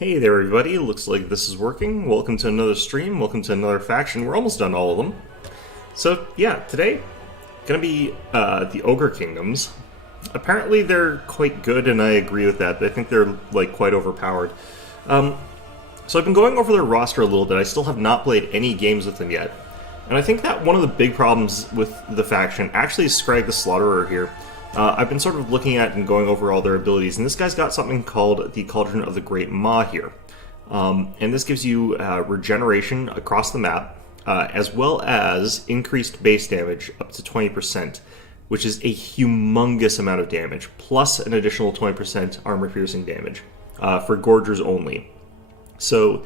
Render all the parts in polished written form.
Hey there everybody, looks like this is working. Welcome to another stream, welcome to another faction. We're almost done all of them. So yeah, today, gonna be the Ogre Kingdoms. Apparently they're quite good and I agree with that. I think they're like quite overpowered. So I've been going over their roster a little bit. I still have not played any games with them yet. And I think that one of the big problems with the faction actually is Scrag the Slaughterer here. I've been sort of looking at and going over all their abilities, and this guy's got something called the Cauldron of the Great Maw here. And this gives you regeneration across the map, as well as increased base damage up to 20%, which is a humongous amount of damage, plus an additional 20% armor-piercing damage, for Gorgers only. So,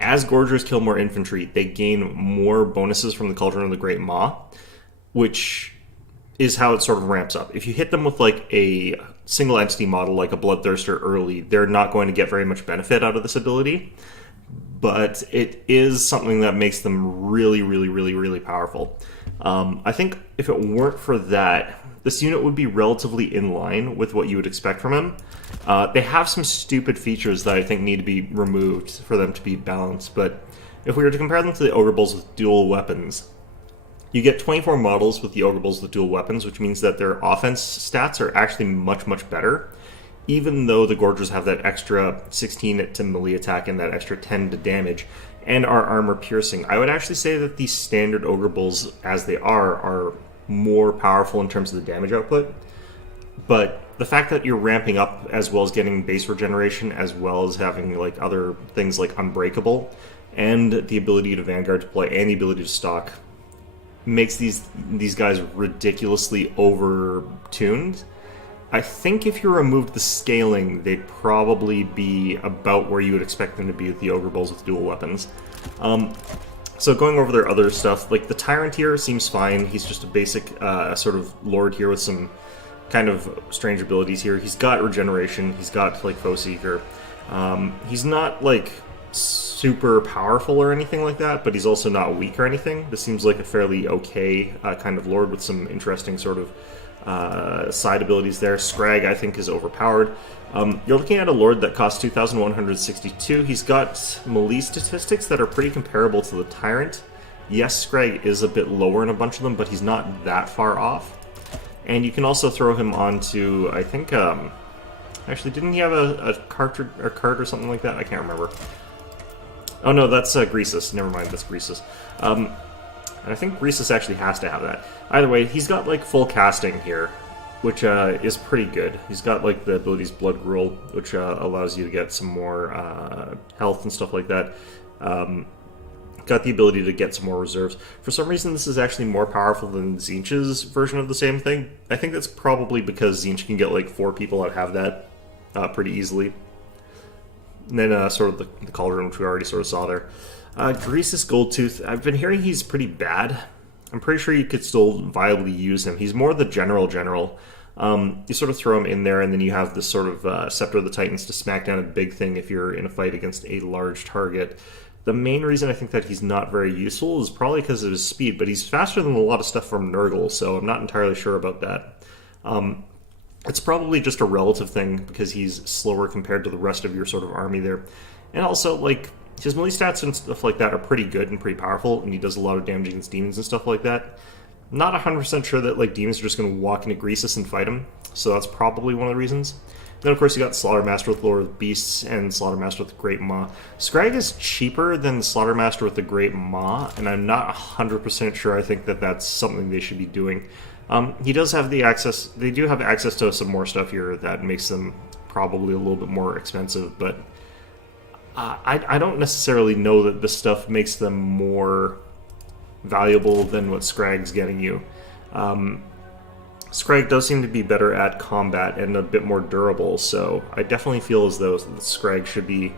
as Gorgers kill more infantry, they gain more bonuses from the Cauldron of the Great Maw, which is how it sort of ramps up. If you hit them with like a single entity model like a Bloodthirster early, they're not going to get very much benefit out of this ability, but it is something that makes them really powerful. I think if it weren't for that, this unit would be relatively in line with what you would expect from him. They have some stupid features that I think need to be removed for them to be balanced, but if we were to compare them to the Ogre Bulls with dual weapons, you get 24 models with the Ogre Bulls with dual weapons, which means that their offense stats are actually much better, even though the Gorgers have that extra 16 to melee attack and that extra 10 to damage, and are armor piercing. I would actually say that the standard Ogre Bulls, as they are more powerful in terms of the damage output, but the fact that you're ramping up as well as getting base regeneration, as well as having like other things like Unbreakable, and the ability to Vanguard deploy and the ability to stock, makes these guys ridiculously over-tuned. I think if you removed the scaling, they'd probably be about where you would expect them to be with the Ogre Bulls with dual weapons. So going over their other stuff, like the Tyrant here seems fine. He's just a basic sort of lord here with some kind of strange abilities here. He's got regeneration, he's got like Foe Seeker. He's not like super powerful or anything like that, but he's also not weak or anything. This seems like a fairly okay kind of lord with some interesting sort of side abilities there. Scrag, I think, is overpowered. You're looking at a lord that costs 2,162. He's got melee statistics that are pretty comparable to the Tyrant. Yes, Scrag is a bit lower in a bunch of them, but he's not that far off. And you can also throw him onto, I think, actually, didn't he have a cart or something like that? I can't remember. Oh no, that's Greasus. Never mind, that's Greasus. And I think Greasus actually has to have that. Either way, he's got like full casting here, which is pretty good. He's got like the abilities Blood Gruel, which allows you to get some more health and stuff like that. Got the ability to get some more reserves. For some reason, this is actually more powerful than Tzeentch's version of the same thing. I think that's probably because Tzeentch can get like 4 people that have that pretty easily. And then sort of the Cauldron, which we already sort of saw there. Greasus Goldtooth, I've been hearing he's pretty bad. I'm pretty sure you could still viably use him. He's more the general. You sort of throw him in there, and then you have this sort of Scepter of the Titans to smack down a big thing if you're in a fight against a large target. The main reason I think that he's not very useful is probably because of his speed, but he's faster than a lot of stuff from Nurgle, so I'm not entirely sure about that. It's probably just a relative thing because he's slower compared to the rest of your sort of army there. And also, like, his melee stats and stuff like that are pretty good and pretty powerful, and he does a lot of damage against demons and stuff like that. Not 100% sure that, like, demons are just going to walk into Greasus and fight him, so that's probably one of the reasons. Then, of course, you got Slaughtermaster with Lord of Beasts and Slaughtermaster with the Great Maw. Scrag is cheaper than Slaughtermaster with the Great Maw, and I'm not 100% sure I think that that's something they should be doing. He does have the access, they do have access to some more stuff here that makes them probably a little bit more expensive, but I don't necessarily know that this stuff makes them more valuable than what Scrag's getting you. Scrag does seem to be better at combat and a bit more durable, so I definitely feel as though Scrag should be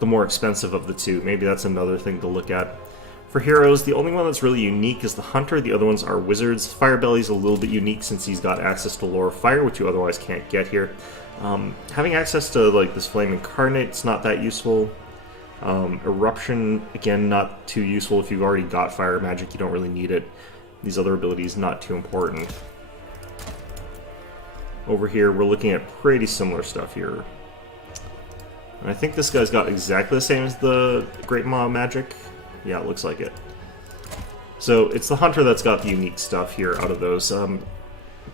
the more expensive of the two. Maybe that's another thing to look at. For heroes, the only one that's really unique is the Hunter. The other ones are Wizards. Firebelly's a little bit unique since he's got access to Lore of Fire, which you otherwise can't get here. Having access to like this Flame Incarnate's not that useful. Eruption, again, not too useful if you've already got Fire Magic. You don't really need it. These other abilities, not too important. Over here, we're looking at pretty similar stuff here. And I think this guy's got exactly the same as the Great Maw magic. Yeah, it looks like it. So it's the Hunter that's got the unique stuff here out of those.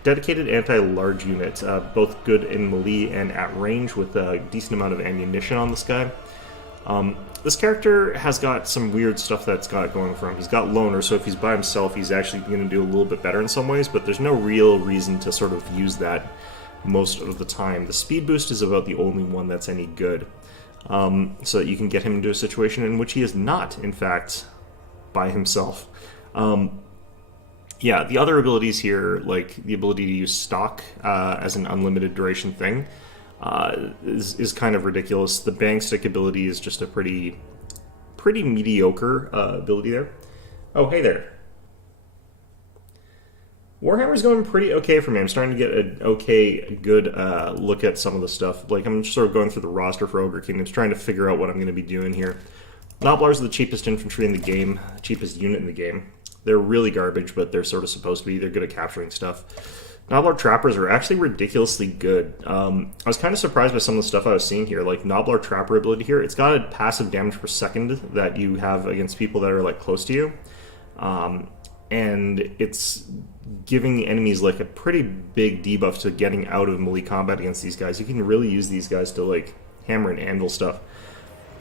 Dedicated anti-large unit, both good in melee and at range with a decent amount of ammunition on this guy. This character has got some weird stuff that's got going for him. He's got Loner, so if he's by himself, he's actually going to do a little bit better in some ways, but there's no real reason to sort of use that most of the time. The speed boost is about the only one that's any good, so that you can get him into a situation in which he is not, in fact, by himself. Yeah, the other abilities here, like the ability to use stock as an unlimited duration thing, is kind of ridiculous. The bang stick ability is just a pretty mediocre ability there. Oh, hey there. Warhammer's going pretty okay for me. I'm starting to get an good look at some of the stuff. Like, I'm just sort of going through the roster for Ogre Kingdoms, trying to figure out what I'm going to be doing here. Noblars are the cheapest infantry in the game, cheapest unit in the game. They're really garbage, but they're sort of supposed to be. They're good at capturing stuff. Noblar Trappers are actually ridiculously good. I was kind of surprised by some of the stuff I was seeing here. Like, Noblar Trapper ability here, it's got a passive damage per second that you have against people that are, like, close to you. And it's giving enemies, like, a pretty big debuff to getting out of melee combat against these guys. You can really use these guys to, like, hammer and anvil stuff.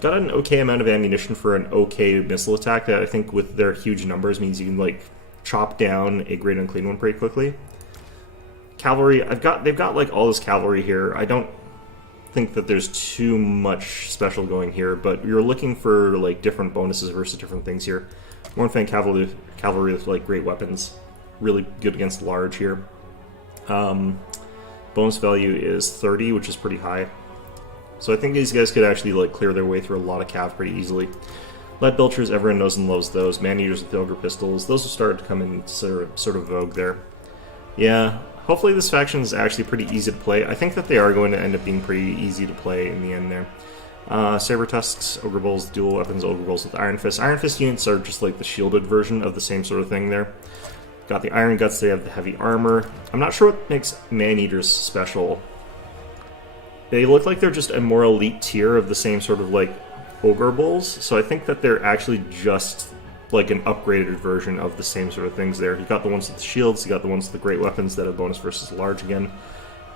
Got an okay amount of ammunition for an okay missile attack that I think with their huge numbers means you can, like, chop down a Great Unclean One pretty quickly. Cavalry, they've got like all this cavalry here. I don't think that there's too much special going here, but you're looking for like different bonuses versus different things here. Mornfang cavalry with like great weapons, really good against large here. Bonus value is 30, which is pretty high. So I think these guys could actually like clear their way through a lot of cav pretty easily. Lead Belchers, everyone knows and loves those. Man-Eaters with the Ogre Pistols, those have started to come in sort of vogue there. Yeah, hopefully this faction is actually pretty easy to play. I think that they are going to end up being pretty easy to play in the end there. Saber Tusks, Ogre Bulls, dual weapons, Ogre Bulls with Iron Fist. Iron Fist units are just like the shielded version of the same sort of thing there. Got the Iron Guts, they have the heavy armor. I'm not sure what makes Man-Eaters special. They look like they're just a more elite tier of the same sort of like Ogre Bulls, so I think that they're actually just like an upgraded version of the same sort of things there. You got the ones with the shields, you got the ones with the great weapons that have bonus versus large again.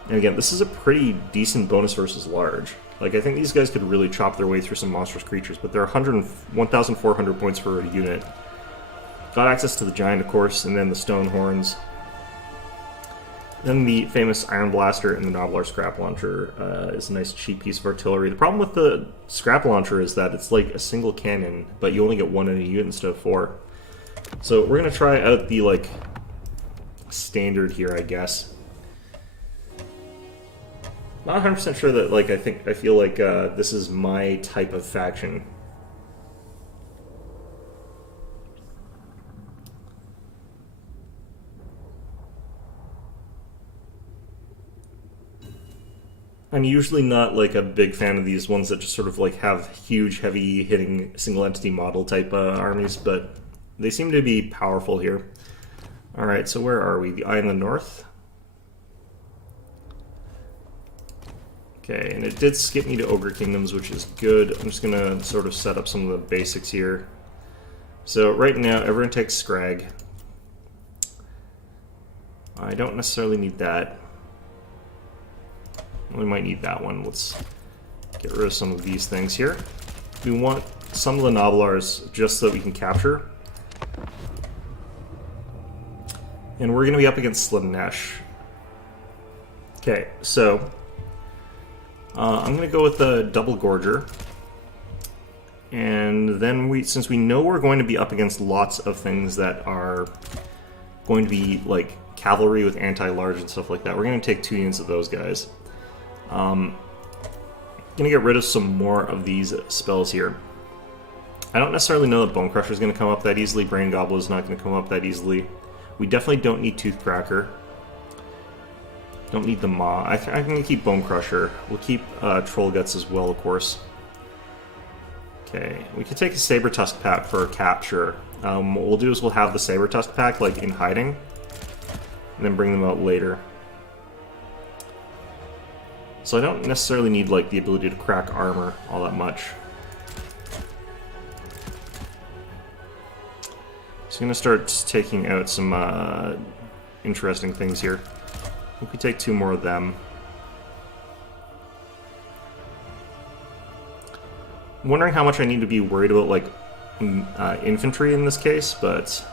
And again, this is a pretty decent bonus versus large. Like, I think these guys could really chop their way through some monstrous creatures, but they're 1,400 points for a unit. Got access to the Giant, of course, and then the Stone Horns. Then the famous Iron Blaster and the Noblar Scrap Launcher is a nice cheap piece of artillery. The problem with the Scrap Launcher is that it's like a single cannon, but you only get one in a unit instead of 4. So we're going to try out the like standard here, I guess. Not 100% sure that like I feel like this is my type of faction. I'm usually not like a big fan of these ones that just sort of like have huge, heavy hitting single entity model type armies, but they seem to be powerful here. Alright, so where are we? The Eye in the North? Okay, and it did skip me to Ogre Kingdoms, which is good. I'm just gonna sort of set up some of the basics here. So right now, everyone takes Scrag. I don't necessarily need that. We might need that one. Let's get rid of some of these things here. We want some of the Noblars just so that we can capture. And we're going to be up against Slaanesh. Okay, so I'm going to go with the Double Gorger. And then since we know we're going to be up against lots of things that are going to be like cavalry with anti-large and stuff like that, we're going to take 2 units of those guys. Gonna get rid of some more of these spells here. I don't necessarily know that Bone Crusher is going to come up that easily. Brain Gobbler is not going to come up that easily. We definitely don't need Toothcracker. Don't need the Maw. I'm going to keep Bone Crusher. We'll keep Troll Guts as well, of course. Okay, we could take a Saber Tusk pack for capture. What we'll do is we'll have the Saber Tusk pack like in hiding, and then bring them out later. So I don't necessarily need like the ability to crack armor all that much. So I'm going to start taking out some interesting things here. I think we take 2 more of them. I'm wondering how much I need to be worried about like infantry in this case, but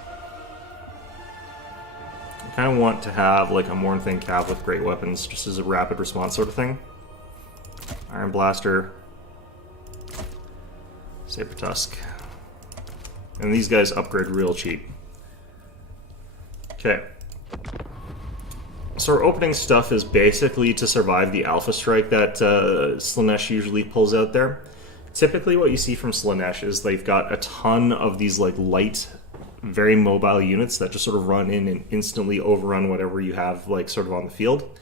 I kind of want to have like a Mornthane Cav with great weapons, just as a rapid response sort of thing. Iron Blaster, Saber Tusk, and these guys upgrade real cheap. Okay. So our opening stuff is basically to survive the Alpha Strike that Slaanesh usually pulls out there. Typically what you see from Slaanesh is they've got a ton of these like light, very mobile units that just sort of run in and instantly overrun whatever you have like sort of on the field.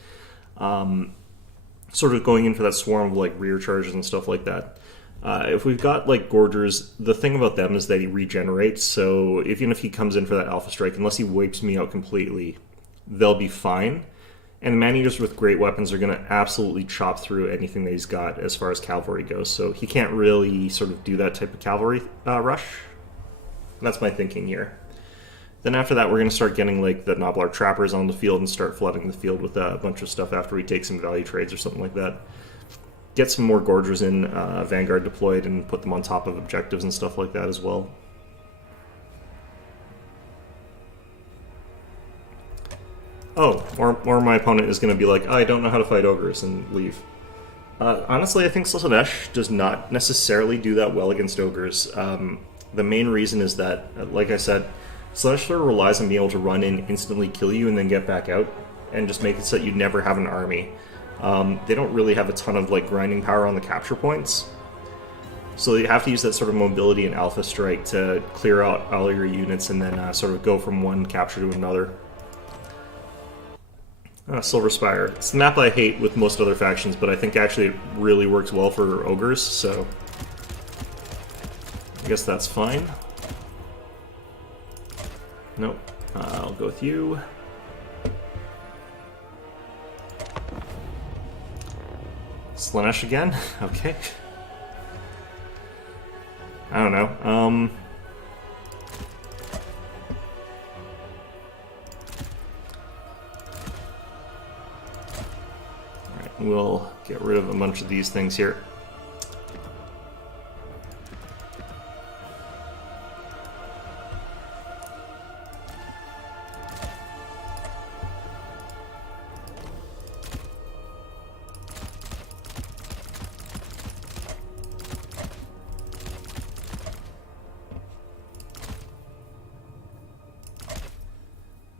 Sort of going in for that swarm of like rear charges and stuff like that. If we've got like Gorgers, the thing about them is that he regenerates, so even if he comes in for that Alpha Strike, unless he wipes me out completely, they'll be fine. And the Man-Eaters with great weapons are going to absolutely chop through anything that he's got as far as cavalry goes, so he can't really sort of do that type of cavalry rush. That's my thinking here. Then after that, we're going to start getting like the Noblar Trappers on the field and start flooding the field with a bunch of stuff after we take some value trades or something like that. Get some more Gorgers in, Vanguard deployed, and put them on top of objectives and stuff like that as well. Oh, or my opponent is going to be like, I don't know how to fight ogres, and leave. Honestly, I think Slaanesh does not necessarily do that well against ogres. The main reason is that, like I said, Slaanesh sort of relies on being able to run in, instantly kill you, and then get back out, and just make it so that you never have an army. They don't really have a ton of like grinding power on the capture points, so you have to use that sort of mobility and Alpha Strike to clear out all your units and then sort of go from one capture to another. Silver Spire. It's the map I hate with most other factions, but I think actually it really works well for ogres, so I guess that's fine. Nope. I'll go with you. Slaanesh again? Okay. I don't know. We'll get rid of a bunch of these things here.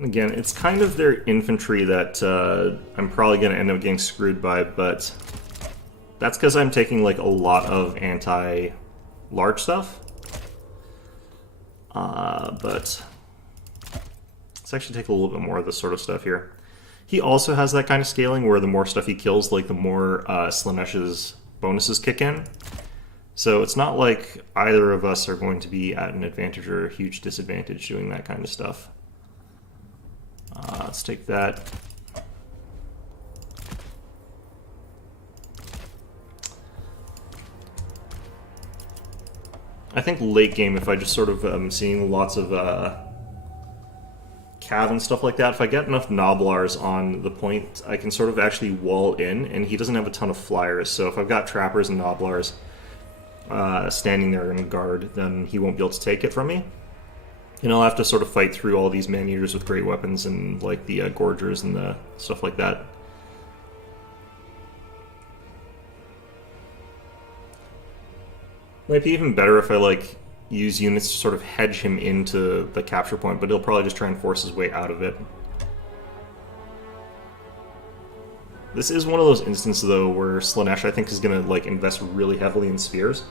Again, it's kind of their infantry that I'm probably going to end up getting screwed by, but that's because I'm taking like a lot of anti-large stuff. But let's actually take a little bit more of this sort of stuff here. He also has that kind of scaling where the more stuff he kills, like the more Slaanesh's bonuses kick in. So it's not like either of us are going to be at an advantage or a huge disadvantage doing that kind of stuff. Let's take that. I think late game, if I just sort of am seeing lots of cav and stuff like that, if I get enough Noblars on the point, I can sort of actually wall in, and he doesn't have a ton of flyers, so if I've got Trappers and Noblars standing there in guard, then he won't be able to take it from me. And I'll have to sort of fight through all these Man-Eaters with great weapons and like the Gorgers and the stuff like that. Might be even better if I like use units to sort of hedge him into the capture point, but he'll probably just try and force his way out of it. This is one of those instances though where Slaanesh I think is going to like invest really heavily in spears.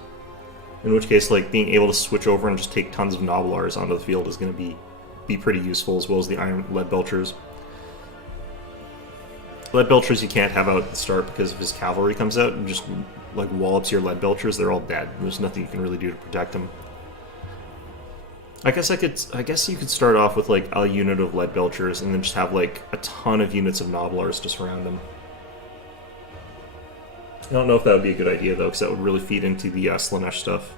In which case, like, being able to switch over and just take tons of Noblars onto the field is going to be pretty useful, as well as the Lead Belchers. Lead Belchers you can't have out at the start because if his cavalry comes out and just, like, wallops your Lead Belchers, they're all dead. There's nothing you can really do to protect them. I guess you could start off with, like, a unit of Lead Belchers and then just have, like, a ton of units of Noblars to surround them. don't know if that would be a good idea, though, because that would really feed into the Slaanesh stuff.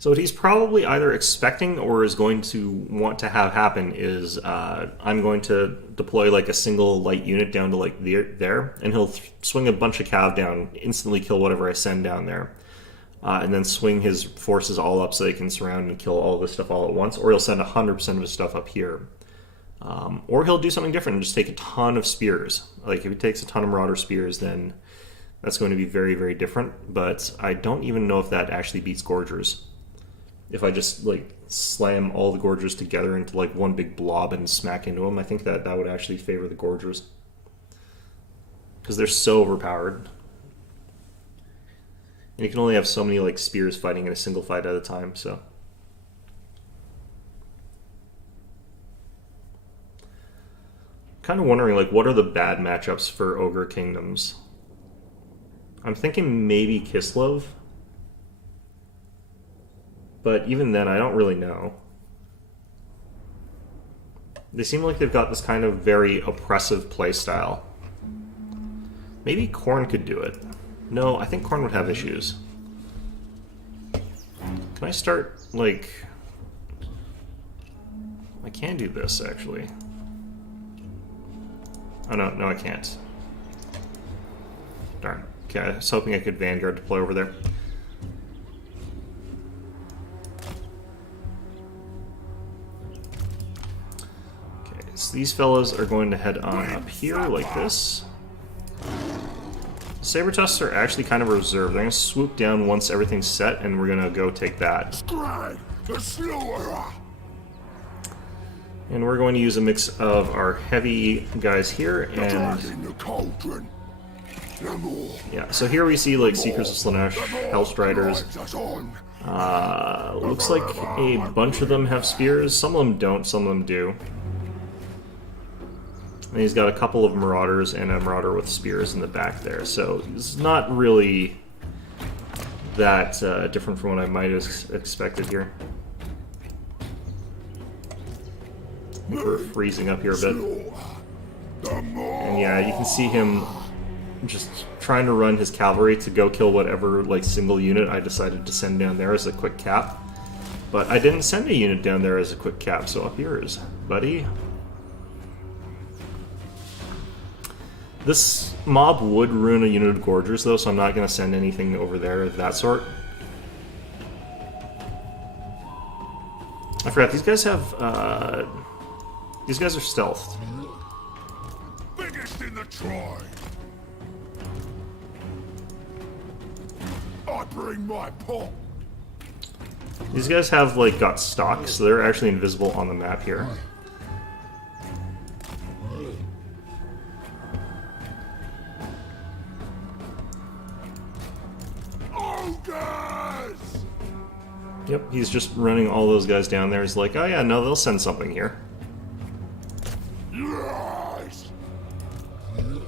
So what he's probably either expecting or is going to want to have happen is I'm going to deploy like a single light unit down to like there, and he'll swing a bunch of cav down, instantly kill whatever I send down there, and then swing his forces all up so they can surround and kill all this stuff all at once, or he'll send 100% of his stuff up here. Or he'll do something different and just take a ton of spears. Like if he takes a ton of Marauder spears, then that's going to be very, very different, but I don't even know if that actually beats Gorgers. If I just like slam all the Gorgers together into like one big blob and smack into them, I think that would actually favor the Gorgers. Because they're so overpowered. And you can only have so many like spears fighting in a single fight at a time, so. Kind of wondering like what are the bad matchups for Ogre Kingdoms? I'm thinking maybe Kislev. But even then, I don't really know. They seem like they've got this kind of very oppressive playstyle. Maybe Khorne could do it. No, I think Khorne would have issues. Can I start, like... I can do this, actually. Oh, no, I can't. Darn. Okay, I was hoping I could Vanguard deploy over there. So these fellows are going to head on up here like this. Saber-tusks are actually kind of reserved. They're going to swoop down once everything's set, and we're going to go take that. And we're going to use a mix of our heavy guys here and... yeah, so here we see like Seekers of Slaanesh, Hellstriders. Looks like a bunch of them have spears. Some of them don't, some of them do. And he's got a couple of Marauders and a Marauder with spears in the back there, so it's not really that different from what I might have expected here. I think we're freezing up here a bit. And yeah, you can see him just trying to run his cavalry to go kill whatever like single unit I decided to send down there as a quick cap. But I didn't send a unit down there as a quick cap, so up yours, buddy. This mob would ruin a unit of Gorgers, though, so I'm not going to send anything over there of that sort. I forgot, these guys have, these guys are stealthed. Biggest in the tribe. I bring my pot. These guys have, like, got stock, so they're actually invisible on the map here. Yep, he's just running all those guys down there. He's like, oh yeah, no, they'll send something here. Yes. Me.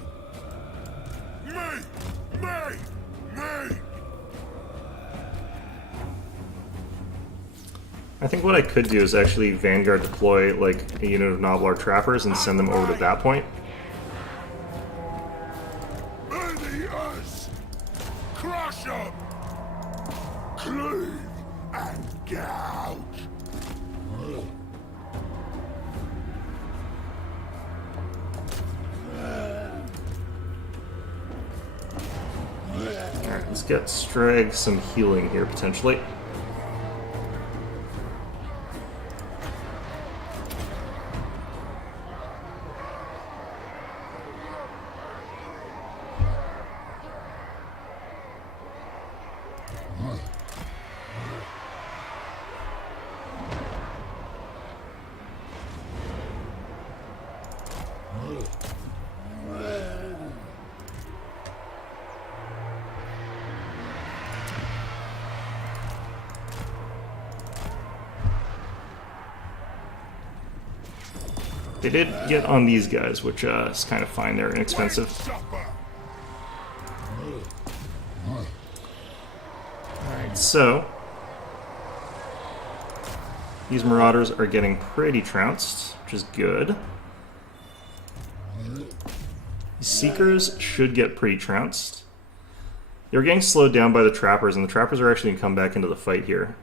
I think what I could do is actually Vanguard deploy like a unit of Noblar Trappers and send them over to that point. Crush 'em. Cleave and gouge. Alright, let's get Strag some healing here, potentially. They did get on these guys, which is kind of fine. They're inexpensive. Alright, so These Marauders are getting pretty trounced, which is good. These Seekers should get pretty trounced. They're getting slowed down by the Trappers, and the Trappers are actually going to come back into the fight here.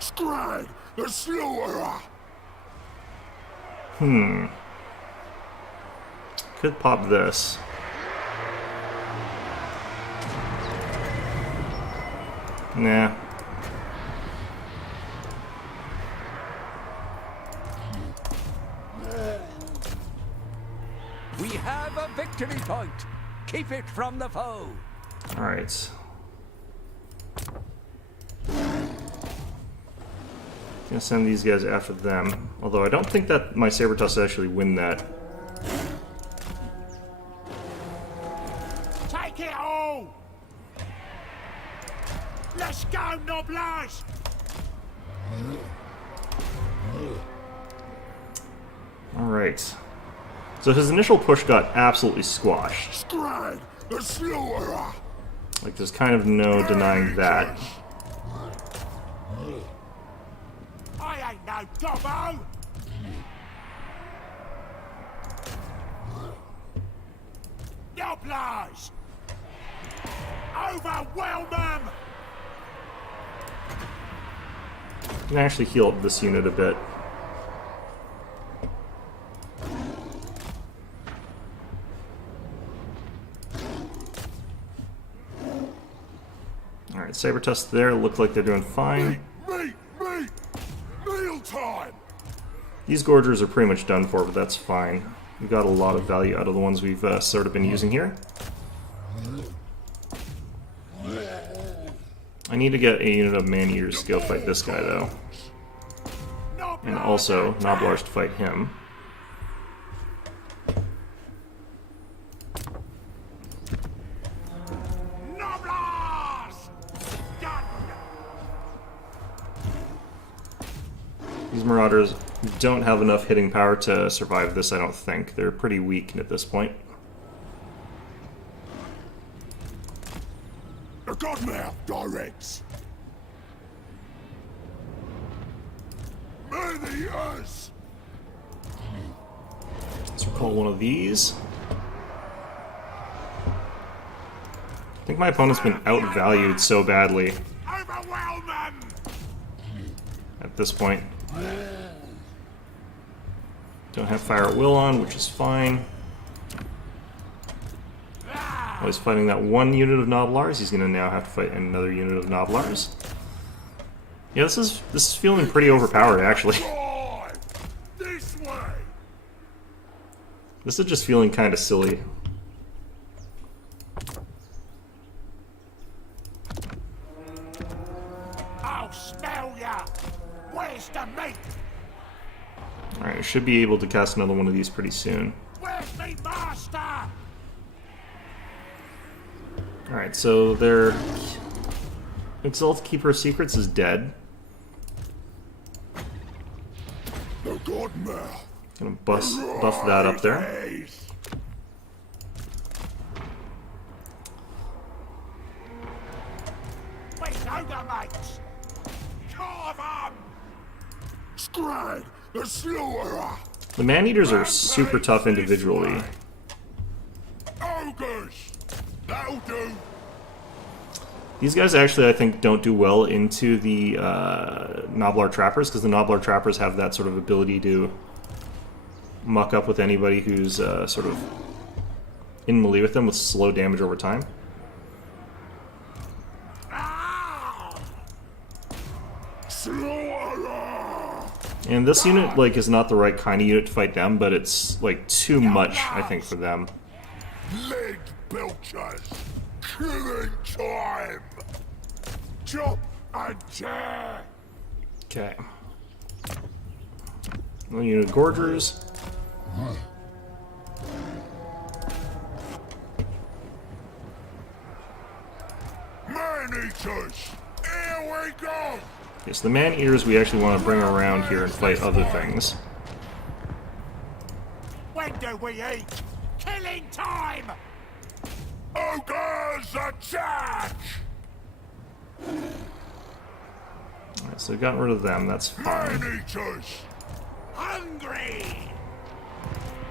Scrag the Slaughterer! Could pop this. Nah. We have a victory point. Keep it from the foe. Alright. Gonna send these guys after them. Although I don't think that my Saber Tusk will actually win that. Take it all! Let's go, Noblage! Alright. So his initial push got absolutely squashed. Scrag the Slaughterer! Like, there's kind of no denying that. I ain't no gobbo! Noblage! Overwhelm them! Can actually heal up this unit a bit. Alright, Saber Tusk there. Look like they're doing fine. Meat! Meal time! These Gorgers are pretty much done for, but that's fine. We got a lot of value out of the ones we've sort of been using here. I need to get a unit of Man-Eaters to go fight this guy, though. And also Noblars to fight him. Noblars! Done! These Marauders don't have enough hitting power to survive this, I don't think. They're pretty weak at this point. The Godmouth directs! May the earth! Let's recall one of these. I think my opponent's been outvalued so badly Overwhelm them! at this point. Don't have Fire at Will on, which is fine. While he's fighting that one unit of Noblars, he's going to now have to fight another unit of Noblars. Yeah, this is feeling pretty overpowered, actually. Drive! This way! This is just feeling kind of silly. I'll smell ya! Where's the meat? Alright, I should be able to cast another one of these pretty soon. Where's me master? Alright, so their Exalt Keeper of Secrets is dead. The Godmouth! Gonna buff that up there. Where's Ogre, mates? Carve 'em! Scrag the Slaughterer! The Man-Eaters are super tough individually. Ogres! That'll do! These guys actually, I think, don't do well into the Noblar Trappers, because the Noblar Trappers have that sort of ability to muck up with anybody who's sort of in melee with them with slow damage over time. Slaughterer! And this unit, like, is not the right kind of unit to fight them, but it's, like, too much, I think, for them. Leg belchers! Killing time! Chop and tear! Okay. One unit of Gorgers. Man-Eaters! Here we go! Yes, the Man-Eaters we actually want to bring around here and fight other things. When do we eat? Killing time! Ogres attack! Alright, so we've gotten rid of them, that's fine. Man-eaters! Hungry!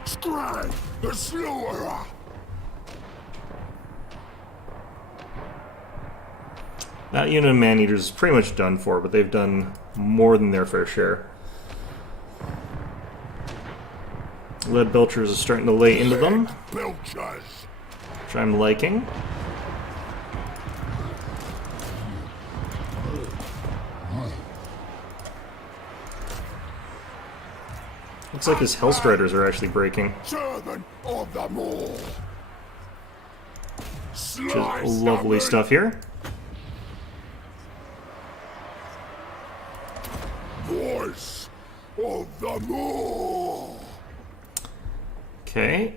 Scry the slaughterer! That unit of man-eaters is pretty much done for, but they've done more than their fair share. Lead Belchers is starting to lay into them, Belchers! which I'm liking. Looks like his Hellstriders are actually breaking, Servant of the Maw! which is lovely stuff here. Voice of the Maw! Okay.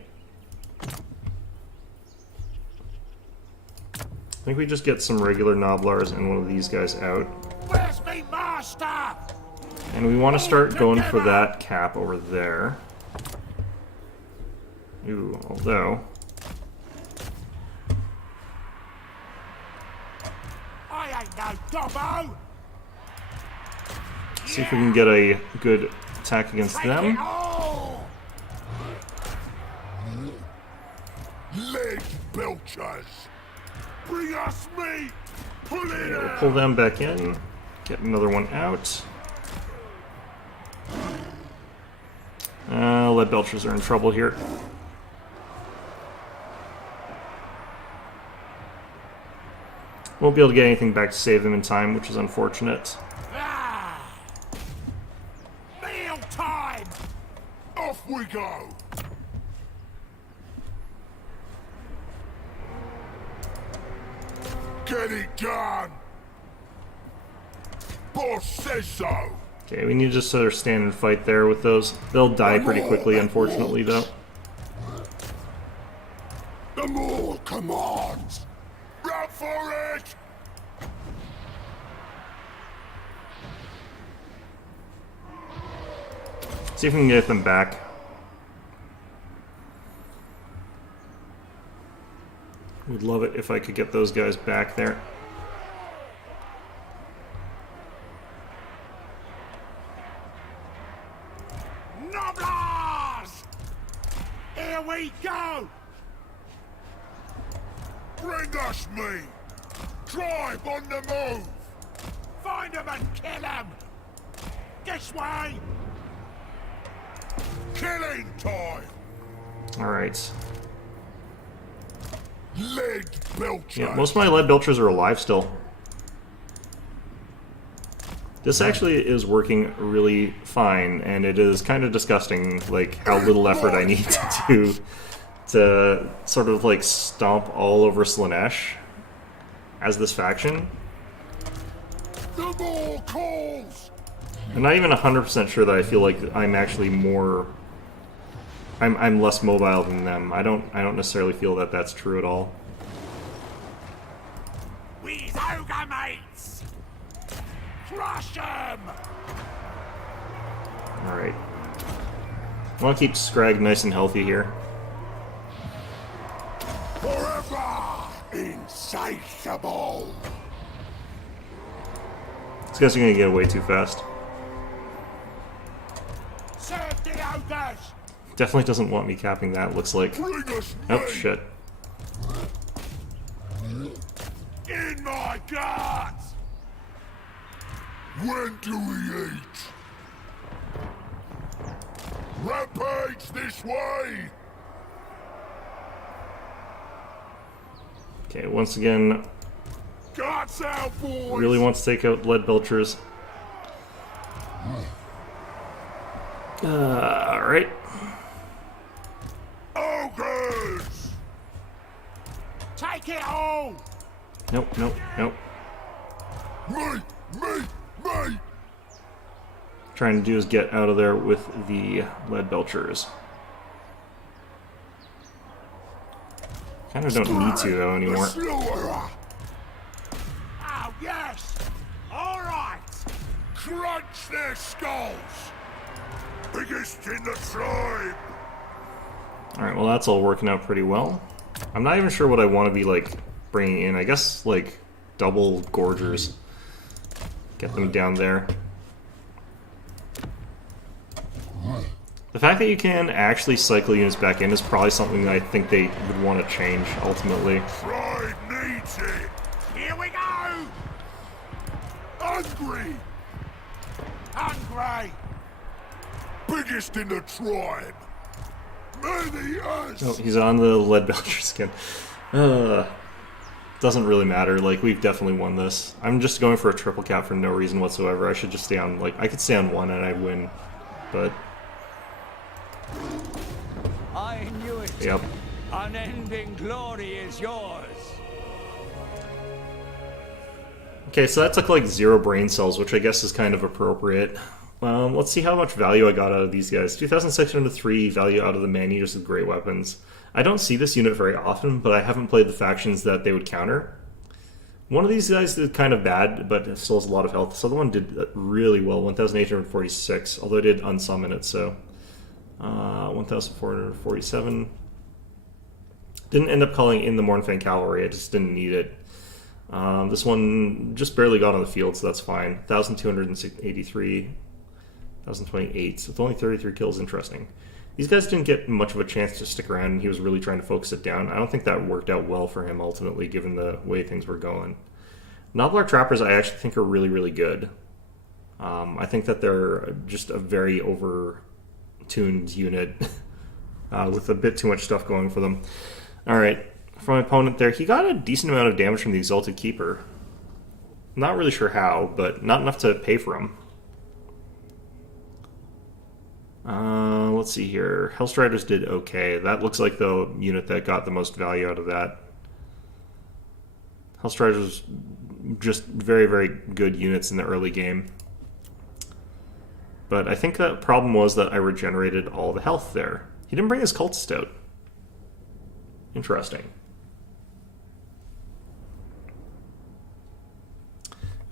I think we just get some regular Noblars and one of these guys out. Where's me master? And we want to start going for that cap over there. Ooh, although... I ain't no dobbo! see if we can get a good attack against Take it them. all! Leg Belchers! Bring us meat! Pull it We'll out! pull them back in. Get another one out. Lead Belchers are in trouble here. Won't be able to get anything back to save them in time, which is unfortunate. Ah! Meal time! Off we go! Get it done! Boss says so! Okay, we need to just sort of stand and fight there with those. They'll die pretty quickly, unfortunately, though. The more commands! Run for it! See if we can get them back. Would love it if I could get those guys back there. Noblars! Here we go! Bring us meat! Drive on the move! Find them and kill them! This way! Killing time! Alright. Lead Belcher! Yeah, most of my Lead Belchers are alive still. This actually is working really fine, and it is kind of disgusting, like, how little effort I need to do to sort of, like, stomp all over Slaanesh as this faction. The more calls! I'm not even 100% sure that I feel like I'm actually more... I'm less mobile than them. I don't necessarily feel that that's true at all. We's Ogre mates! Crush them! Alright. I want to keep Scrag nice and healthy here. Forever insatiable! These guys are going to get away too fast. Serve the Ogres! Definitely doesn't want me capping that, looks like. Bring us Oh, meat! shit. In my guts! When do we eat? Rampage this way! Okay, once again, Guts out, boys! really wants to take out Lead Belchers. Alright. Ogres! Take it all! Nope, nope, nope. Me! Trying to do is get out of there with the Lead Belchers. Kind of don't need to, though, anymore. Oh, yes! Alright! Crunch their skulls! Biggest in the tribe! Alright, well that's all working out pretty well. I'm not even sure what I want to be, like, bringing in. I guess, like, double Gorgers. Get them down there. The fact that you can actually cycle units back in is probably something that I think they would want to change, ultimately. Pride needs it. Here we go. Hungry. Hungry. Biggest in the tribe. Many us. Oh, he's on the lead belcher skin. Doesn't really matter. Like, we've definitely won this. I'm just going for a triple cap for no reason whatsoever. I should just stay on, like, I could stay on one and I'd win, but... I knew it. Yep. Unending glory is yours. Okay, so that took like 0 brain cells, which I guess is kind of appropriate. Let's see how much value I got out of these guys. 2,603 value out of the man-eaters with great weapons. I don't see this unit very often, but I haven't played the factions that they would counter. One of these guys did kind of bad, but it still has a lot of health. This other one did really well, 1,846, although I did unsummon it, so... 1,447. Didn't end up calling in the Mornfang Cavalry, I just didn't need it. This one just barely got on the field, so that's fine. 1,283, 1,028, with only 33 kills, interesting. These guys didn't get much of a chance to stick around, and he was really trying to focus it down. I don't think that worked out well for him, ultimately, given the way things were going. Novelar Trappers I actually think are really, really good. I think that they're just a very over-tuned unit with a bit too much stuff going for them. Alright, for my opponent there, he got a decent amount of damage from the Exalted Keeper. Not really sure how, but not enough to pay for him. Let's see here. Hellstriders did okay. That looks like the unit that got the most value out of that. Hellstriders just very, very good units in the early game. But I think the problem was that I regenerated all the health there. He didn't bring his cultist out. Interesting.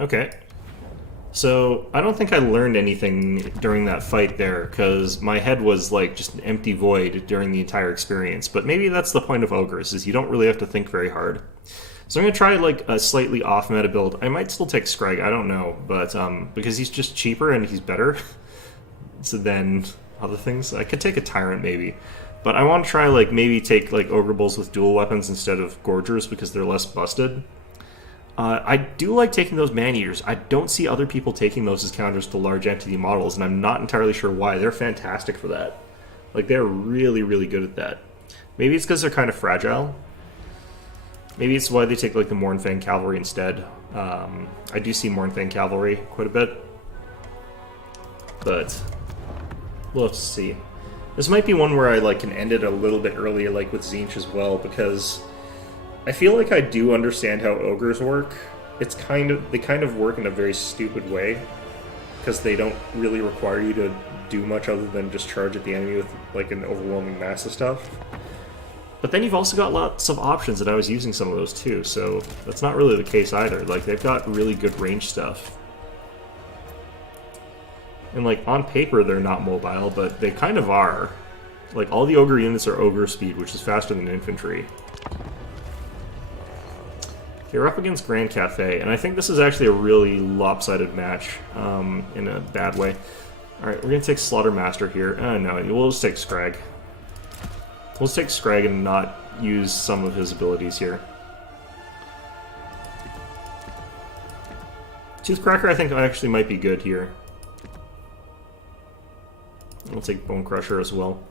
Okay. So, I don't think I learned anything during that fight there, because my head was like just an empty void during the entire experience. But maybe that's the point of Ogres, is you don't really have to think very hard. So I'm going to try like a slightly off-meta build. I might still take Scrag, I don't know, but because he's just cheaper and he's better so than other things. I could take a Tyrant maybe. But I want to try like maybe take like Ogre Bulls with dual weapons instead of Gorgers because they're less busted. I do like taking those Man-Eaters. I don't see other people taking those as counters to large entity models, and I'm not entirely sure why. They're fantastic for that. Like, they're really, really good at that. Maybe it's because they're kind of fragile. Maybe it's why they take, like, the Mornfang Cavalry instead. I do see Mornfang Cavalry quite a bit. But we'll have to see. This might be one where I, like, can end it a little bit earlier, like with Tzeentch as well, because I feel like I do understand how ogres work. It's they kind of work in a very stupid way, because they don't really require you to do much other than just charge at the enemy with like an overwhelming mass of stuff. But then you've also got lots of options, and I was using some of those too, so that's not really the case either. Like, they've got really good range stuff. And like, on paper they're not mobile, but they kind of are. Like, all the ogre units are ogre speed, which is faster than infantry. You're up against Grand Cafe, and I think this is actually a really lopsided match, in a bad way. Alright, we're going to take Slaughtermaster here. No, we'll just take Scrag. We'll just take Scrag and not use some of his abilities here. Toothcracker I think actually might be good here. We'll take Bone Crusher as well.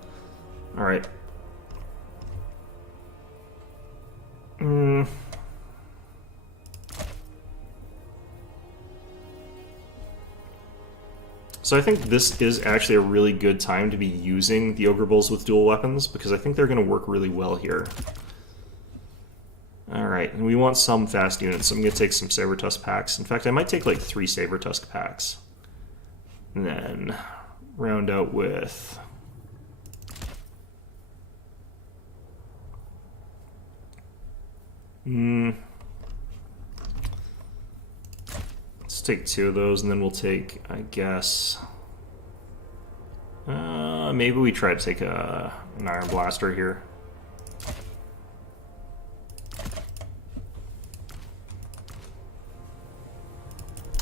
Alright. So I think this is actually a really good time to be using the Ogre Bulls with dual weapons, because I think they're going to work really well here. Alright, and we want some fast units, so I'm going to take some Saber Tusk packs. In fact, I might take like 3 Saber Tusk packs. And then round out with let's take 2 of those, and then we'll take, I guess, Maybe we try to take an Iron Blaster here.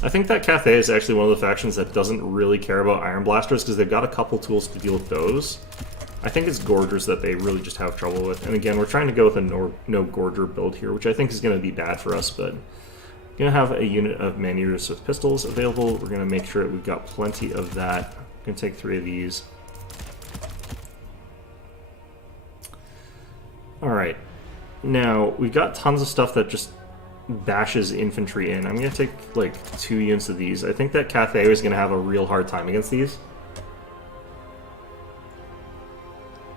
I think that Cathay is actually one of the factions that doesn't really care about Iron Blasters because they've got a couple tools to deal with those. I think it's Gorgers that they really just have trouble with. And again, we're trying to go with a no Gorger build here, which I think is going to be bad for us, but we're going to have a unit of man-eaters with pistols available. We're going to make sure that we've got plenty of that. I'm going to take 3 of these. Alright. Now, we've got tons of stuff that just bashes infantry in. I'm going to take like 2 units of these. I think that Cathay is going to have a real hard time against these.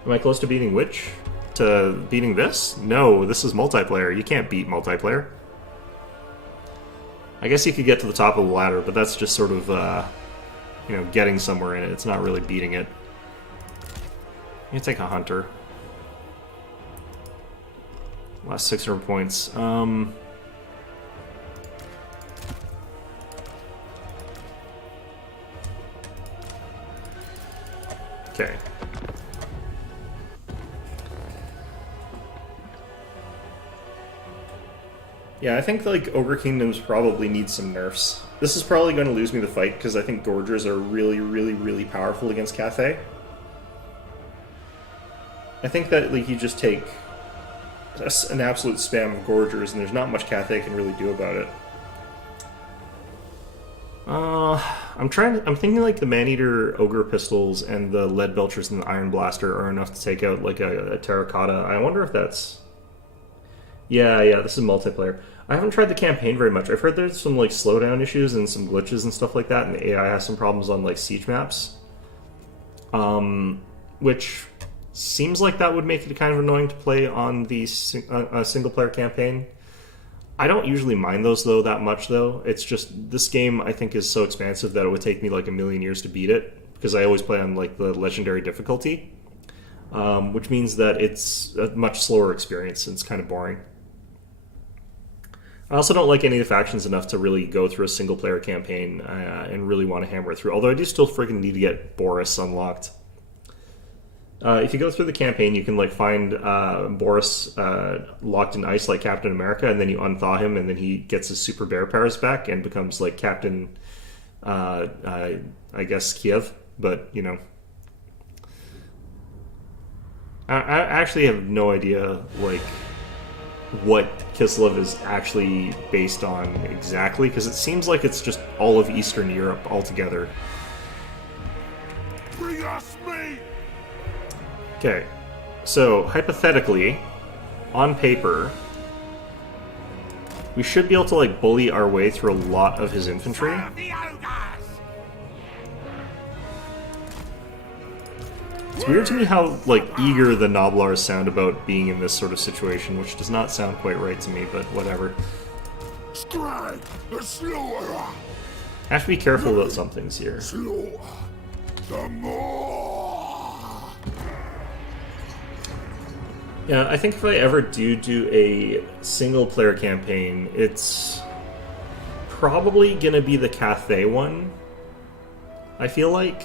Am I close to beating which? To beating this? No, this is multiplayer. You can't beat multiplayer. I guess you could get to the top of the ladder, but that's just sort of, you know, getting somewhere in it. It's not really beating it. I'm going to take a Hunter. Last 600 points. Okay. Yeah, I think like Ogre Kingdoms probably need some nerfs. This is probably going to lose me the fight because I think Gorgers are really, really, really powerful against Cathay. I think that like you just take an absolute spam of Gorgers and there's not much Cathay can really do about it. I'm thinking like the Man-Eater Ogre pistols and the Lead Belchers and the Iron Blaster are enough to take out like a Terracotta. I wonder if that's... Yeah, this is multiplayer. I haven't tried the campaign very much. I've heard there's some like slowdown issues and some glitches and stuff like that, and the AI has some problems on like siege maps. Which seems like that would make it kind of annoying to play on the single-player campaign. I don't usually mind those though that much though. It's just this game I think is so expansive that it would take me like a million years to beat it because I always play on like the legendary difficulty, which means that it's a much slower experience and it's kind of boring. I also don't like any of the factions enough to really go through a single-player campaign and really want to hammer it through. Although I do still freaking need to get Boris unlocked. If you go through the campaign, you can like find Boris locked in ice like Captain America, and then you unthaw him, and then he gets his super bear powers back and becomes like Captain, I guess Kiev. But you know, I actually have no idea like what Kislev is actually based on exactly, because it seems like it's just all of Eastern Europe altogether. Bring us meat! Okay, so hypothetically, on paper, we should be able to like bully our way through a lot of his infantry. It's weird to me how like eager the Noblars sound about being in this sort of situation, which does not sound quite right to me, but whatever. Strike the slaughterer! I have to be careful about some things here. Slaughter the more! Yeah, I think if I ever do a single-player campaign, it's probably gonna be the Cathay one. I feel like.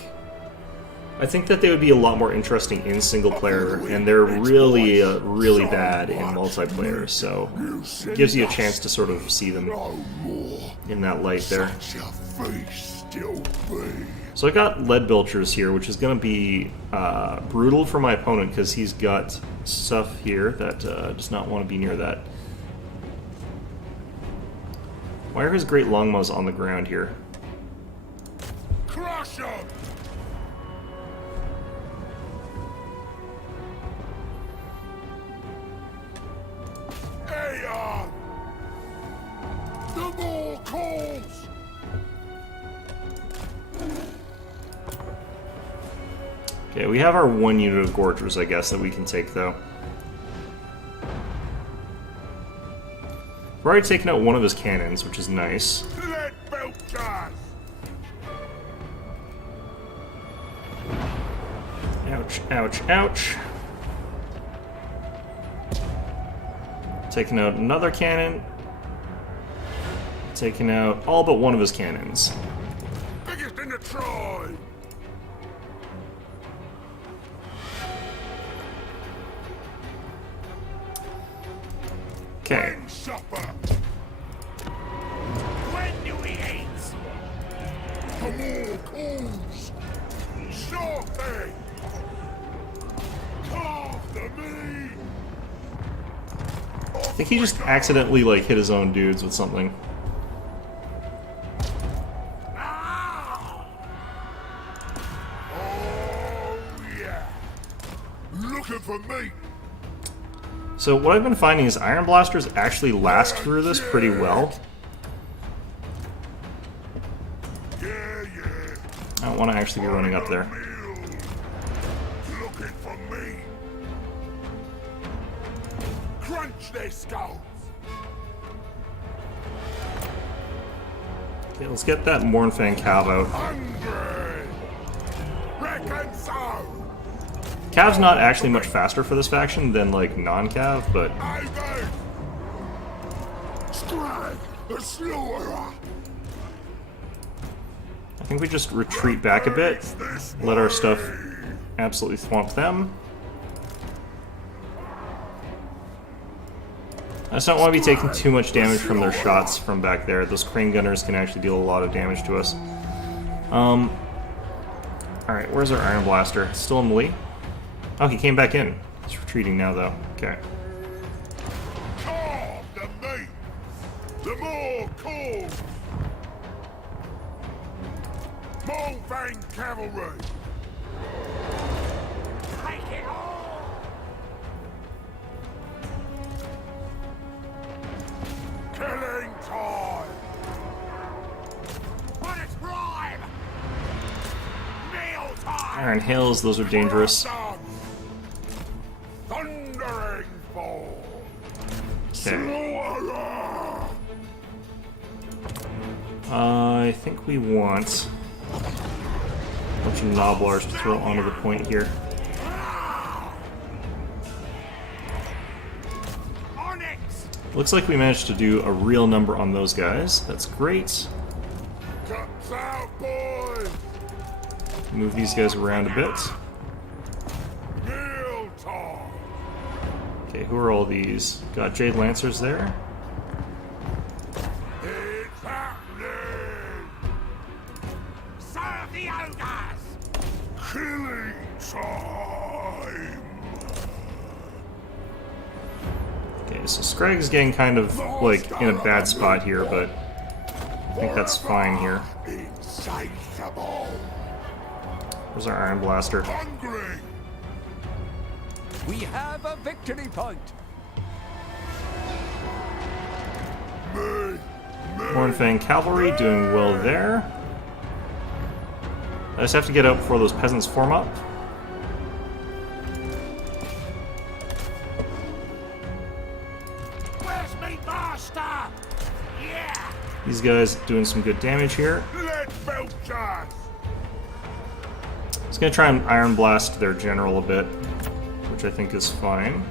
I think that they would be a lot more interesting in single-player, and they're really, really bad in multiplayer, so it gives you a chance to sort of see them in that light there. So I got Lead Belchers here, which is going to be brutal for my opponent, because he's got stuff here that does not want to be near that. Why are his Great Longbows on the ground here? Crush him! The more calls! Okay, we have our one unit of Gorgers, I guess, that we can take, though. We're already taking out one of his cannons, which is nice. Lead Belchers! Ouch, ouch, ouch. Taking out another cannon. Taking out all but one of his cannons. Biggest in the tribe! Okay. Supper. When do we eat? For more calls. Something. Carve the meat. I think he just accidentally like hit his own dudes with something. Ah! Oh yeah. Looking for meat. So what I've been finding is Iron Blasters actually last through this pretty well. Yeah. I don't want to actually be running up there. Looking for me. Crunch their skulls. Okay, let's get that Mornfang Cav out. Hungry. Reckon so. Cav's not actually much faster for this faction than like non-Cav, but Amen. Strike the slaughterer. I think we just retreat back a bit, let our stuff absolutely swamp them. I just don't want to be taking too much damage from their shots from back there. Those crane gunners can actually deal a lot of damage to us. Alright, where's our Iron Blaster? Still in melee? Oh, he came back in. He's retreating now, though. Okay. Carve the meat. The more calls. Mornfang Cavalry. Take it all. Killing time. When it's prime. Meal time. Iron Hails, those are dangerous. Thundering fall. Okay. Slaughterer. I think we want a bunch of Noblars to throw onto the point here. Onyx. Looks like we managed to do a real number on those guys. That's great. Cuts out, boys. Move these guys around a bit. Meal time. Okay, who are all these? Got Jade Lancers there. It's happening. Serve the ogres. Killing time. Okay, so Scragg's getting kind of like in a bad spot here, but I think that's fine here. Insatiable. Where's our Iron Blaster? Hungry. We have a victory point. Me. Mornfang Cavalry doing well there. I just have to get out before those peasants form up. Where's me master? Yeah. These guys doing some good damage here. Let Belchers. Just gonna try and Iron Blast their general a bit, which I think is fine.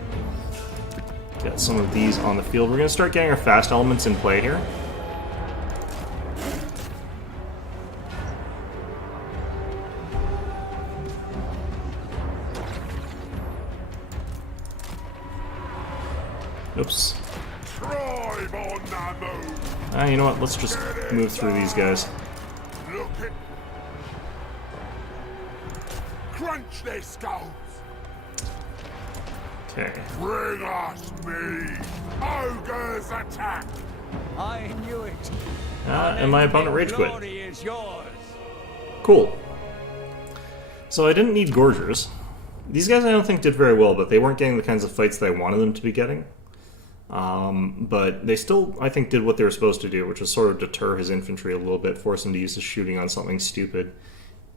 Get some of these on the field. We're gonna start getting our fast elements in play here. Oops. Tribe on the move. You know what? Let's just move through these guys. Look at. Crunch their skulls. Okay. Bring us meat. Ogres attack. I knew it. And my opponent rage quit. Glory is yours. Cool. So I didn't need Gorgers. These guys I don't think did very well, but they weren't getting the kinds of fights that I wanted them to be getting. But they still, I think, did what they were supposed to do, which was sort of deter his infantry a little bit, force him to use his shooting on something stupid.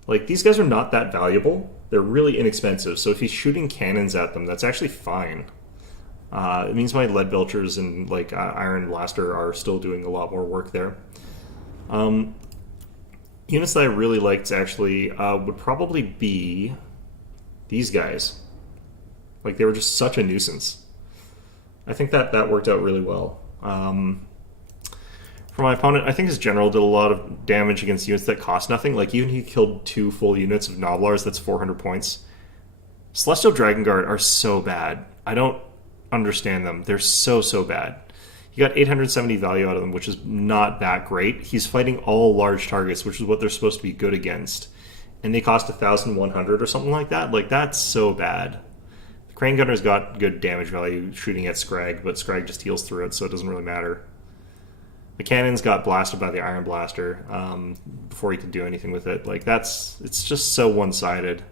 Like, these guys are not that valuable. They're really inexpensive, so if he's shooting cannons at them, that's actually fine. It means my Lead Belchers and, like, Iron Blaster are still doing a lot more work there. Units that I really liked, actually, would probably be these guys. Like, they were just such a nuisance. I think that worked out really well. For my opponent, I think his general did a lot of damage against units that cost nothing. Like, even he killed 2 full units of Noblars, that's 400 points. Celestial Dragon Guard are so bad. I don't understand them. They're so bad. He got 870 value out of them, which is not that great. He's fighting all large targets, which is what they're supposed to be good against. And they cost 1,100 or something like that. Like, that's so bad. The Crane Gunner's got good damage value shooting at Scrag, but Scrag just heals through it, so it doesn't really matter. The Cannon's got blasted by the Iron Blaster before he could do anything with it. Like, it's just so one-sided.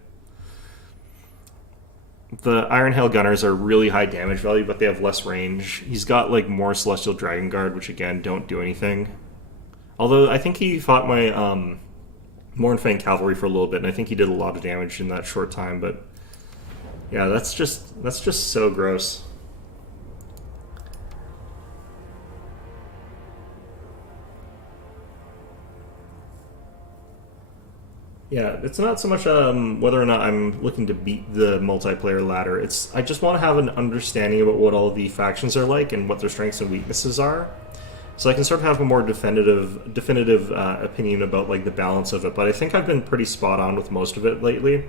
The Iron Hail Gunners are really high damage value, but they have less range. He's got, like, more Celestial Dragon Guard, which, again, don't do anything. Although, I think he fought my Mournfang Cavalry for a little bit, and I think he did a lot of damage in that short time, but... yeah, that's just so gross. Yeah, it's not so much whether or not I'm looking to beat the multiplayer ladder. I just want to have an understanding about what all the factions are like and what their strengths and weaknesses are, so I can sort of have a more definitive opinion about like the balance of it. But I think I've been pretty spot on with most of it lately.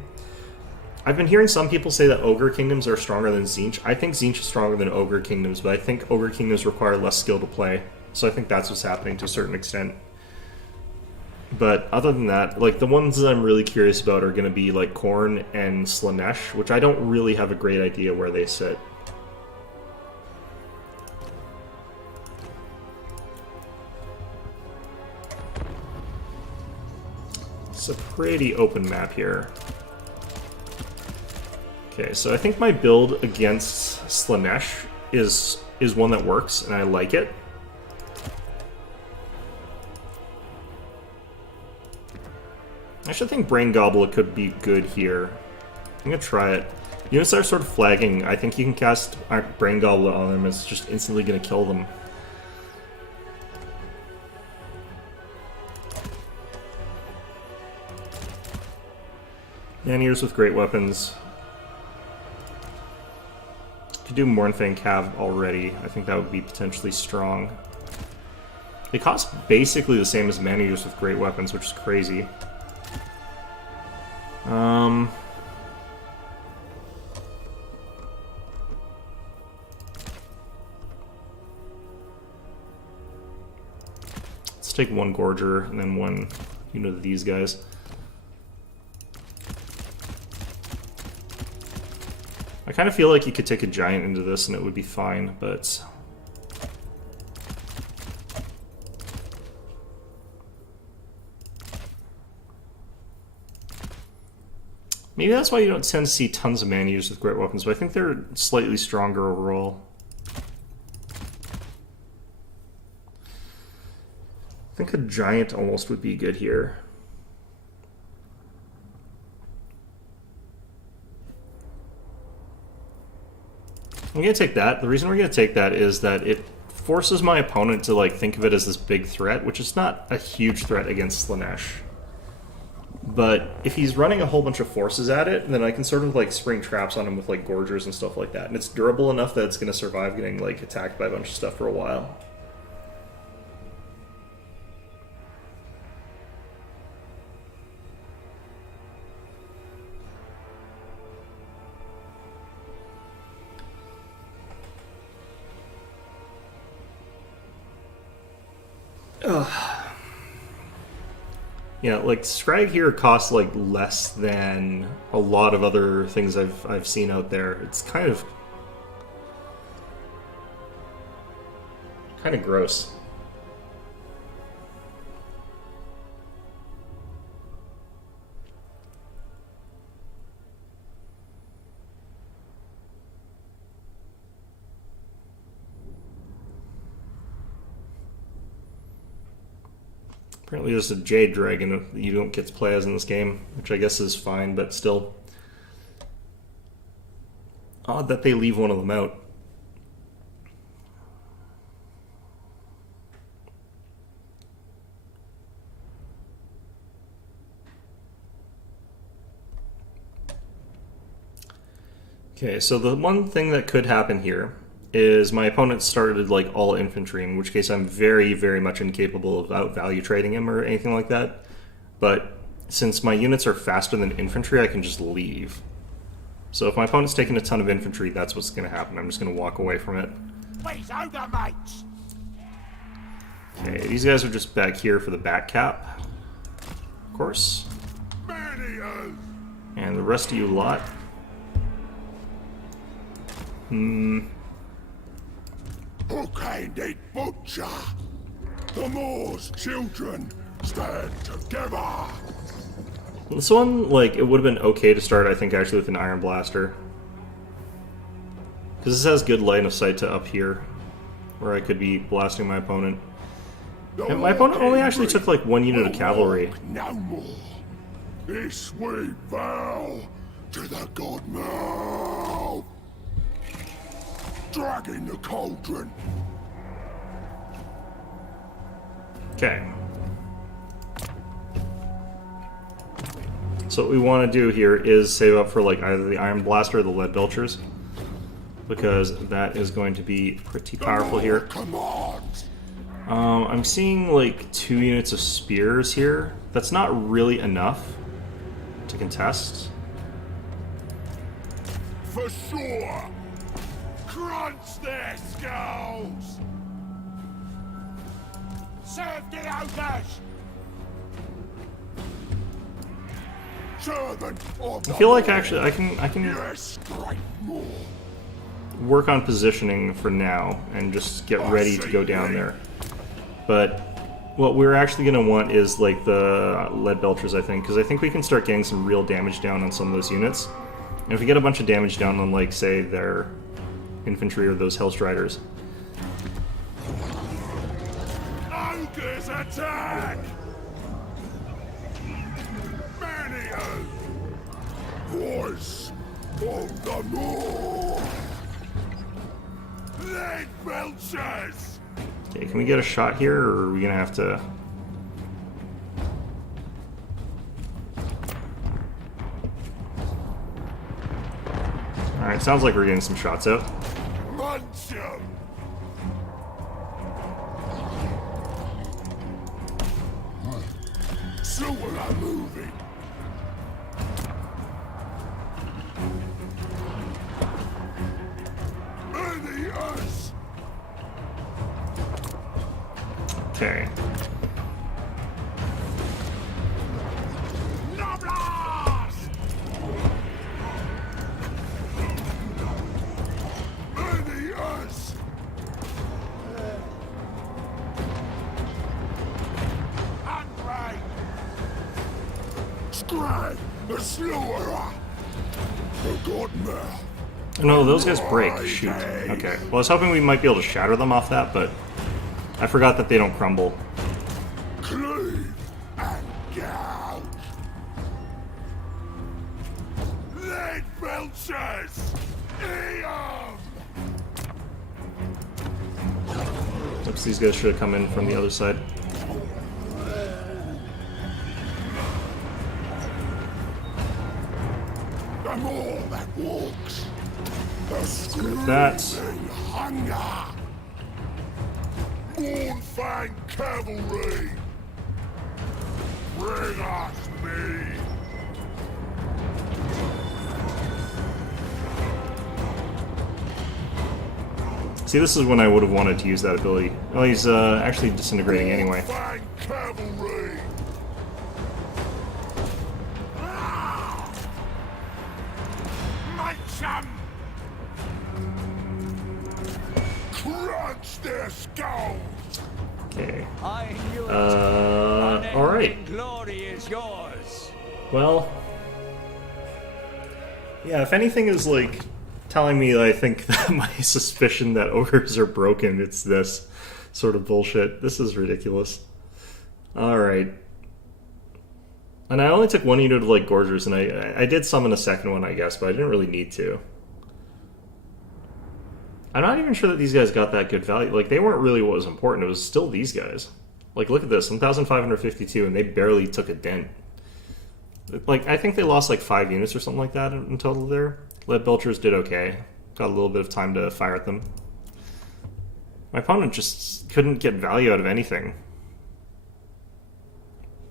I've been hearing some people say that Ogre Kingdoms are stronger than Tzeentch. I think Tzeentch is stronger than Ogre Kingdoms, but I think Ogre Kingdoms require less skill to play. So I think that's what's happening to a certain extent. But other than that, like, the ones that I'm really curious about are going to be, like, Khorne and Slaanesh, which I don't really have a great idea where they sit. It's a pretty open map here. Okay, so I think my build against Slaanesh is one that works, and I like it. I should think Brain Goblet could be good here. I'm gonna try it. Units that are sort of flagging, I think you can cast Brain Goblet on them, it's just instantly gonna kill them. Man-eaters with great weapons. Could do Mournfang Cav already. I think that would be potentially strong. They cost basically the same as man-eaters with great weapons, which is crazy. Let's take one Gorger and then one unit of these guys. I kind of feel like you could take a giant into this and it would be fine, but... maybe that's why you don't tend to see tons of man-eaters with great weapons, but I think they're slightly stronger overall. I think a giant almost would be good here. I'm going to take that. The reason we're going to take that is that it forces my opponent to like think of it as this big threat, which is not a huge threat against Slaanesh. But if he's running a whole bunch of forces at it, then I can sort of like spring traps on him with like Gorgers and stuff like that. And it's durable enough that it's going to survive getting like attacked by a bunch of stuff for a while. Yeah, like Scrag here costs like less than a lot of other things I've seen out there. It's kind of gross. Apparently there's a Jade Dragon that you don't get to play as in this game, which I guess is fine, but still. Odd that they leave one of them out. Okay, so the one thing that could happen here is my opponent started like all infantry, in which case I'm very, very much incapable of out-value trading him or anything like that. But since my units are faster than infantry, I can just leave. So if my opponent's taking a ton of infantry, that's what's going to happen. I'm just going to walk away from it. These Ogre mates! Okay, these guys are just back here for the back cap, of course. And the rest of you lot. Who can eat butcher? The Moor's children stand together. This one, like, it would have been okay to start, I think, actually with an Iron Blaster. Because this has good line of sight to up here, where I could be blasting my opponent. And my opponent only actually took, like, 1 unit of cavalry. No more. This we vow to the god Mal. Dragging the cauldron. Okay. So what we want to do here is save up for, like, either the Iron Blaster or the Lead Belchers, because that is going to be pretty powerful here. I'm seeing, like, 2 units of spears here. That's not really enough to contest. For sure. Crunch their skulls. Serve the ogres. I feel like actually I can work on positioning for now and just get ready to go down there. But what we're actually going to want is like the Lead Belchers, I think, because I think we can start getting some real damage down on some of those units. And if we get a bunch of damage down on, like, say, their infantry or those Hellstriders. Ogres attack! Voice of the Moor! Lead Belchers! Okay, can we get a shot here, or are we gonna have to... Alright, sounds like we're getting some shots out. Munch 'em! Slower are moving. Okay. No, those guys break. Shoot. Okay. Well, I was hoping we might be able to shatter them off that, but I forgot that they don't crumble. Cleave and gouge. Lead Belchers! Oops, these guys should have come in from the other side. The more that walks, the screaming that. hunger. Mournfang Cavalry! Bring us meat! See, this is when I would have wanted to use that ability. Oh, he's actually disintegrating anyway. Mournfang Cavalry! Make some! Crunch their skulls! Okay. I knew it. Alright. Glory is yours. Well, yeah, if anything is, like, telling me that I think that my suspicion that ogres are broken, it's this sort of bullshit. This is ridiculous. Alright. And I only took 1 unit of, like, Gorgers, and I did summon a second one, I guess, but I didn't really need to. I'm not even sure that these guys got that good value. Like, they weren't really what was important. It was still these guys. Like, look at this. 1,552, and they barely took a dent. Like, I think they lost, like, 5 units or something like that in total there. Lead Belchers did okay. Got a little bit of time to fire at them. My opponent just couldn't get value out of anything.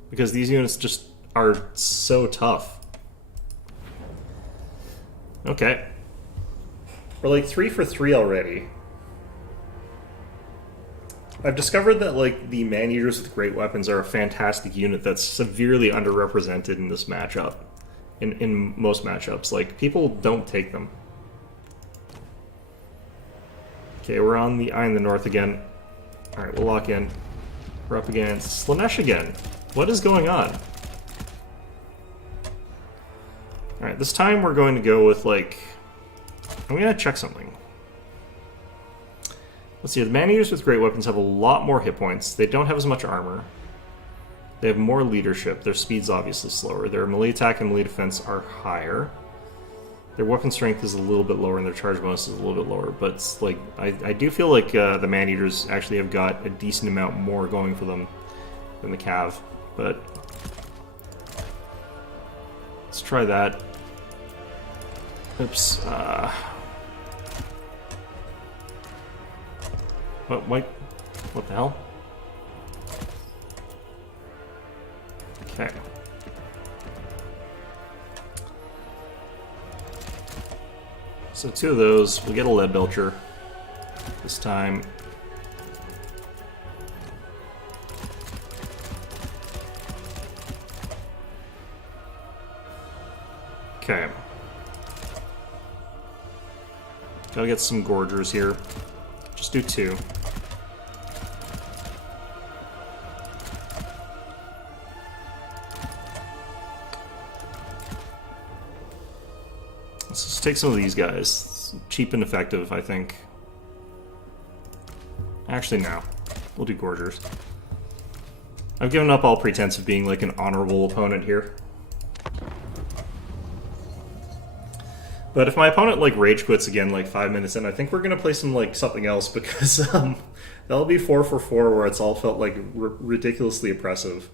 Because these units just are so tough. Okay. We're like 3 for 3 already. I've discovered that like the man-eaters with great weapons are a fantastic unit that's severely underrepresented in this matchup. In most matchups, like people don't take them. Okay, we're on the Eye in the North again. All right, we'll lock in. We're up against Slaanesh again. What is going on? All right, this time we're going to go with like. I'm gonna check something. Let's see, the man-eaters with great weapons have a lot more hit points. They don't have as much armor. They have more leadership. Their speed's obviously slower. Their melee attack and melee defense are higher. Their weapon strength is a little bit lower, and their charge bonus is a little bit lower. But it's like I do feel like the man-eaters actually have got a decent amount more going for them than the Cav. But let's try that. Oops. What the hell? Okay. So 2 of those. We get a lead belcher this time. Okay. Gotta get some gorgers here. Just do 2. Let's just take some of these guys. It's cheap and effective, I think. Actually, no. We'll do gorgers. I've given up all pretense of being like an honorable opponent here. But if my opponent like rage quits again like 5 minutes in, I think we're gonna play some like something else because that'll be 4 for 4 where it's all felt like ridiculously oppressive.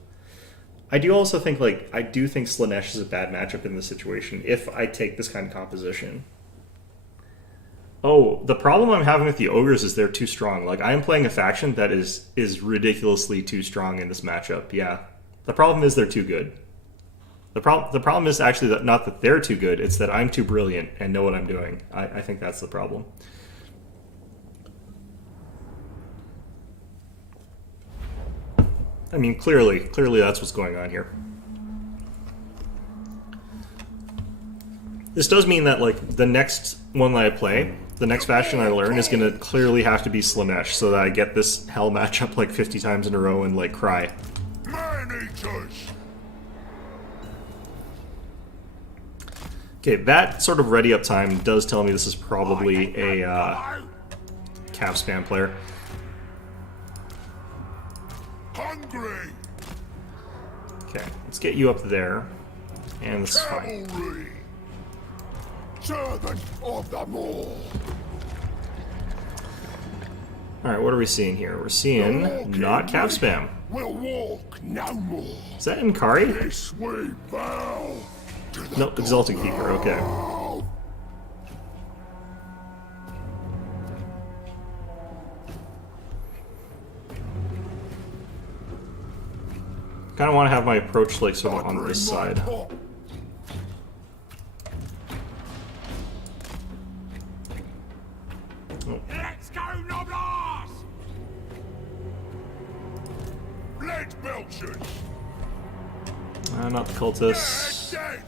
I do also think I do think Slaanesh is a bad matchup in this situation if I take this kind of composition. Oh, the problem I'm having with the Ogres is they're too strong. Like I am playing a faction that is ridiculously too strong in this matchup. Yeah, the problem is they're too good. The problem is actually that not that they're too good, it's that I'm too brilliant and know what I'm doing. I think that's the problem. I mean, clearly that's what's going on here. This does mean that, like, the next one that I play, the next faction I learn is going to clearly have to be Slaanesh so that I get this hell matchup, like, 50 times in a row and, like, cry. Man-eaters! Okay, that sort of ready up time does tell me this is probably a Cav spam player. Hungry! Okay, let's get you up there. And this is fine. Cavalry! Servant of them all! Alright, what are we seeing here? We're seeing not Cav spam. We'll walk no more. Is that Nkari? This we vow to the No, Exalted Keeper, okay. Kind of want to have my approach like sort of on this side. Oh. Let's go, Noblars! Lead belchers! Not the cultists. Dead!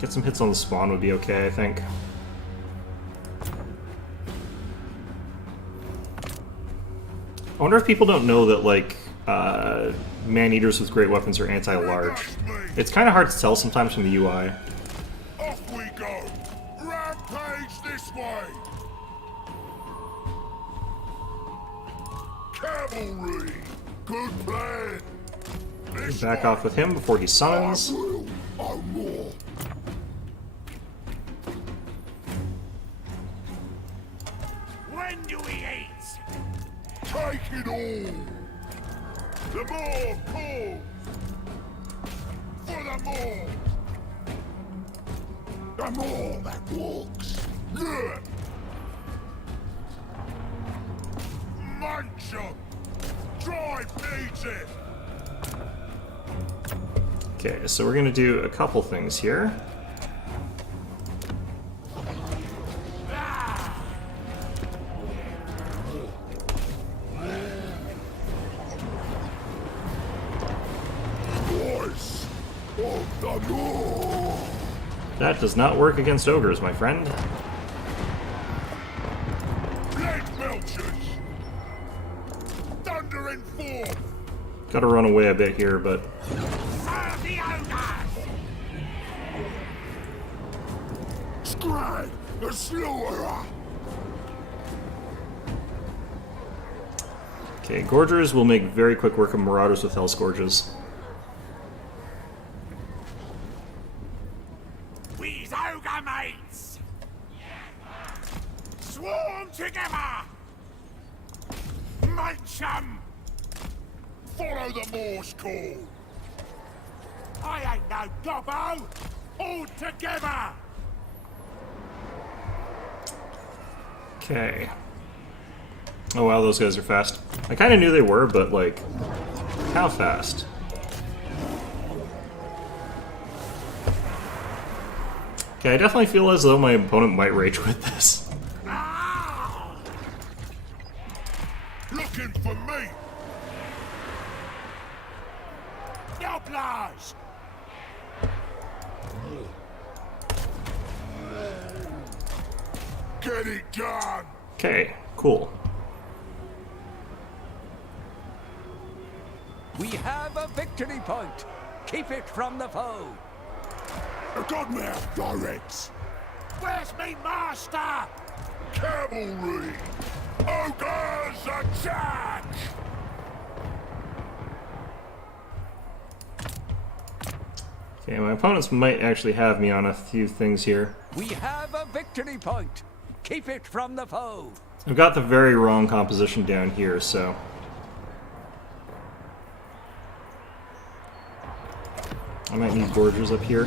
Get some hits on the spawn would be okay, I think. I wonder if people don't know that, like, man-eaters with great weapons are anti-large. It's kind of hard to tell sometimes from the UI. Off we go! Rampage this way! Cavalry! Good plan! This Back way. off with him before he summons. Oh, more! When do we eat? Take it all! The more calls! For the more! The more that walks! Yeah! Munch 'em! Drive needs it! Okay, so we're gonna do a couple things here. That does not work against ogres, my friend. Blade belchers! Thunder and forth! Gotta run away a bit here, but... Serve the ogres! Scribe, the slaughterer! Okay, Gorgers will make very quick work of Marauders with Hell Scourges. We's ogre mates! Swarm together! Match 'em! Follow the Morse call! I ain't no gobbo! All together! Okay. Oh wow, those guys are fast. I kind of knew they were, but like, how fast? Okay, I definitely feel as though my opponent might rage with this. Ah! Looking for me! Noblage! Get it done! Okay, cool. We have a victory point. Keep it from the foe. The Godmouth directs! Where's me master? Cavalry! Ogres attack! Okay, my opponents might actually have me on a few things here. We have a victory point. Keep it from the foe. I've got the very wrong composition down here, so... I might need Gorgers up here.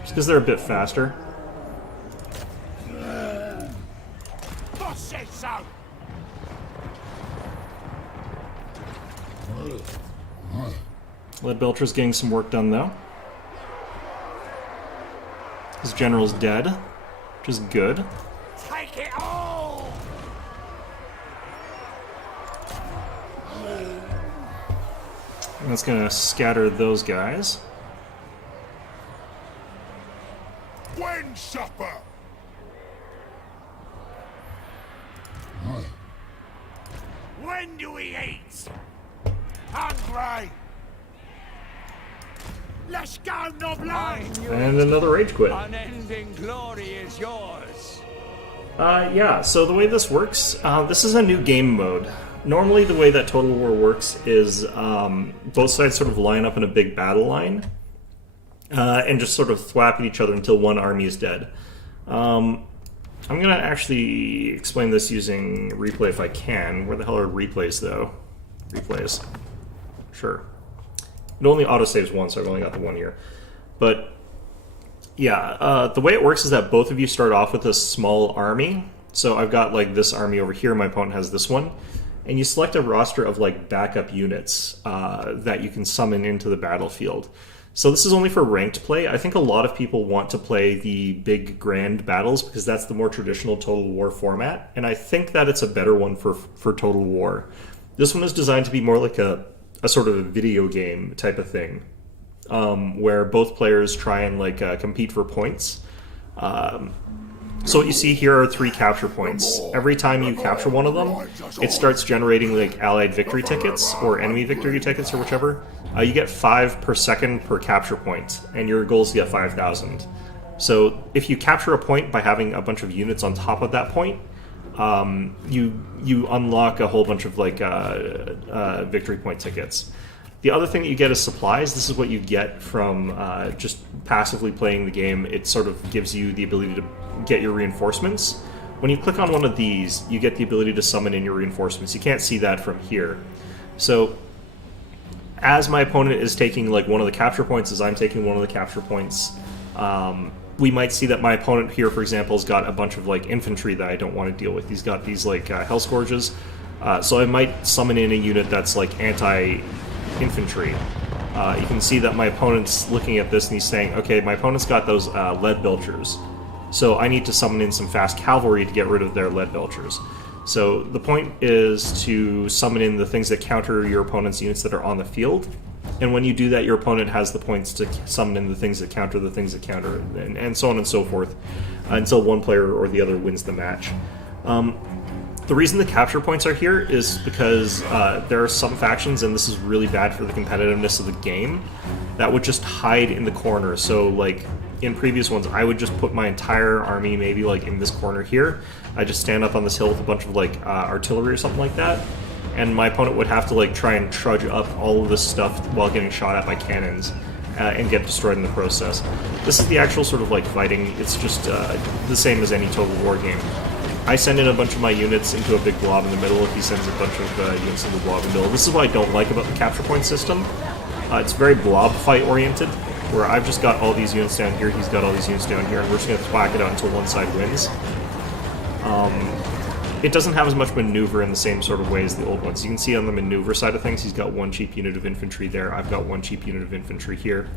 Just because they're a bit faster. Boss said so! Lead Belcher's getting some work done, though. His general's dead, which is good. Take it all! And that's gonna scatter those guys. When supper? When do we eat? Hungry! Let's go, Noble! And another rage quit. Unending glory is yours. Yeah, so the way this works, this is a new game mode. Normally the way that Total War works is both sides sort of line up in a big battle line and just sort of thwap at each other until one army is dead. I'm going to actually explain this using replay if I can. Where the hell are replays, though? Replays. Sure. It only autosaves once, so I've only got the one here. But, yeah, the way it works is that both of you start off with a small army. So I've got, like, this army over here. My opponent has this one. And you select a roster of, like, backup units that you can summon into the battlefield. So this is only for ranked play. I think a lot of people want to play the big grand battles because that's the more traditional Total War format, and I think that it's a better one for Total War. This one is designed to be more like a sort of a video game type of thing, where both players try and like compete for points. So what you see here are 3 capture points. Every time you capture one of them, it starts generating like allied victory tickets or enemy victory tickets or whichever. You get 5 per second per capture point, and your goal is to get 5,000. So if you capture a point by having a bunch of units on top of that point, you unlock a whole bunch of like victory point tickets. The other thing that you get is supplies. This is what you get from just passively playing the game. It sort of gives you the ability to get your reinforcements. When you click on one of these, you get the ability to summon in your reinforcements. You can't see that from here. So as my opponent is taking like one of the capture points, as I'm taking one of the capture points, we might see that my opponent here, for example, has got a bunch of like infantry that I don't want to deal with. He's got these like Hell Scourges. So I might summon in a unit that's like anti-infantry. You can see that my opponent's looking at this and he's saying, okay, my opponent's got those lead belchers. So I need to summon in some fast cavalry to get rid of their lead belchers. So the point is to summon in the things that counter your opponent's units that are on the field, And when you do that, your opponent has the points to summon in the things that counter the things that counter, and so on and so forth, until one player or the other wins the match. The reason the capture points are here is because there are some factions, and this is really bad for the competitiveness of the game, that would just hide in the corner. So, like, in previous ones, I would just put my entire army maybe, like, in this corner here. I just stand up on this hill with a bunch of, like, artillery or something like that, and my opponent would have to, like, try and trudge up all of this stuff while getting shot at by cannons and get destroyed in the process. This is the actual sort of, like, fighting. It's just the same as any Total War game. I send in a bunch of my units into a big blob in the middle. He sends a bunch of units into the blob in the middle. This is what I don't like about the capture point system. It's very blob fight oriented, where I've just got all these units down here, he's got all these units down here, and we're just going to thwack it out until one side wins. It doesn't have as much maneuver in the same sort of way as the old ones. You can see on the maneuver side of things, he's got one cheap unit of infantry there. I've got one cheap unit of infantry here.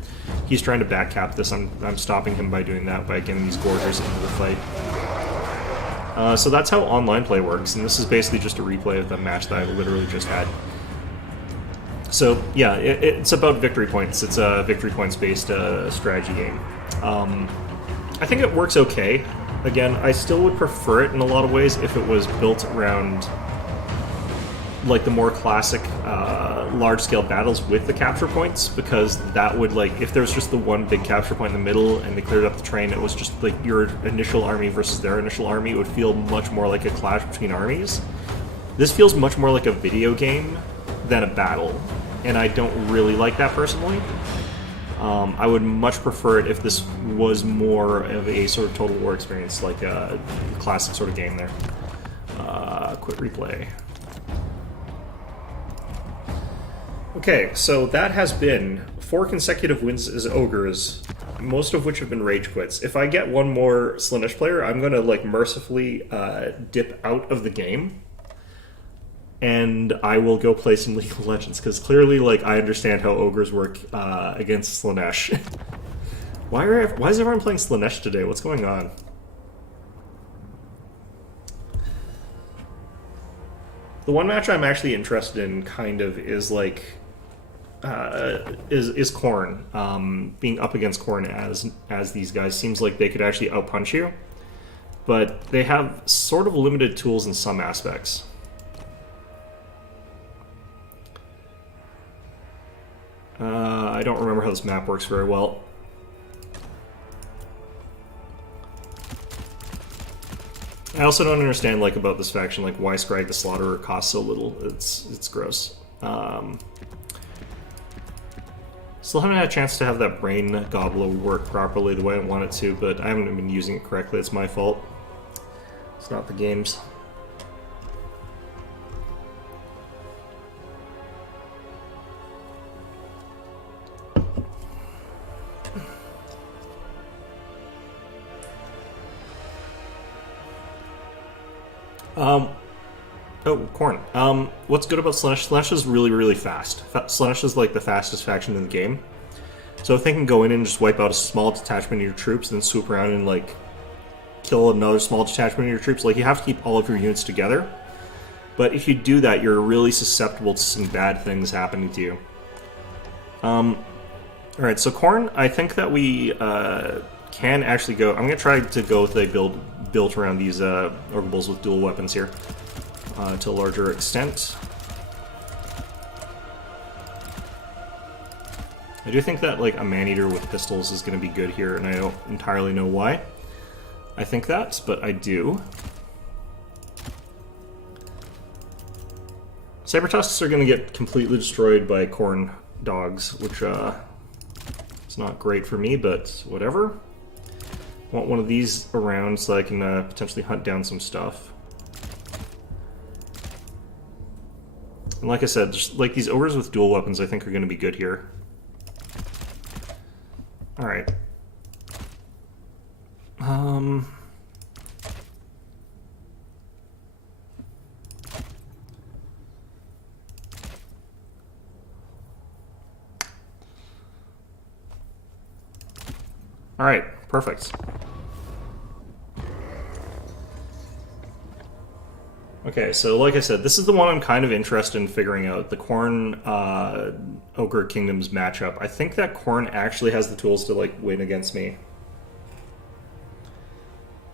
He's trying to backcap this. I'm stopping him by doing that, by getting these gorgers into the fight. So that's how online play works, and this is basically just a replay of the match that I literally just had. So yeah, it's about victory points. It's a victory points based strategy game. I think it works okay. Again, I still would prefer it in a lot of ways if it was built around like the more classic large-scale battles with the capture points, because that would, like, if there was just the one big capture point in the middle and they cleared up the terrain, it was just like your initial army versus their initial army, it would feel much more like a clash between armies. This feels much more like a video game than a battle, and I don't really like that personally. I would much prefer it if this was more of a sort of Total War experience, like a classic sort of game there. Quit replay. Okay, so that has been 4 consecutive wins as Ogres, most of which have been rage quits. If I get one more Slaanesh player, I'm going to, like, mercifully dip out of the game, and I will go play some League of Legends, because clearly, like, I understand how Ogres work against Slaanesh. Why is everyone playing Slaanesh today? What's going on? The one match I'm actually interested in, kind of, is, like, is Khorne. Being up against Khorne as these guys seems like they could actually outpunch you, but they have sort of limited tools in some aspects. I don't remember how this map works very well. I also don't understand, like, about this faction, like, why Scrag the Slaughterer costs so little. It's gross. Still haven't had a chance to have that Brain Gobbler work properly the way I want it to, but I haven't been using it correctly. It's my fault. It's not the game's. Oh, Khorne. What's good about Slaanesh? Slaanesh is really, really fast. Slaanesh is like the fastest faction in the game. So if they can go in and just wipe out a small detachment of your troops, and then swoop around and, like, kill another small detachment of your troops, like, you have to keep all of your units together. But if you do that, you're really susceptible to some bad things happening to you. Alright, so Khorne, I think that we can actually go... I'm going to try to go with a build built around these Ogre Bulls with dual weapons here. To a larger extent. I do think that, like, a Man-Eater with pistols is going to be good here, and I don't entirely know why I think that, but I do. Saber Tusks are going to get completely destroyed by Khorne dogs, which is not great for me, but whatever. Want one of these around so I can potentially hunt down some stuff. And like I said, just, like, these ogres with dual weapons I think are going to be good here. Alright. Alright, perfect. Okay, Okay, so like I said, this is the one I'm kind of interested in figuring out, the Khorne Ogre Kingdoms matchup. I think that Khorne actually has the tools to like win against me.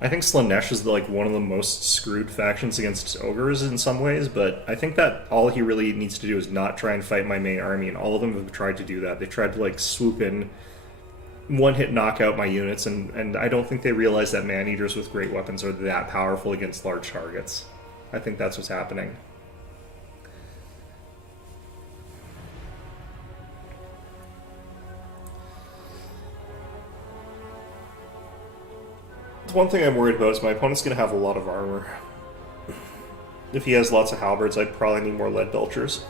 I think Slaanesh is like one of the most screwed factions against ogres in some ways, but I think that all he really needs to do is not try and fight my main army, and all of them have tried to do that. They tried to like swoop in, one-hit knock out my units, and I don't think they realize that man-eaters with great weapons are that powerful against large targets. I think that's what's happening. One thing I'm worried about is my opponent's going to have a lot of armor. If he has lots of halberds, I'd probably need more lead belchers.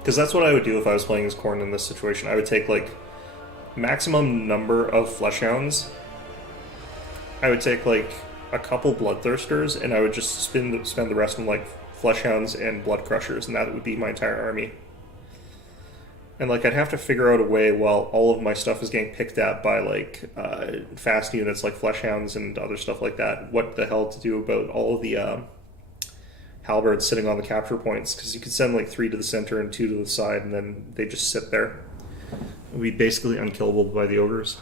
Because that's what I would do if I was playing as Khorne in this situation. I would take, like, maximum number of fleshhounds. I would take, like, a couple bloodthirsters, and I would just spend the rest on, like, fleshhounds and blood crushers, and that would be my entire army. And, like, I'd have to figure out a way while all of my stuff is getting picked at by, like, fast units like Fleshhounds and other stuff like that, what the hell to do about all of the halberds sitting on the capture points, because you could send, like, 3 to the center and 2 to the side, and then they just sit there. It would be basically unkillable by the ogres.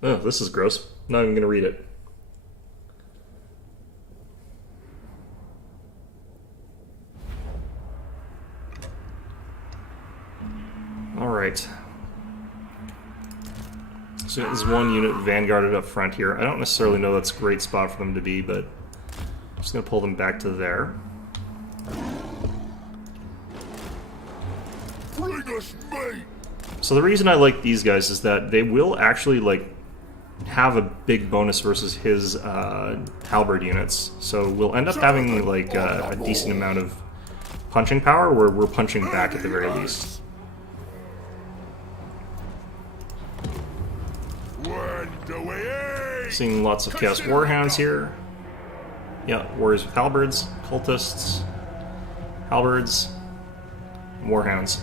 Oh, this is gross. Not even going to read it. Alright. So there's one unit vanguarded up front here. I don't necessarily know that's a great spot for them to be, but I'm just going to pull them back to there. Bring us meat! So the reason I like these guys is that they will actually, like, have a big bonus versus his halberd units. So we'll end up having, like, a decent amount of punching power where we're punching back at the very least. Seeing lots of Chaos Warhounds here. Yeah, warriors with halberds, cultists, halberds, warhounds.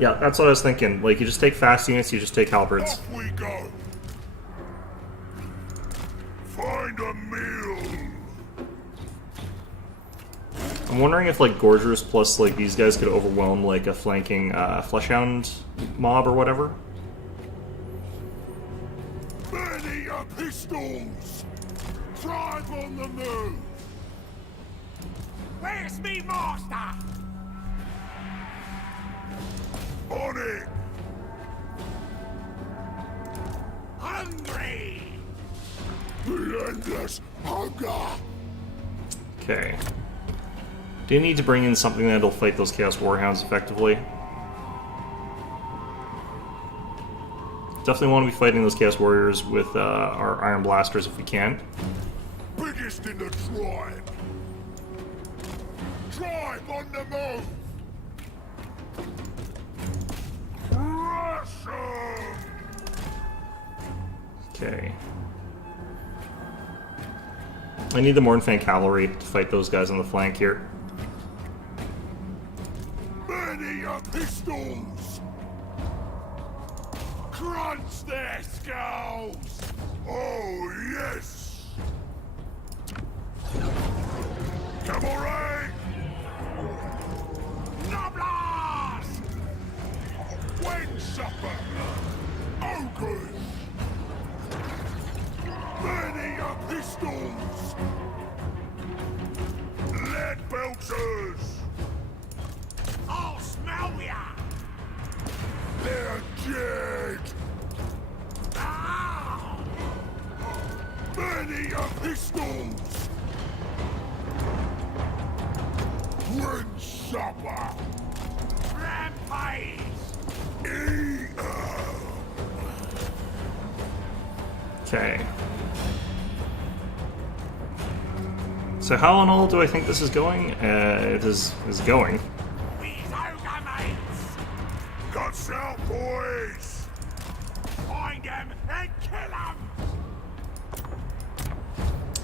Yeah, that's what I was thinking. Like, you just take fast units, you just take halberds. Off we go. Find a meal. I'm wondering if, like, Gorgers plus, like, these guys could overwhelm, like, a flanking Fleshhound mob or whatever. Burning your pistols! Drive on the move! Where's me master? On it! Hungry! Relentless hunger! Okay. Do you need to bring in something that'll fight those Chaos Warhounds effectively? Definitely want to be fighting those Chaos Warriors with our Iron Blasters if we can. Biggest in the tribe! Tribe on the move! Crush 'em! Okay. I need the Mornfang Cavalry to fight those guys on the flank here. Burning your pistols! Crunch their skulls! Oh, yes! Cavalry! Noblars! Wind supper! Ogres! Burning your pistols! Lead belchers! I'll smell ya! They're dead! Ah! Burning your pistols! Wind supper! Rampage! Okay. So how in all do I think this is going? It is going. These ogre mates! Guts out, boys! Find them and kill them!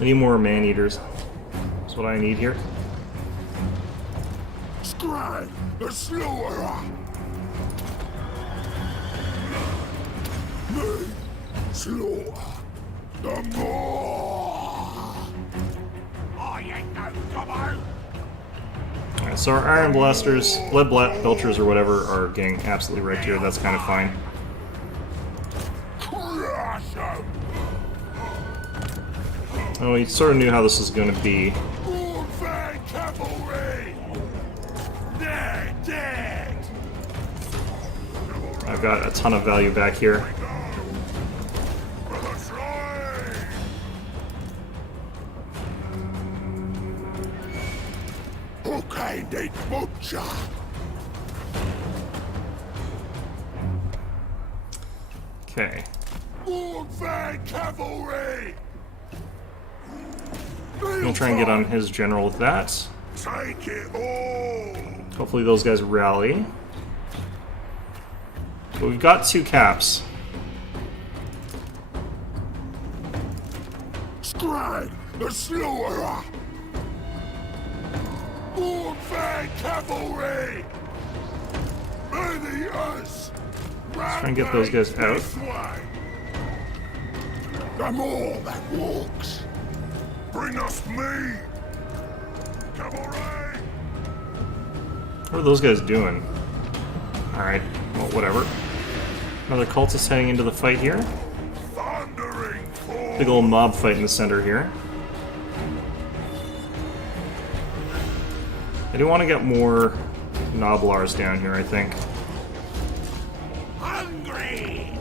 I need more man-eaters. That's what I need here. Scrag the slaughterer! me slaughter, the more. I ain't no gobbo. Alright, so our Iron Blasters, Belchers or whatever, are getting absolutely wrecked here. That's kind of fine. Crush 'em. Oh, we sort of knew how this was going to be. Warhammer Cavalry. They're dead. I've got a ton of value back here. For the train. Hook-handed butcher. Okay. Warhammer Cavalry. I'm gonna try and get on his general with that. Take it all. Hopefully those guys rally. But we've got 2 caps. Scrag the slaughterer. Warhammer Cavalry. Many us. Try and get those guys out. This way. The more that walks. Bring us meat. Cavalry. What are those guys doing? Alright, well, whatever. Another cultist heading into the fight here. Thundering force. Big old mob fight in the center here. I do want to get more Noblars down here, I think. Hungry.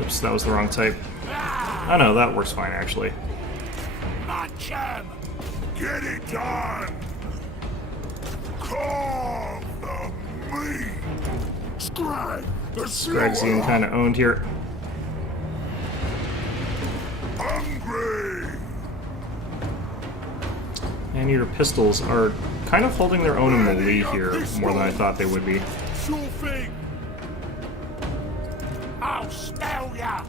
Oops, that was the wrong type. Oh no, that works fine, actually. Munch 'em. Get it done. Carve the meat. Scrag the Greg's slaughterer. getting kind of owned here. Hungry. And your pistols are kind of holding their own in the lead here, more than I thought they would be. Sure thing. I'll spell ya.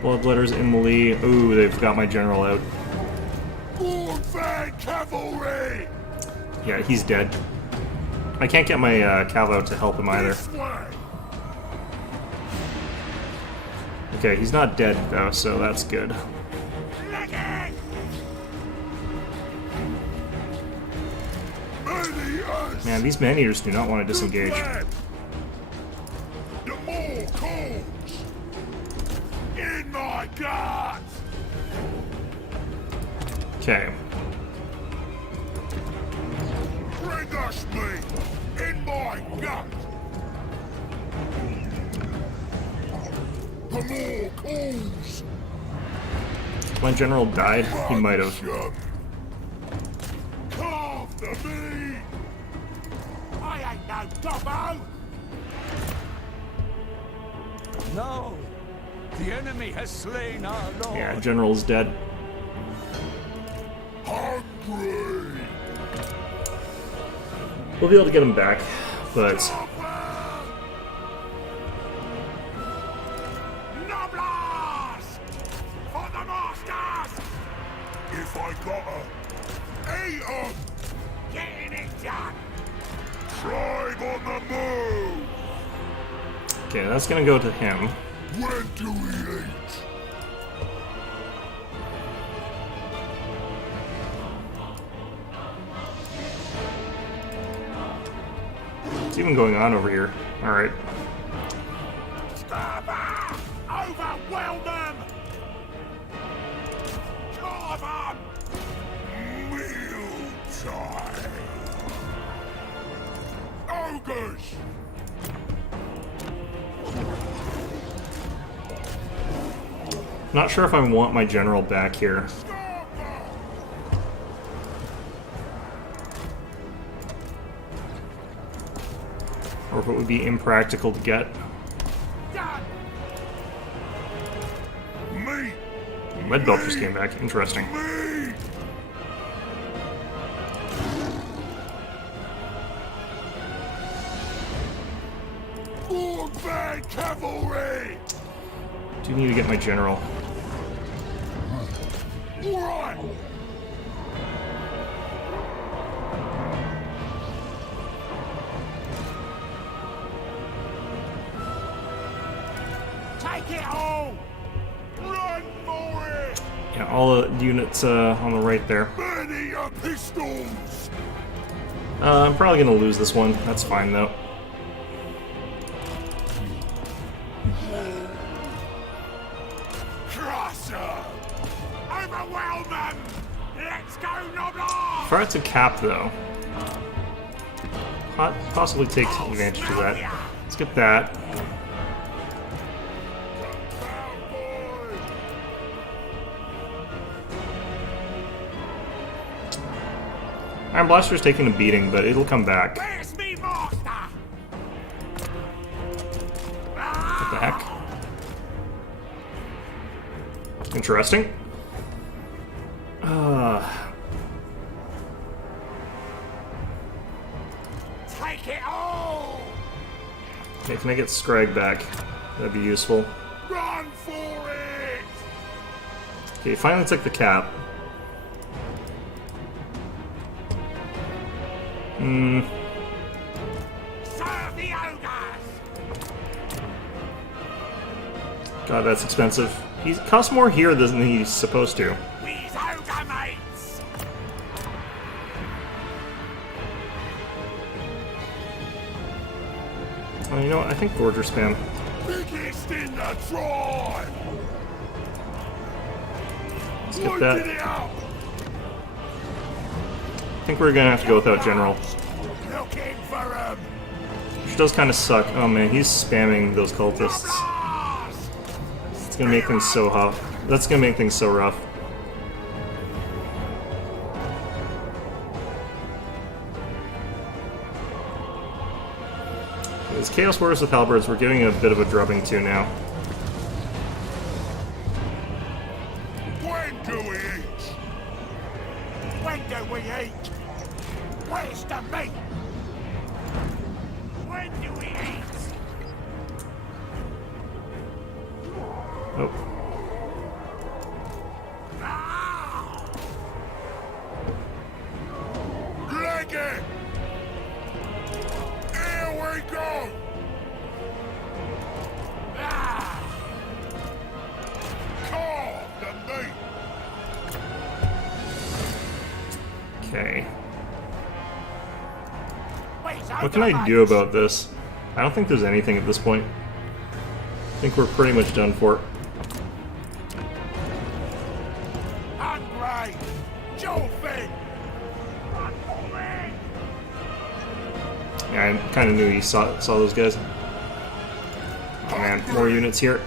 Bloodletter's in the lead. Ooh, they've got my general out. Warhammer Cavalry. Yeah, he's dead. I can't get my Cav out to help him either. This way. Okay, he's not dead though, so that's good. Leg it. Many us. Man, these man-eaters do not want to disengage. The more calls. In my guts. Okay. Bring us meat. In my gut. The more calls. My general died. He might have. Carve the meat. I ain't no gobbo. No! The enemy has slain our lord! Yeah, general's dead. Hungry. We'll be able to get him back, but Noblars! For the masters! If I gotta eat 'em! Getting it done! Tribe on the move! okay, that's gonna go to him. When do we eat? What's even going on over here? Alright. Scarber! Overwhelm them! Carve 'em! Meal time! Ogres! Not sure if I want my general back here. Or if it would be impractical to get. Done! Meat! Lead belt just came back. Interesting. Meat! Warhammer Cavalry! Do need to get my general. Right! Yeah, all the units on the right there. Many your pistols! I'm probably going to lose this one. That's fine, though. Crusher! Overwhelm them! Let's go, Noblar! If I had to cap, though, possibly take advantage of that. Let's get that. Iron Blaster's taking a beating, but it'll come back. Where's me master? What the heck? Interesting. Take it all! Okay, can I get Scrag back? That'd be useful. Run for it! Okay, finally took the cap. Serve the ogres! God, that's expensive. He costs more here than he's supposed to. We's ogre mates! Oh, you know what? I think Gorger spam. Biggest in the tribe! Let's get Loaded that. it up! I think we're gonna have to go without General. Looking for him! Which does kind of suck. Oh man, he's spamming those cultists. It's gonna make things so rough. That's gonna make things so rough. These Chaos Warriors with Halberds we're giving a bit of a drubbing to now. When do we eat? When do we eat? Where's the meat? When do we eat? Oh. Leg it! Here we go! Carve the meat! Okay. What can I do about this? I don't think there's anything at this point. I think we're pretty much done for. Hungry! Jolfin! Yeah, I kind of knew he saw those guys. Oh man, more units here.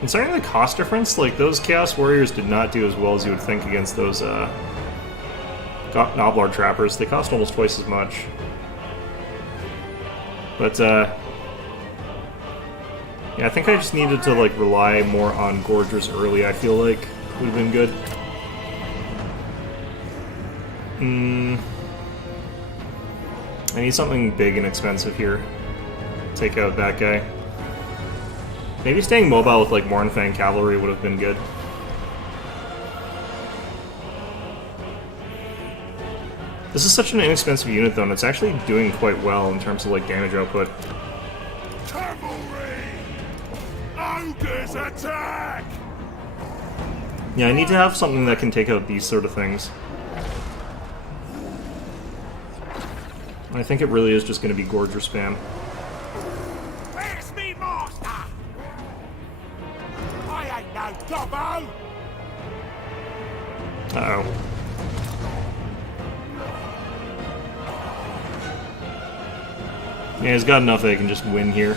Concerning the cost difference, like, those Chaos Warriors did not do as well as you would think against those, Noblar Trappers. They cost almost twice as much. But, yeah, I think I just needed to, like, rely more on Gorgers early, I feel like. Would have been good. I need something big and expensive here. Take out that guy. Maybe staying mobile with, like, Mournfang Cavalry would have been good. This is such an inexpensive unit, though, and it's actually doing quite well in terms of, like, damage output. Cavalry! Ogres attack! Yeah, I need to have something that can take out these sort of things. I think it really is just going to be Gorger spam. Where's me master? I ain't no gobbo! Uh-oh. Yeah, he's got enough that he can just win here.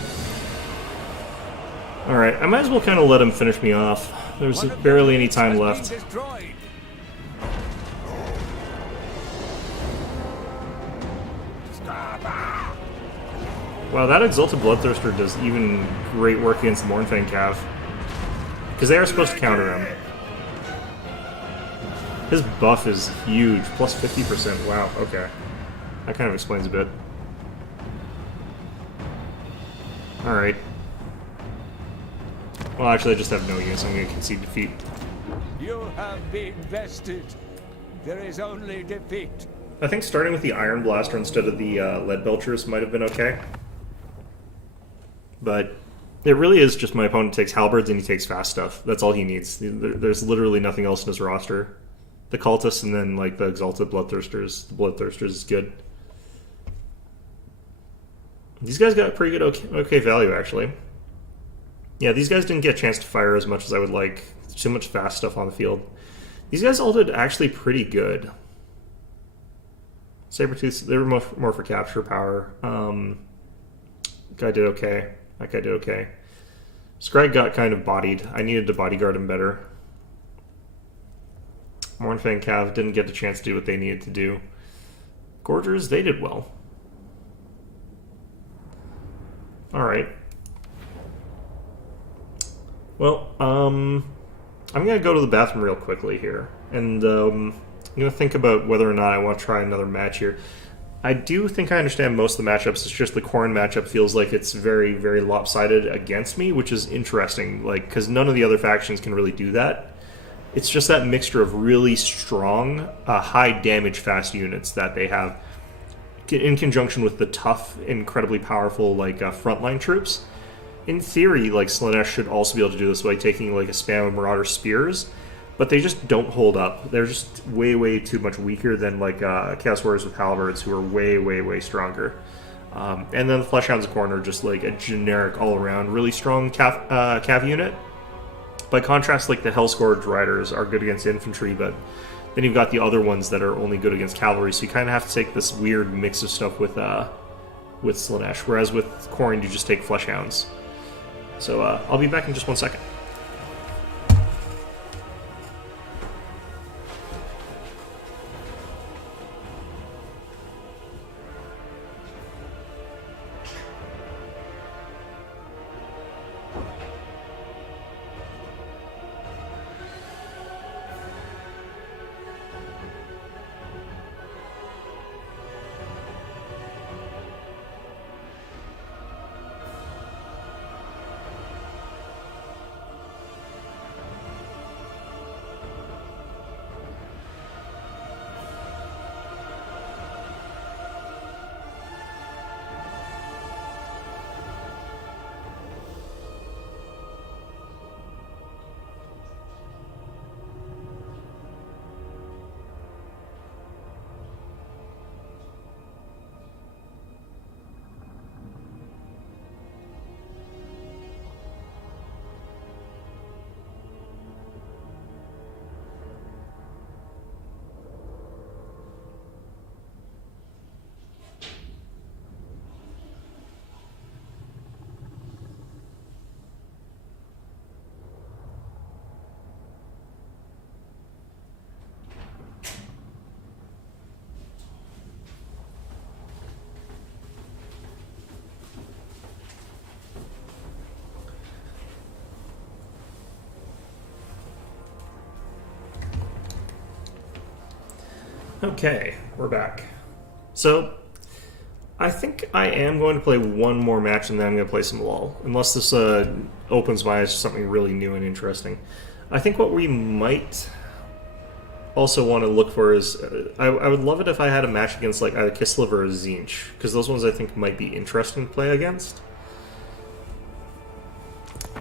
Alright, I might as well kind of let him finish me off. There's barely any time left. Wow, that Exalted Bloodthirster does even great work against the Mournfang Cav. Because they are supposed to counter him. His buff is huge, plus 50%. Wow, okay. That kind of explains a bit. Alright. Well, actually, I just have no use. I'm going to concede defeat. You have been bested. There is only defeat. I think starting with the Iron Blaster instead of the Lead Belchers might have been okay. But It really is just my opponent takes halberds and he takes fast stuff. That's all he needs. There's literally nothing else in his roster. The cultists and then like the exalted bloodthirsters. The bloodthirsters is good. These guys got pretty good okay value actually. Yeah, these guys didn't get a chance to fire as much as I would like. Too much fast stuff on the field. These guys all did actually pretty good. Sabertooth, they were more for capture power. Guy did okay. That guy did okay. Scrag got kind of bodied. I needed to bodyguard him better. Mornfang Cav didn't get the chance to do what they needed to do. Gorgers, they did well. Alright. Well, I'm going to go to the bathroom real quickly here. And I'm going to think about whether or not I want to try another match here. I do think I understand most of the matchups. It's just the Khorne matchup feels like it's very, very lopsided against me, which is interesting, like, because none of the other factions can really do that. It's just that mixture of really strong, high damage fast units that they have in conjunction with the tough, incredibly powerful, like, frontline troops. In theory, like, Slaanesh should also be able to do this by taking, like, a spam of Marauder Spears, but they just don't hold up. They're just way, way too much weaker than, like, Chaos Warriors with Halberds, who are way, way, way stronger. And then the Fleshhounds of Khorne are just, like, a generic, all-around, really strong cav unit. By contrast, like, the Hellscourge Riders are good against infantry, but then you've got the other ones that are only good against cavalry, so you kind of have to take this weird mix of stuff with Slaanesh, whereas with Khorne, you just take Fleshhounds. So I'll be back in just 1 second. Okay, we're back. So, I think I am going to play one more match and then I'm going to play some LoL. Unless this opens my eyes to something really new and interesting. I think what we might also want to look for is... I would love it if I had a match against like either Kislev or Tzeentch, because those ones I think might be interesting to play against.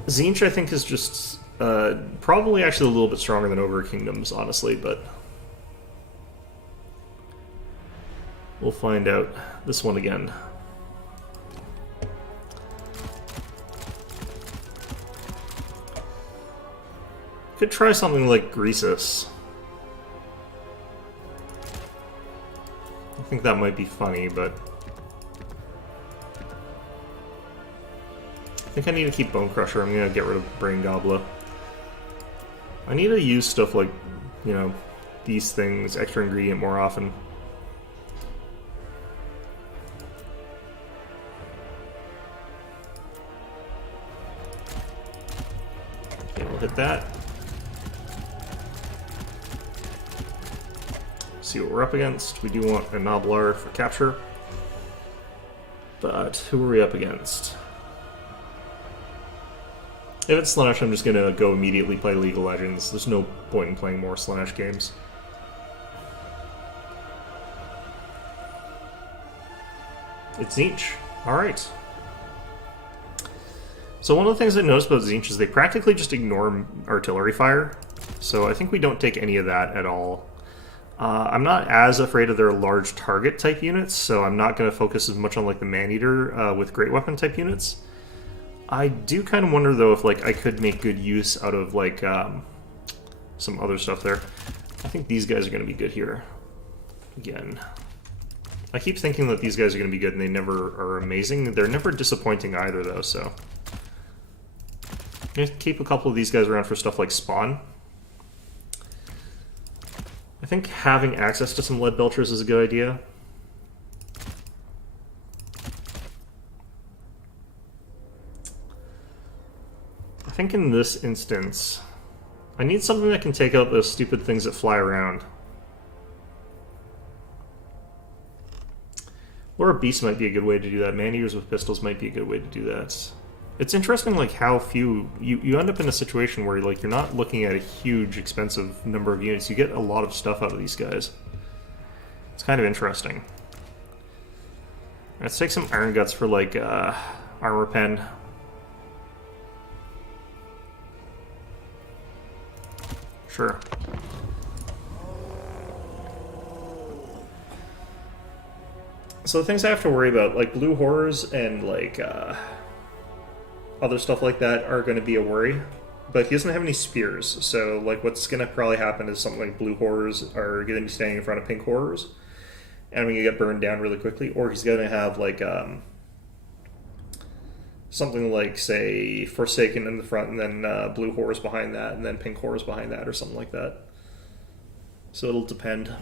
Tzeentch I think is just probably actually a little bit stronger than Ogre Kingdoms, honestly, but... we'll find out this one again. Could try something like Greasus. I think that might be funny, but... I think I need to keep Bone Crusher. I'm gonna get rid of Brain Gobbler. I need to use stuff like, you know, these things, extra ingredient more often. Hit that. See what we're up against. We do want a Noblar for capture. But who are we up against? If it's Slaanesh, I'm just gonna go immediately play League of Legends. There's no point in playing more Slaanesh games. It's Tzeentch. Alright. So one of the things I noticed about Tzeentch is they practically just ignore artillery fire. So I think we don't take any of that at all. I'm not as afraid of their large target type units, so I'm not going to focus as much on like the Maneater with great weapon type units. I do kind of wonder though if like I could make good use out of like some other stuff there. I think these guys are going to be good here. Again, I keep thinking that these guys are going to be good and they never are amazing. They're never disappointing either though, so I'm going to keep a couple of these guys around for stuff like spawn. I think having access to some lead belchers is a good idea. I think in this instance, I need something that can take out those stupid things that fly around. Or a beast might be a good way to do that. Man-eaters with pistols might be a good way to do that. It's interesting, like, how few... You end up in a situation where, like, you're not looking at a huge, expensive number of units. You get a lot of stuff out of these guys. It's kind of interesting. Let's take some Iron Guts for, like, Armor Pen. Sure. So the things I have to worry about, like Blue Horrors and, like, other stuff like that are going to be a worry, but he doesn't have any spears, so like what's going to probably happen is something like Blue Horrors are going to be standing in front of Pink Horrors, and we're going to get burned down really quickly, or he's going to have like something like, say, Forsaken in the front, and then Blue Horrors behind that, and then Pink Horrors behind that, or something like that. So it'll depend.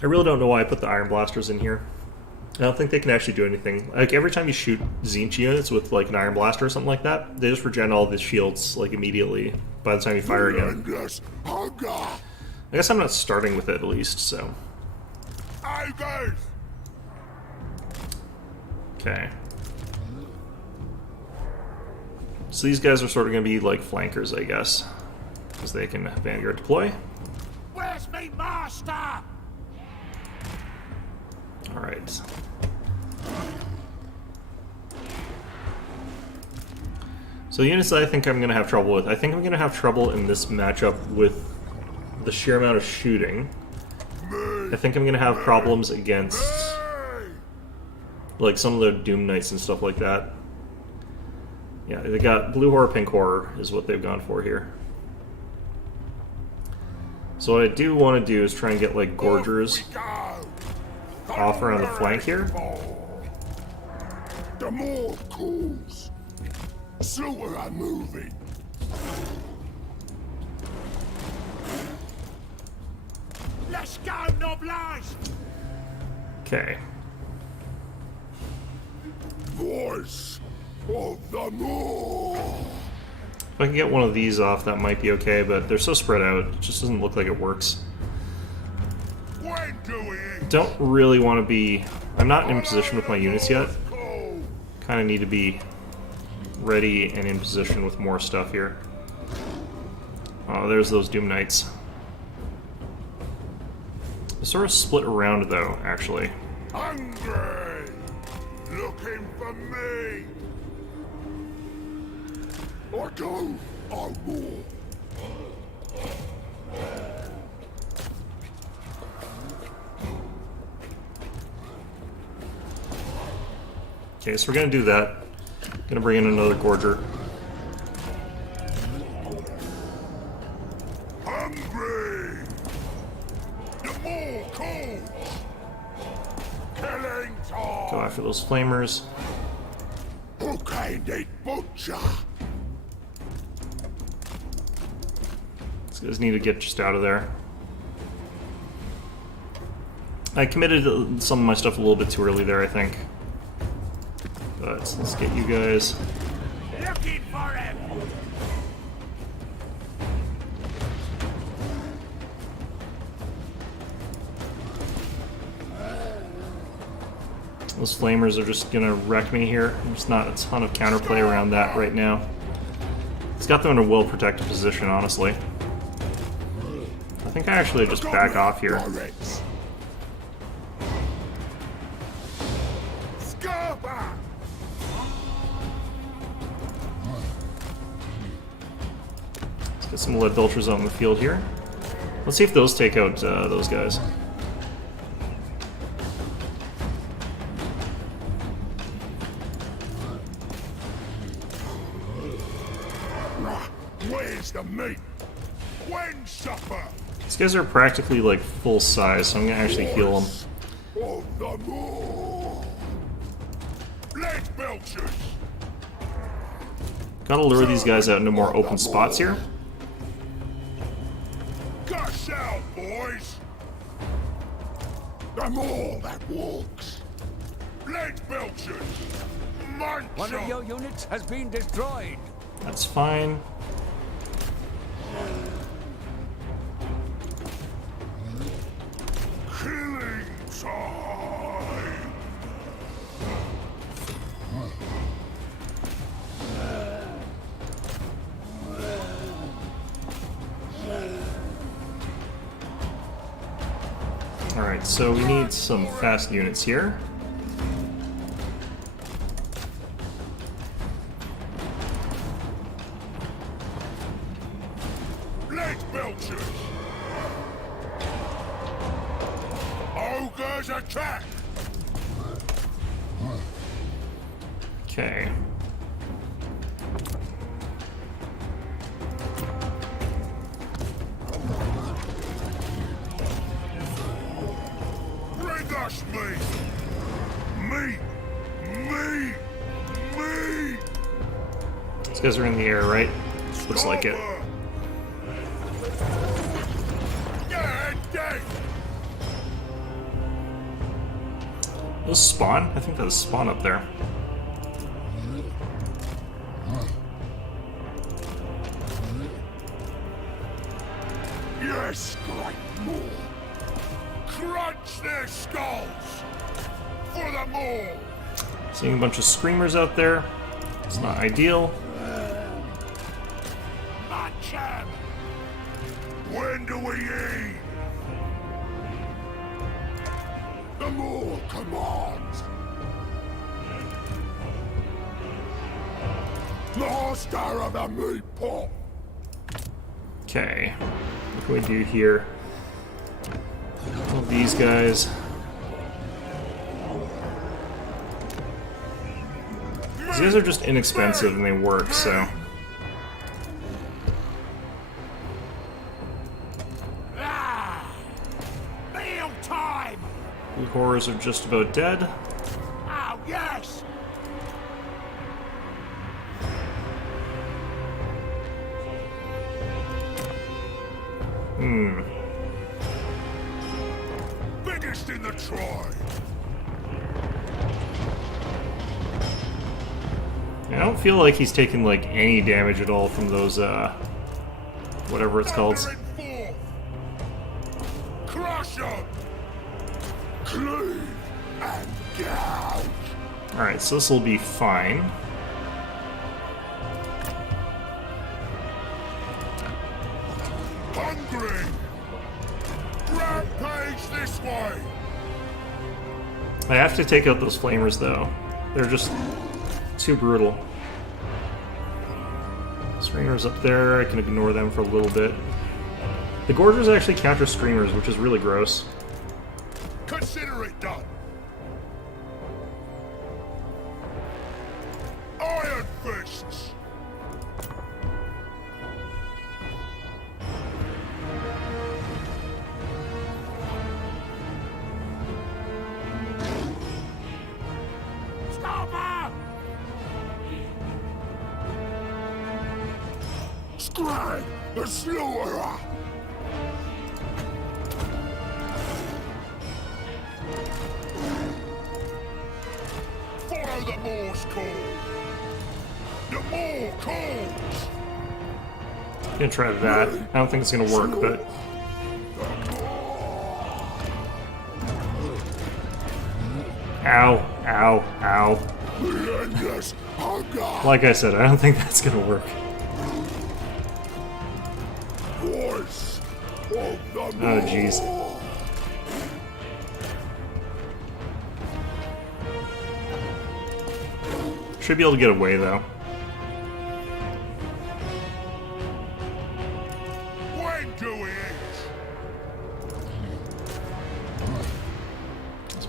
I really don't know why I put the Iron Blasters in here. I don't think they can actually do anything. Like, every time you shoot Tzeentch units with, like, an Iron Blaster or something like that, they just regen all the shields, like, immediately by the time you fire again. I guess I'm not starting with it, at least, so... Okay. So these guys are sort of going to be, like, flankers, I guess. Because they can Vanguard deploy. Where's me master? Alright. So the units that I think I'm going to have trouble with, I think I'm going to have trouble in this matchup with the sheer amount of shooting. I think I'm going to have problems against like some of the Doom Knights and stuff like that. Yeah, they got Blue Horror, Pink Horror is what they've gone for here. So what I do want to do is try and get like Gorgers off around the flank here. The more calls, slower I'm moving. Let's go, Noblage! Okay. Voice of the Moor. If I can get one of these off, that might be okay, but they're so spread out, it just doesn't look like it works. When do we? Don't really want to be... I'm not in position with my units yet. Kind of need to be ready and in position with more stuff here. Oh, there's those Doom Knights. They're sort of split around, though, actually. Hungry! Looking for me! Or go, or more. Okay, so we're gonna do that. Gonna bring in another Gorger. Hungry! The more calls! Killing time! Go after those Flamers. Okay, they butcher! These guys need to get just out of there. I committed some of my stuff a little bit too early there, I think. But let's get you guys. Looking for him! Those Flamers are just gonna wreck me here. There's not a ton of counterplay around that right now. It's got them in a well-protected position, honestly. I think I actually just back off here. Get some lead belchers out in the field here. Let's see if those take out those guys. Where's the meat? When supper? These guys are practically like full size, so I'm gonna actually heal them. On the move! Lead belchers! Gotta lure these guys out into more open spots here. Gush out, boys! I'm all that walks. Lead belchers! Munch One of 'em. your units has been destroyed. That's fine. Killing time! Alright, so we need some fast units here. Lead belchers! Ogres attack! Okay. Bring us meat! Meat! Meat! Meat! These guys are in the air, right? Looks like it. Yeah, dead! Those spawn? I think that was spawn up there. Yes, great more! Crunch their skulls! For the more! Seeing a bunch of screamers out there. It's not ideal. Munch 'em! When do we eat? The more commands! Master of the meat pot! Okay. What can we do here? All these guys. These guys are just inexpensive and they work, so. Meal time! The horrors are just about dead. Oh, yes! Biggest in the tribe! I don't feel like he's taking like any damage at all from those whatever it's called. Thunder and forth. Crush 'em! Cleave and gouge! Alright, so this will be fine. Hungry! Rampage this way! I have to take out those flamers though. They're just too brutal. Screamers up there, I can ignore them for a little bit. The Gorgers actually counter Screamers, which is really gross. Consider it done! Iron fists! Stop her! Scrag the slaughterer! Follow the Moor's call! The Moor calls! Gonna try that. I don't think it's gonna work, but ow, ow, ow. Relentless hunger! Like I said, I don't think that's gonna work. Voice of the Oh, Moor! jeez. Should be able to get away though.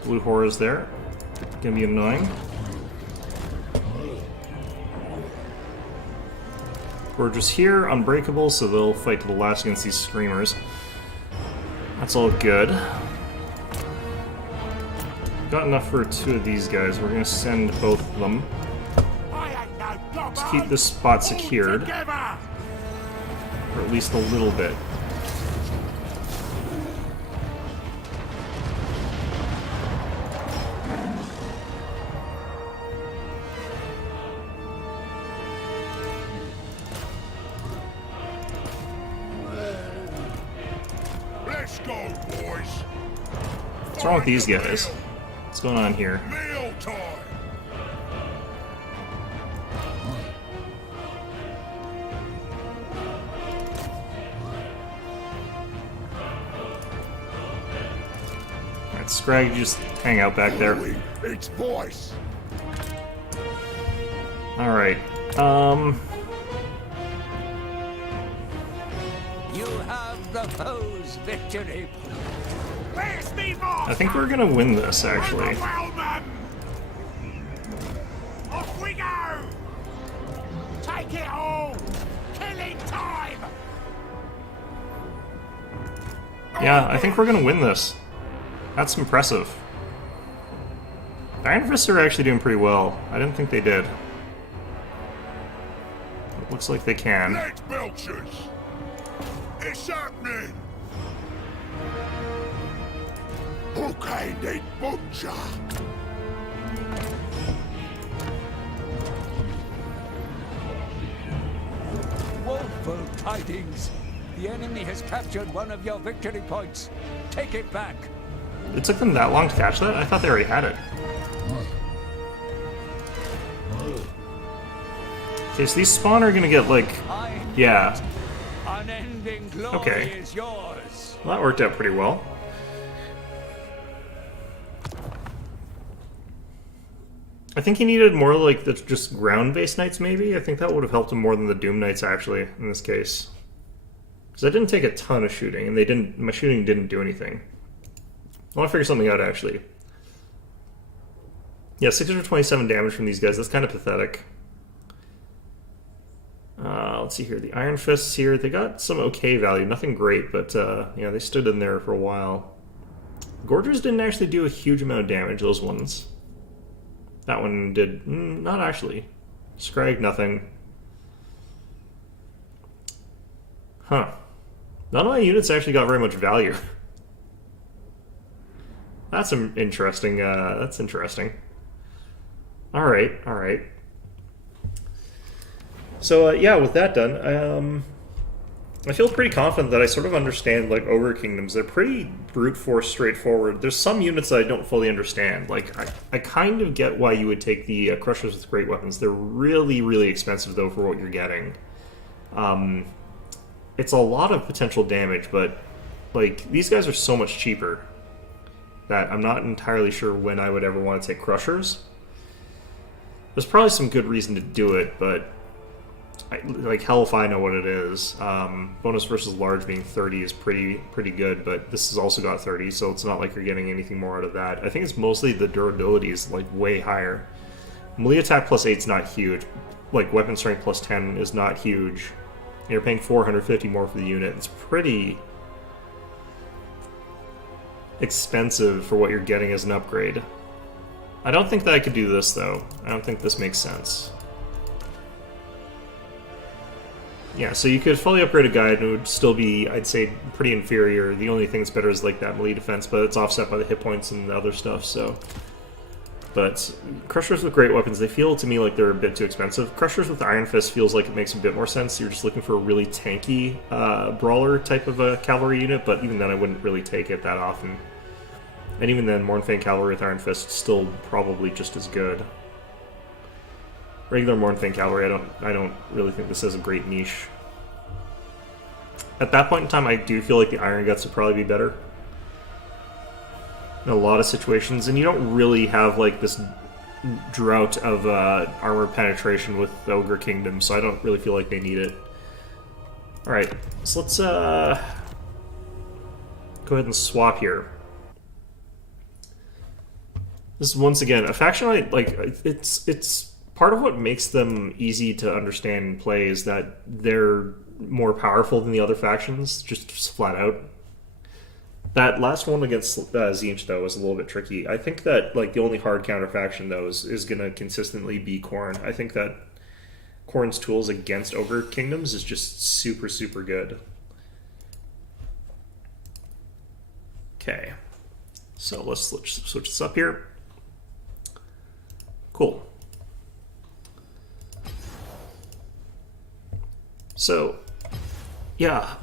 blue horrors there. Gonna be annoying. We're just here, unbreakable, so they'll fight to the last against these screamers. That's all good. Got enough for 2 of these guys. We're gonna send both of them. Let's keep this spot secured. For at least a little bit. Let's go, boys. What's wrong with these guys? What's going on here? Meal time. Alright, Scrag, just hang out back there. It's voice. Alright, You have the foe's victory. Where's me master? I think we're gonna win this, actually. Overwhelm 'em. Off we go. Take it all. Killing time. Yeah, I think we're gonna win this. That's impressive. Iron Fists are actually doing pretty well. I didn't think they did. It looks like they can. Let's belchers. It's happening. Okay, need butcher. Woeful tidings. The enemy has captured one of your victory points. Take it back. It took them that long to catch that? I thought they already had it. Okay, so these spawn are gonna get like... Yeah. Unending glory Okay. is yours. Well, that worked out pretty well. I think he needed more like the just ground-based knights, maybe? I think that would have helped him more than the Doom Knights, actually, in this case. Because I didn't take a ton of shooting, and they didn't. My shooting didn't do anything. I want to figure something out, actually. Yeah, 627 damage from these guys. That's kind of pathetic. Let's see here. The Iron Fists here, they got some okay value. Nothing great, but yeah, they stood in there for a while. Gorgers didn't actually do a huge amount of damage, those ones. That one did... not actually. Scrag, nothing. Huh. None of my units actually got very much value. That's interesting. That's interesting. Alright, alright. So, yeah, with that done, I feel pretty confident that I sort of understand, like, Ogre Kingdoms. They're pretty brute force straightforward. There's some units that I don't fully understand. Like, I kind of get why you would take the Crushers with Great Weapons. They're really, really expensive, though, for what you're getting. It's a lot of potential damage, but, like, these guys are so much cheaper that I'm not entirely sure when I would ever want to take Crushers. There's probably some good reason to do it, but... like, hell if I know what it is. Bonus versus large being 30 is pretty good, but this has also got 30, so it's not like you're getting anything more out of that. I think it's mostly the durability is, like, way higher. Melee attack plus 8 is not huge. Like, weapon strength plus 10 is not huge. You're paying 450 more for the unit. It's pretty expensive for what you're getting as an upgrade. I don't think that I could do this, though. I don't think this makes sense. Yeah, so you could fully upgrade a guy and it would still be, I'd say, pretty inferior. The only thing that's better is like that melee defense, but it's offset by the hit points and the other stuff, so... But Crushers with Great Weapons, they feel to me like they're a bit too expensive. Crushers with Iron Fist feels like it makes a bit more sense. You're just looking for a really tanky brawler type of a cavalry unit, but even then I wouldn't really take it that often. And even then, Mournfang Cavalry with Iron Fist is still probably just as good. Regular Mournfang Cavalry, I don't really think this has a great niche. At that point in time, I do feel like the Iron Guts would probably be better. In a lot of situations, and you don't really have like this drought of armor penetration with the Ogre Kingdom, so I don't really feel like they need it. Alright, so let's go ahead and swap here. This is once again a faction I like. It's part of what makes them easy to understand and play is that they're more powerful than the other factions, just flat out. That last one against Tzeentch, though, was a little bit tricky. I think that like the only hard counter faction, though, is going to consistently be Khorne. I think that Khorne's tools against Ogre Kingdoms is just super, super good. Okay, so let's switch this up here. Cool. So, yeah,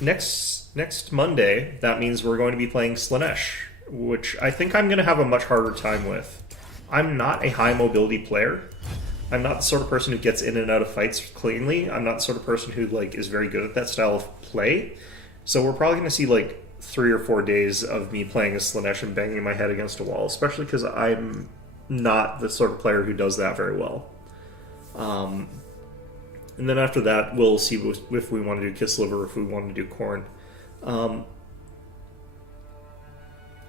next Monday, that means we're going to be playing Slaanesh, which I think I'm going to have a much harder time with. I'm not a high mobility player. I'm not the sort of person who gets in and out of fights cleanly. I'm not the sort of person who like is very good at that style of play. So we're probably going to see like 3 or 4 days of me playing as Slaanesh and banging my head against a wall, especially because I'm not the sort of player who does that very well. And then after that, we'll see if we want to do Kislev or if we want to do Khorne.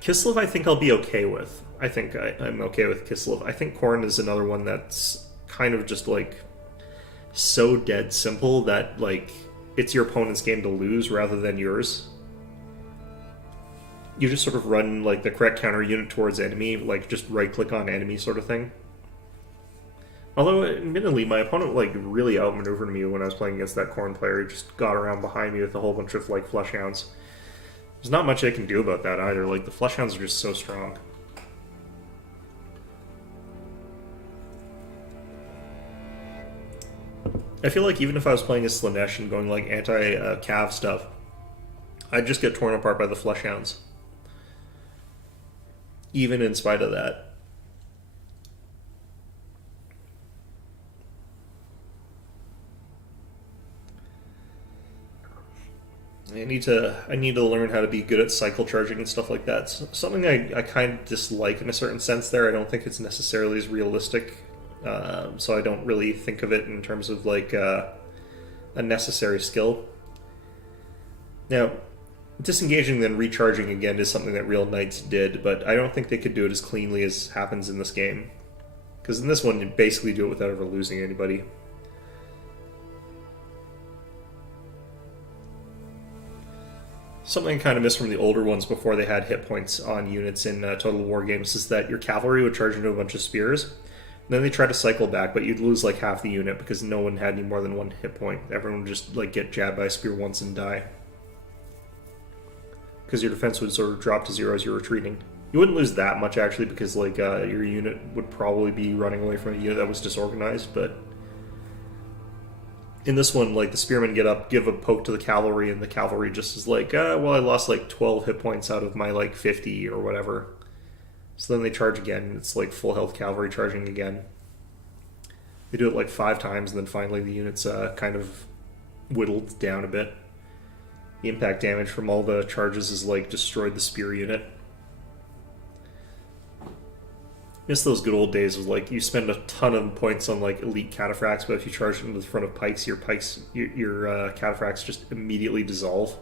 Kislev, I think I'll be okay with. I think I'm okay with Kislev. I think Khorne is another one that's kind of just like so dead simple that like it's your opponent's game to lose rather than yours. You just sort of run like the correct counter unit towards enemy, like just right click on enemy sort of thing. Although, admittedly, my opponent like really outmaneuvered me when I was playing against that Khorne player. He just got around behind me with a whole bunch of like Fleshhounds. There's not much I can do about that either. Like the Fleshhounds are just so strong. I feel like even if I was playing as Slaanesh and going like anti-Cav stuff, I'd just get torn apart by the Fleshhounds. Even in spite of that. I need to learn how to be good at cycle charging and stuff like that. It's something I kind of dislike in a certain sense there. I don't think it's necessarily as realistic, so I don't really think of it in terms of like a necessary skill. Now, disengaging then recharging again is something that real knights did, but I don't think they could do it as cleanly as happens in this game. Because in this one, you basically do it without ever losing anybody. Something I kind of missed from the older ones before they had hit points on units in Total War games is that your cavalry would charge into a bunch of spears, and then they try to cycle back, but you'd lose like half the unit because no one had any more than one hit point. Everyone would just like get jabbed by a spear once and die. Because your defense would sort of drop to 0 as you're retreating. You wouldn't lose that much actually because like your unit would probably be running away from a unit that was disorganized, but in this one, like, the spearmen get up, give a poke to the cavalry, and the cavalry just is like, well, I lost, like, 12 hit points out of my, like, 50 or whatever. So then they charge again, and it's, like, full health cavalry charging again. They do it, like, 5 times, and then finally the unit's kind of whittled down a bit. The impact damage from all the charges is, like, destroyed the spear unit. Miss those good old days of like you spend a ton of points on like elite cataphracts, but if you charge into the front of pikes, your cataphracts just immediately dissolve,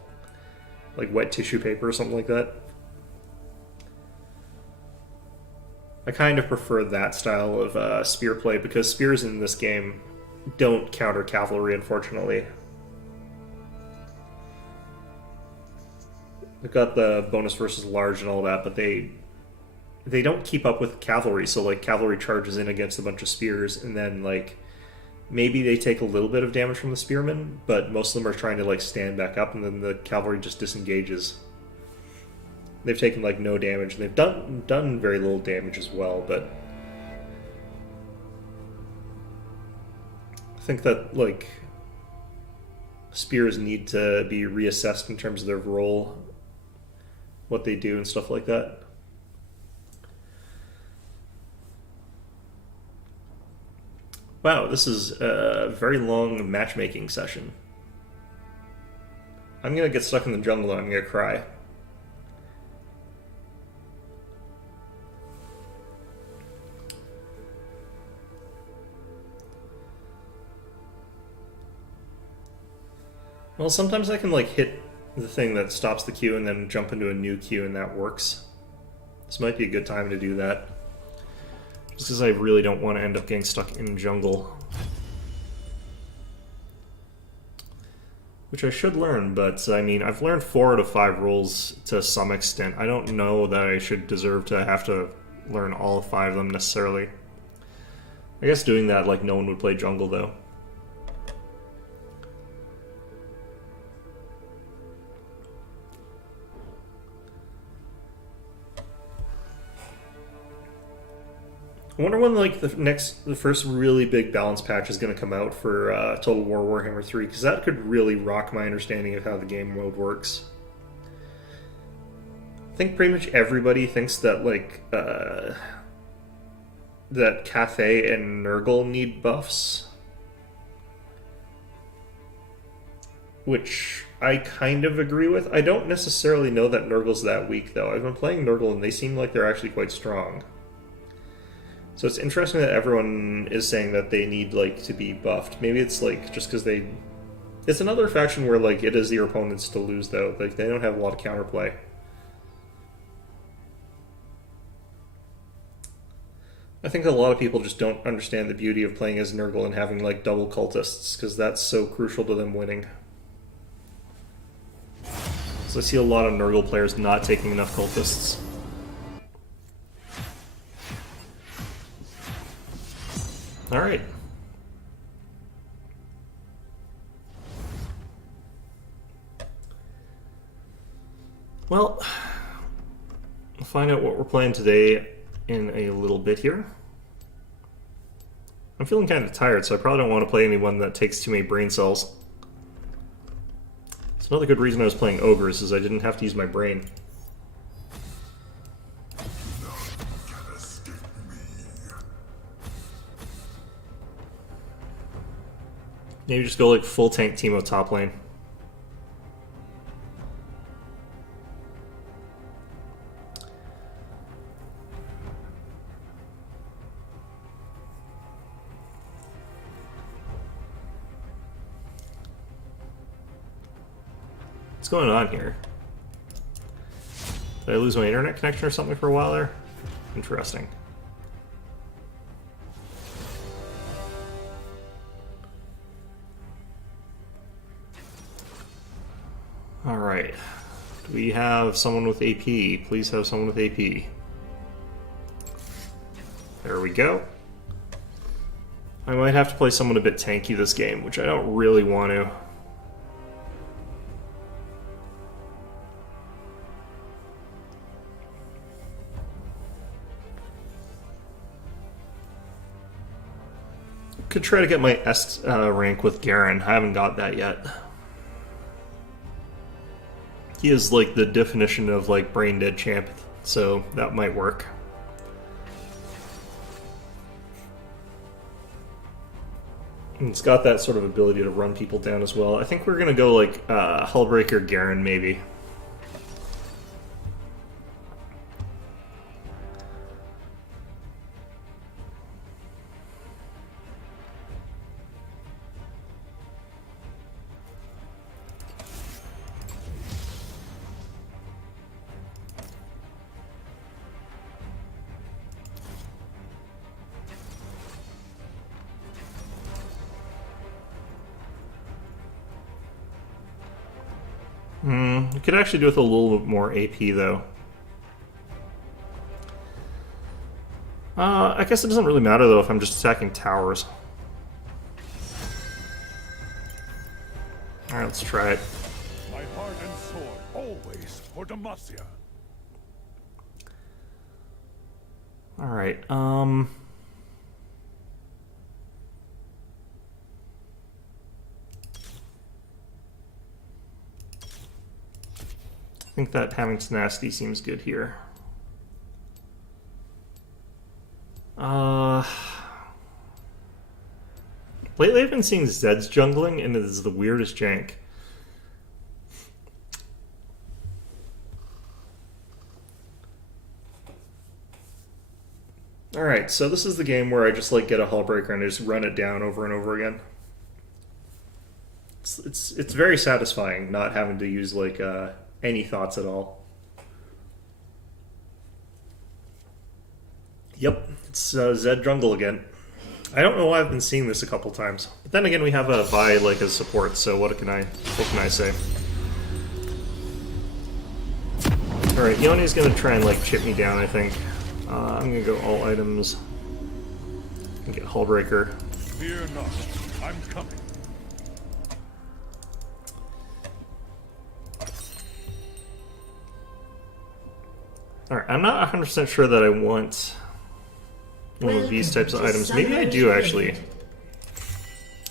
like wet tissue paper or something like that. I kind of prefer that style of spear play because spears in this game don't counter cavalry, unfortunately. They've got the bonus versus large and all that, but they don't keep up with cavalry, so like cavalry charges in against a bunch of spears, and then like maybe they take a little bit of damage from the spearmen, but most of them are trying to like stand back up, and then the cavalry just disengages. They've taken like no damage, and they've done very little damage as well, but I think that like spears need to be reassessed in terms of their role, what they do and stuff like that. Wow, this is a very long matchmaking session. I'm gonna get stuck in the jungle and I'm gonna cry. Well, sometimes I can like hit the thing that stops the queue and then jump into a new queue and that works. This might be a good time to do that. Just because I really don't want to end up getting stuck in jungle. Which I should learn, but I mean, I've learned 4 out of 5 rules to some extent. I don't know that I should deserve to have to learn all 5 of them necessarily. I guess doing that, like, no one would play jungle, though. I wonder when, like, the first really big balance patch is going to come out for Total War Warhammer 3, because that could really rock my understanding of how the game mode works. I think pretty much everybody thinks that, like, that Cathay and Nurgle need buffs. Which I kind of agree with. I don't necessarily know that Nurgle's that weak, though. I've been playing Nurgle, and they seem like they're actually quite strong. So it's interesting that everyone is saying that they need, like, to be buffed. Maybe it's, like, just because they... It's another faction where, like, it is your opponents to lose, though. Like, they don't have a lot of counterplay. I think a lot of people just don't understand the beauty of playing as Nurgle and having, like, double cultists, because that's so crucial to them winning. So I see a lot of Nurgle players not taking enough cultists. Alright. Well, we'll find out what we're playing today in a little bit here. I'm feeling kind of tired, so I probably don't want to play anyone that takes too many brain cells. It's another good reason I was playing Ogres, is I didn't have to use my brain. Maybe just go like full tank Teemo top lane. What's going on here? Did I lose my internet connection or something for a while there? Interesting. Alright. Do we have someone with AP? Please have someone with AP. There we go. I might have to play someone a bit tanky this game, which I don't really want to. Could try to get my S rank with Garen. I haven't got that yet. He is like the definition of like brain dead champ, so that might work. And it's got that sort of ability to run people down as well. I think we're gonna go like Hullbreaker Garen maybe. We could actually do with a little bit more AP, though. I guess it doesn't really matter, though, if I'm just attacking towers. Alright, let's try it. My heart and sword, always for Demacia. Alright, I think that having tenacity seems good here. Lately I've been seeing Zeds jungling, and it is the weirdest jank. Alright, so this is the game where I just like get a Hullbreaker and I just run it down over and over again. It's very satisfying not having to use like any thoughts at all. Yep, It's Zed Jungle again. I don't know why I've been seeing this a couple times. But then again, we have a Vi like as support, so what can I say? Alright, Yone's gonna try and like chip me down, I think. I'm gonna go all items and get Hullbreaker. Fear not, I'm coming. Alright, I'm not 100% sure that I want one of these types of items. Maybe I do, actually.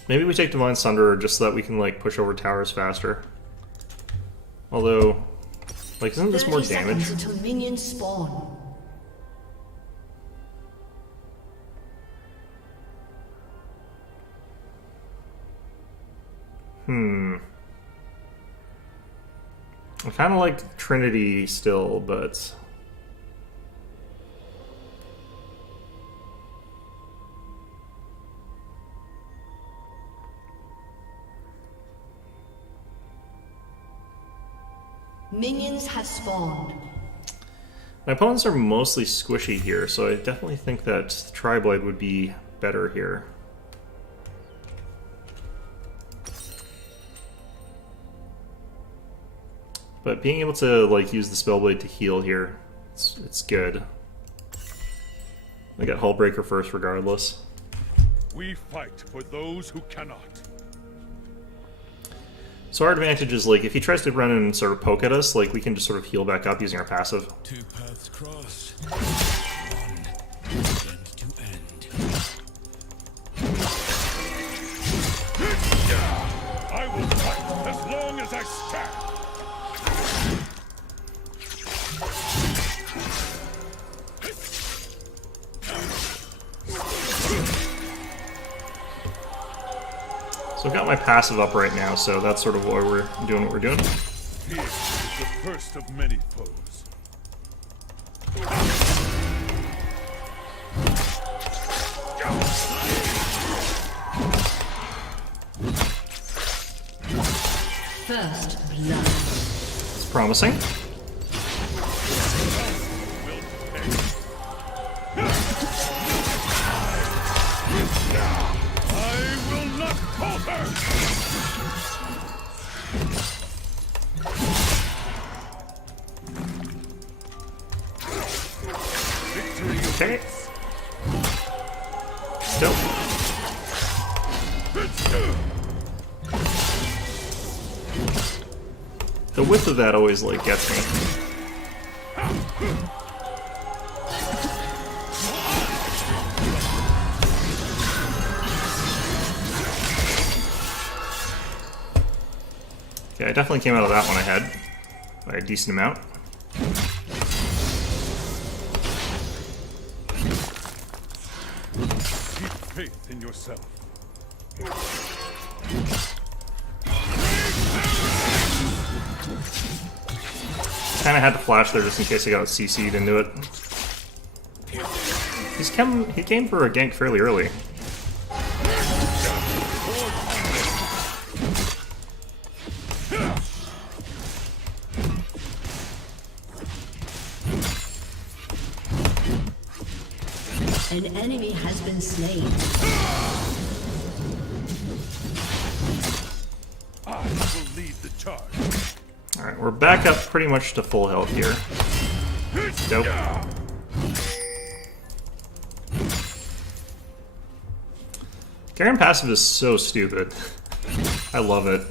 Maybe we take Divine Sunderer just so that we can, like, push over towers faster. Although, like, isn't this more damage? Until minions spawn. I kind of like Trinity still, but... Minions have spawned. My opponents are mostly squishy here, so I definitely think that Triblade would be better here. But being able to like use the Spellblade to heal here, it's good. I got Hullbreaker first regardless. We fight for those who cannot. So our advantage is, like, if he tries to run and sort of poke at us, like, we can just sort of heal back up using our passive. Two paths cross. One. End to end. I will fight as long as I stand. So I've got my passive up right now, so that's sort of why we're doing what we're doing. Fear is the first of many foes. First blood. It's promising. Okay. Still. The width of that always, like, gets me. Okay, I definitely came out of that one ahead by a decent amount. Faith in yourself. Kind of had to flash there just in case I got CC'd into it. He came for a gank fairly early. An enemy has been slain. I will lead the charge. Alright, we're back up pretty much to full health here. Dope. Garen passive is so stupid. I love it.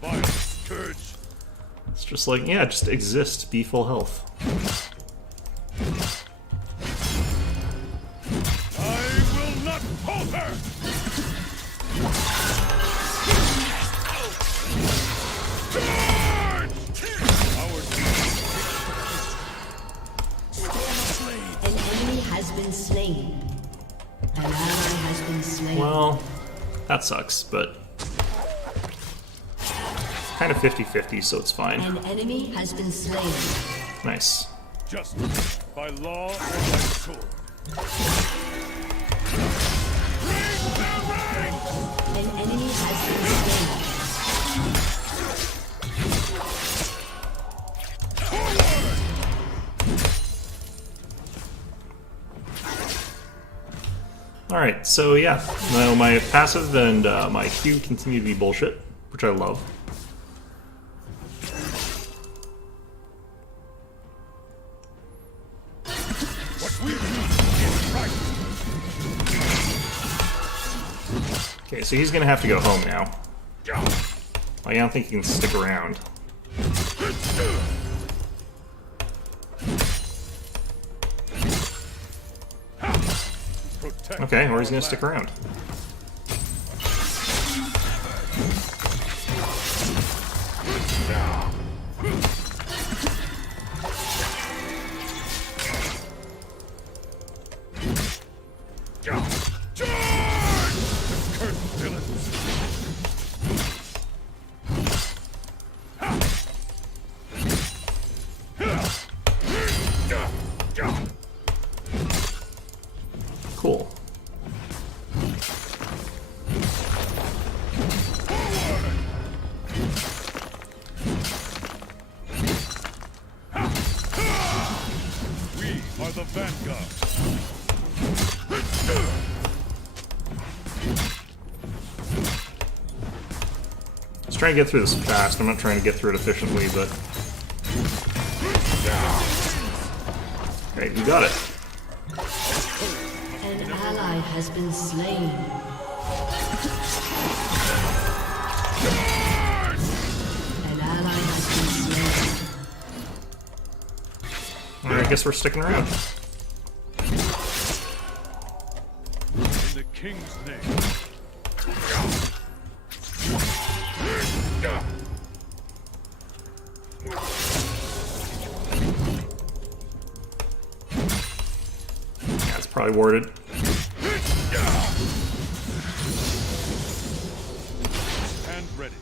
Fire scourge. It's just like, yeah, just exist, be full health. Well, that sucks, but kind of 50-50, so it's fine. An enemy has been slain. Nice. Justice by law or by sword. An enemy has been slain. Alright, so yeah, now my passive and my Q continue to be bullshit, which I love. Okay, so he's gonna have to go home now. I don't think he can stick around. Okay, or he's gonna stick around. Cool. We are the vanguard. Let's try and get through this fast. I'm not trying to get through it efficiently, but... Okay, you got it. An ally has been slain. An ally has been slain. Alright, I guess we're sticking around. In the king's name. Yeah, it's probably warded. Stand ready.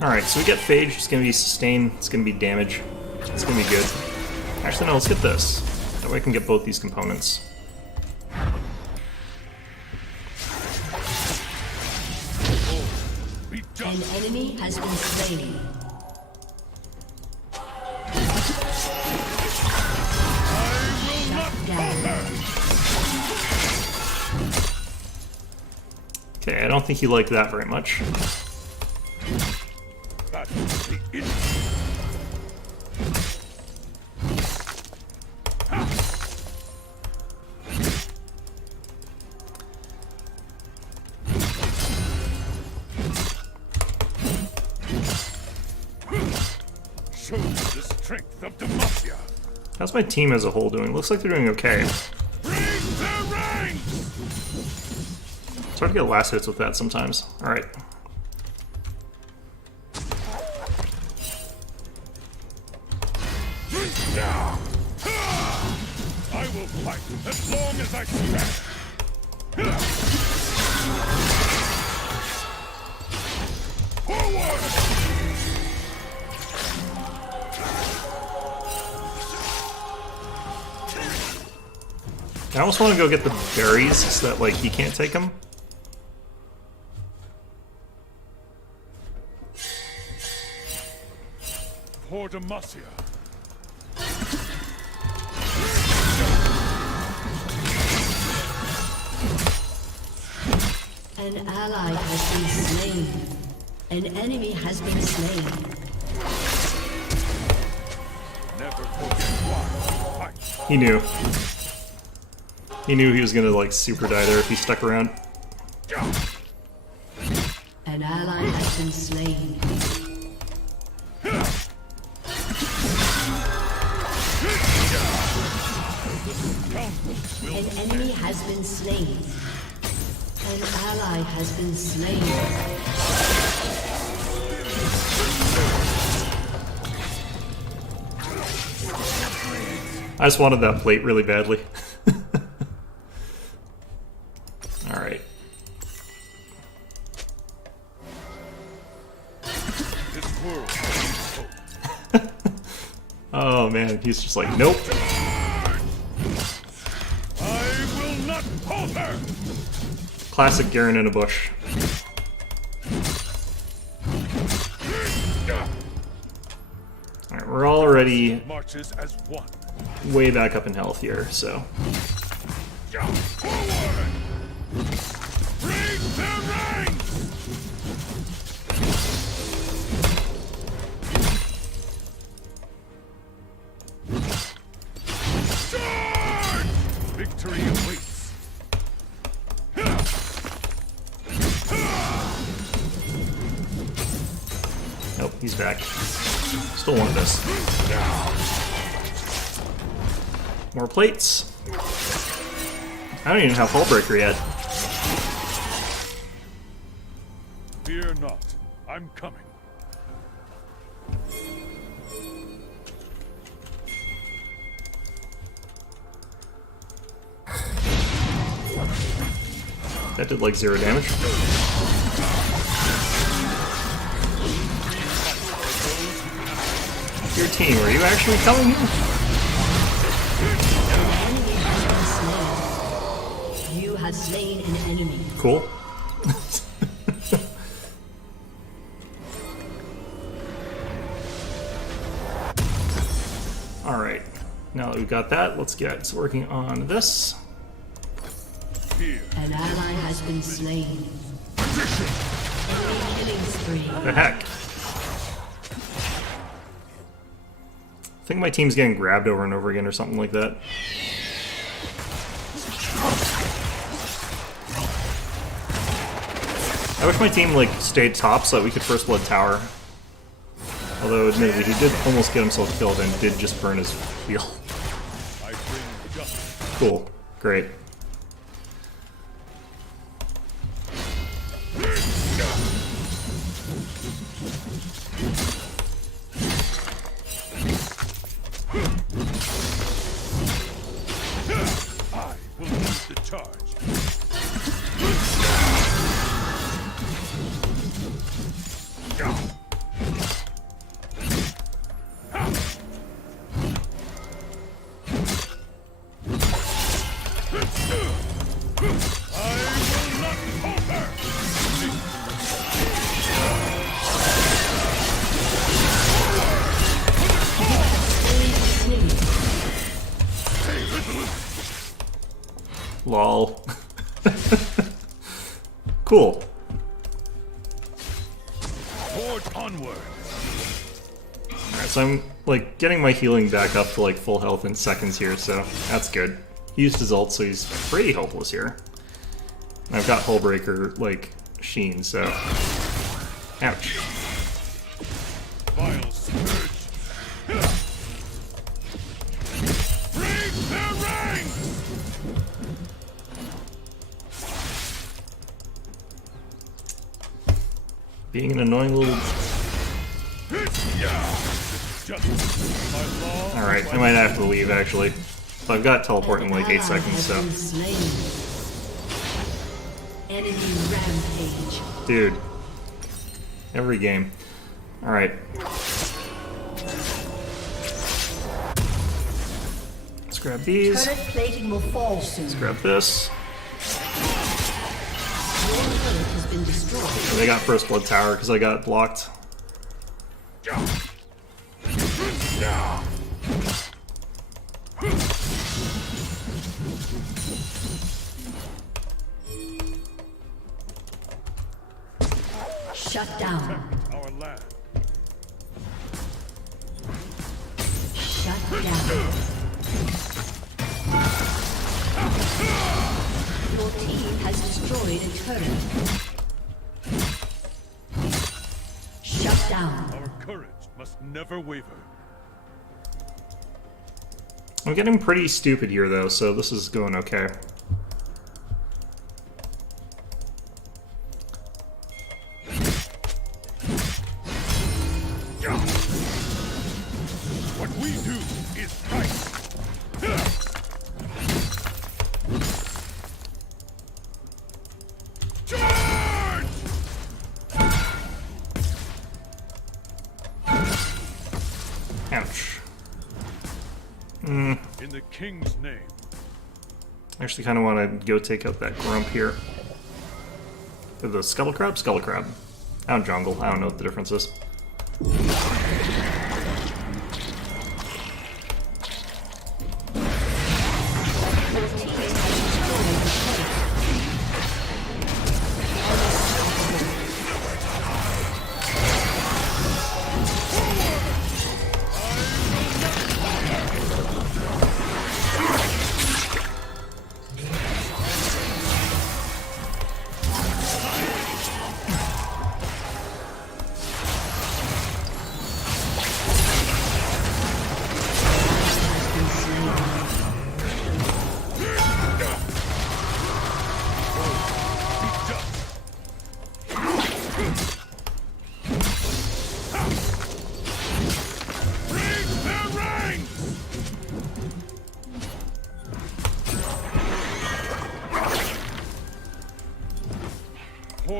Alright, so we get Phage, it's gonna be sustain, it's gonna be damage, it's gonna be good. Actually, no, let's get this. That way I can get both these components. Be An just. enemy has been slain. Shut down. Okay, I don't think he liked that very much. That is the end. Show the strength of Demacia. How's my team as a whole doing? Looks like they're doing okay. Raise their ranks. It's hard to get last hits with that sometimes. Alright. I will fight as long as I stand. Forward! I almost want to go get the berries so that, like, he can't take them. For Demacia. An ally has been slain. An enemy has been slain. Never forget why. Fight. He knew. He knew he was gonna, like, super die there if he stuck around. An ally has been slain. An enemy has been slain. An ally has been slain. I just wanted that plate really badly. Alright. This world needs hope. Oh man, he's just like, nope. I will not falter! Classic Garen in a bush. Alright, we're already already marches as one. way back up in health here, so. Forward! Break their ranks! Charge! Victory awaits. Nope, he's back. Still wanted this. More plates. I don't even have Hullbreaker yet. Fear not, I'm coming. That did like 0 damage. Your team, are you actually coming here? You have slain an enemy. Cool. Alright, now that we've got that, let's get working on this. Here. An ally has been slain. Enemy killing spree. The heck? I think my team's getting grabbed over and over again or something like that. I wish my team like stayed top so that we could first blood tower. Although admittedly he did almost get himself killed and did just burn his heal. I bring justice. Cool. Great. I will lead the charge. Lol. Cool. Forge onward. Alright, so I'm like getting my healing back up to like full health in seconds here, so that's good. He used his ult, so he's pretty hopeless here. And I've got Hullbreaker like Sheen, so ouch. Vile scourge. Break their ranks! Being an annoying little. Alright, I might have to leave actually. But I've got teleport in like 8 seconds, so. Enemy rampage. Dude. Every game. Alright. Let's grab these. Turret plating will fall soon. Let's grab this. Your turret has been destroyed. They got first blood tower because I got blocked. Shut down. Our land. Shut down. Your team has destroyed a turret. Shut down. Our courage must never waver. I'm getting pretty stupid here though, so this is going okay. What we do is right. Charge! Ouch. In the king's name. I actually kind of want to go take out that grump here. The scuttle crab? Scuttle crab. I don't jungle. I don't know what the difference is.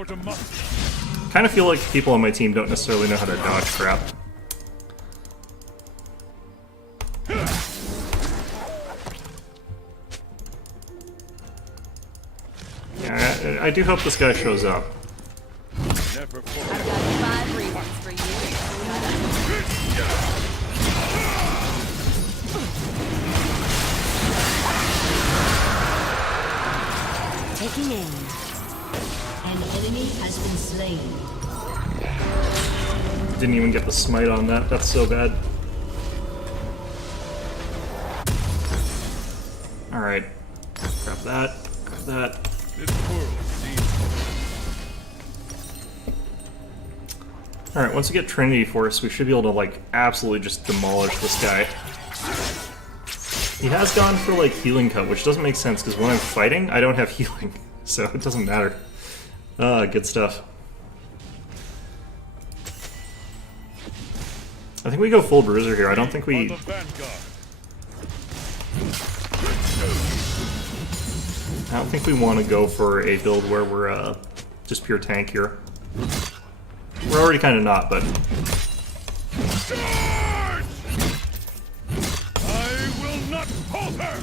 for Demacia. Kind of feel like people on my team don't necessarily know how to dodge crap. Yeah, I do hope this guy shows up. Never I've got 5 reasons for you. Taking aim. An enemy has been slain. Didn't even get the smite on that. That's so bad. Alright. Grab that. Grab that. This world needs Alright, once we get Trinity Force, we should be able to, like, absolutely just demolish this guy. He has gone for, like, Healing Cut, which doesn't make sense, because when I'm fighting, I don't have healing. So it doesn't matter. Good stuff. I think we go full Bruiser here. I don't think we... the vanguard. I don't think we want to go for a build where we're just pure tank here. We're already kind of not, but... Charge! I will not falter!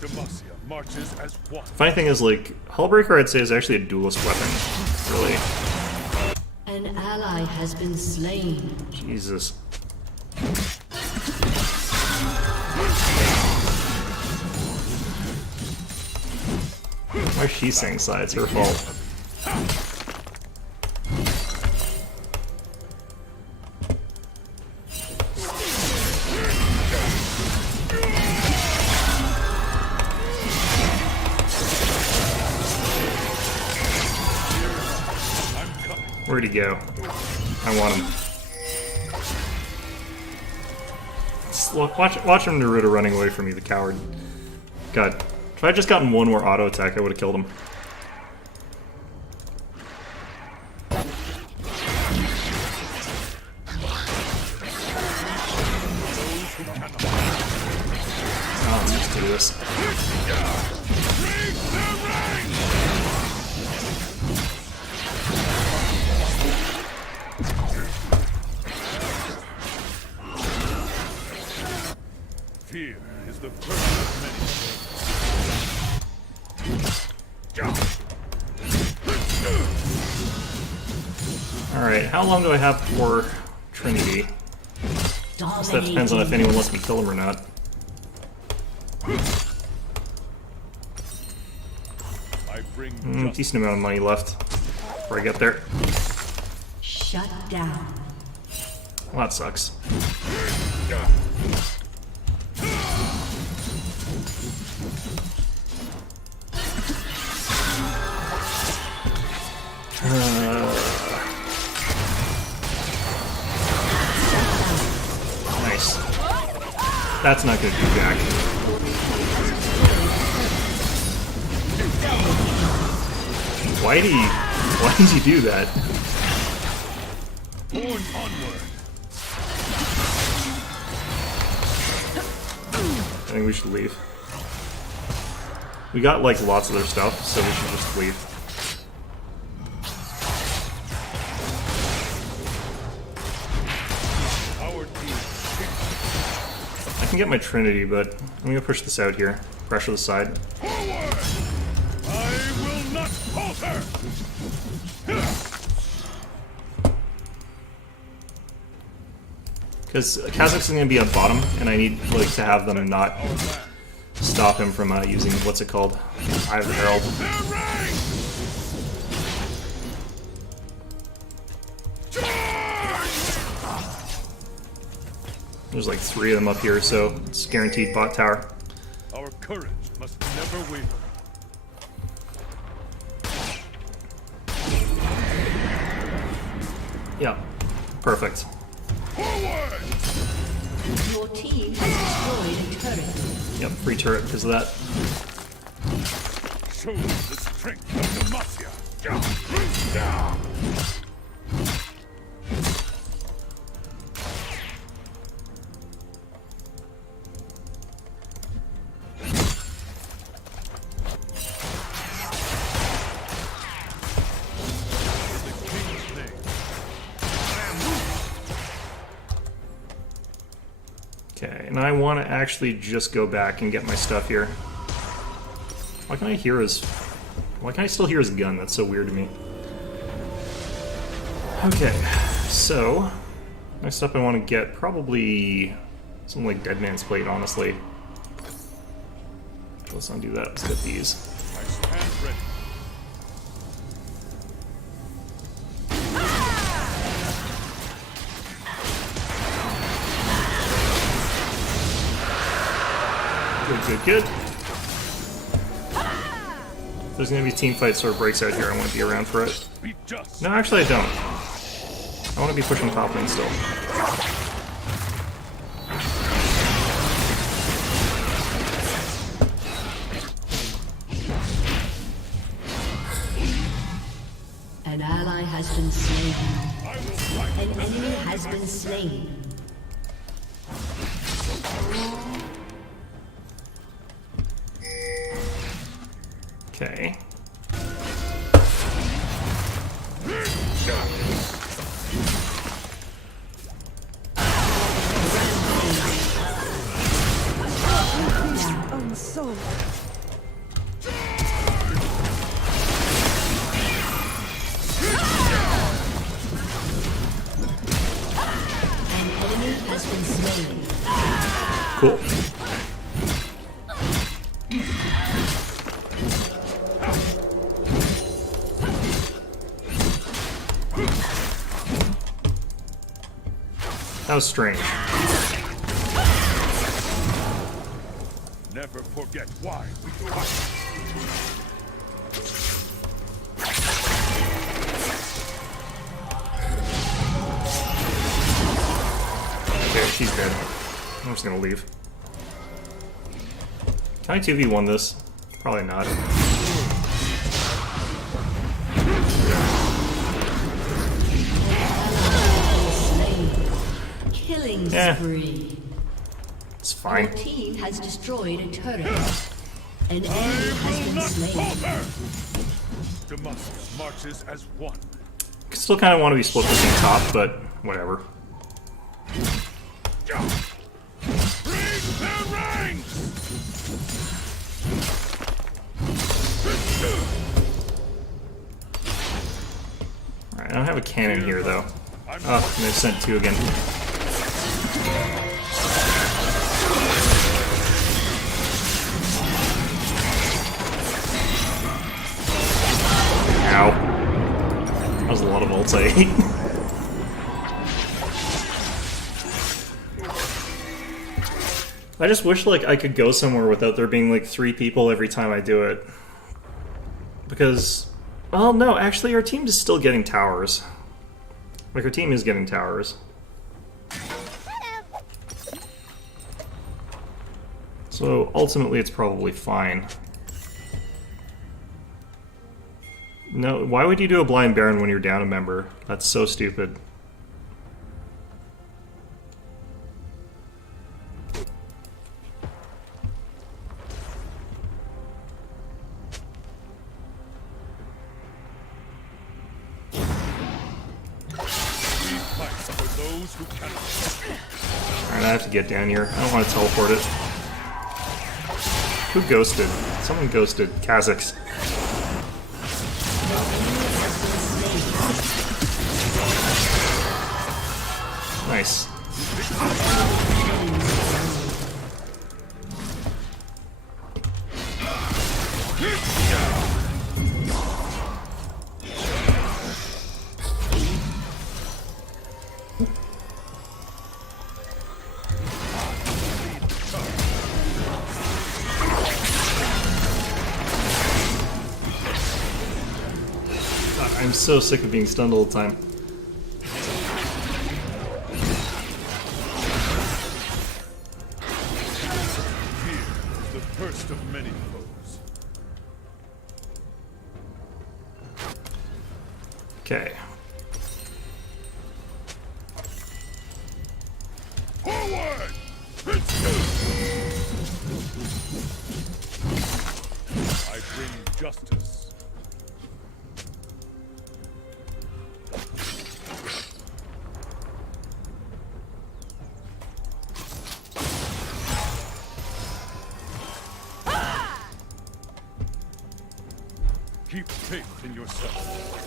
Demacia marches as one. Funny thing is, like, Hullbreaker I'd say is actually a duelist weapon. Really. An ally has been slain. Jesus. Why is she saying side? It's her fault. Where'd he go? I want him. Watch him, Naruto, running away from me, the coward. God. If I had just gotten one more auto attack, I would have killed him. Oh, let's just do this. Fear is the first of many. Alright, how long do I have for Trinity? So that depends on if anyone lets me kill him or not. I bring Decent amount of money left before I get there. Shut down. Well, that sucks. Nice. That's not gonna do jack. Why did you do that? born onward. I think we should leave. We got like lots of their stuff, so we should just leave. I can get my Trinity, but I'm gonna push this out here. Pressure the side. Forward! I will not falter! Because Kazakh's gonna be at bottom, and I need like to have them not stop him from using what's it called, Eye of the Herald. There's like 3 of them up here, so it's guaranteed bot tower. Our courage must never waver. Yeah, perfect. Forward! Your team has destroyed a turret. Yep, free turret because of that. Show them the strength of Demacia. And I want to actually just go back and get my stuff here. Why can I hear his... Why can I still hear his gun? That's so weird to me. Okay, so... Next up I want to get probably... something like Dead Man's Plate, honestly. Let's undo that. Let's get these. I stand ready. Good, good, good. If there's gonna be a team fight sort of breaks out here, I want to be around for it. Be just. No, actually I don't. I want to be pushing top lane still. An ally has been slain. An enemy has been slain. Okay. Own soul. An enemy has been slain. Cool. That was strange. Never forget why we fight. Okay, she's dead. I'm just gonna leave. Can I 2v1 this? Probably not. Killing Yeah. spree. It's Your fine. team has destroyed a turret. An enemy has been slain. Damascus marches as one. Still kind of want to be split between top, but whatever. Bring their ranks! Alright, I don't have a cannon here though. Oh, and I sent two again. Ow. That was a lot of ults I ate. I just wish like I could go somewhere without there being like 3 people every time I do it. Because, well, no, actually our team is still getting towers. Like our team is getting towers. So ultimately it's probably fine. No, why would you do a blind baron when you're down a member? That's so stupid. Alright, I have to get down here. I don't want to teleport it. Who ghosted? Someone ghosted. Kazakhs. Nice. I'm so sick of being stunned all the time. The first of many foes. Okay. Forward! I bring justice. Keep faith in yourself.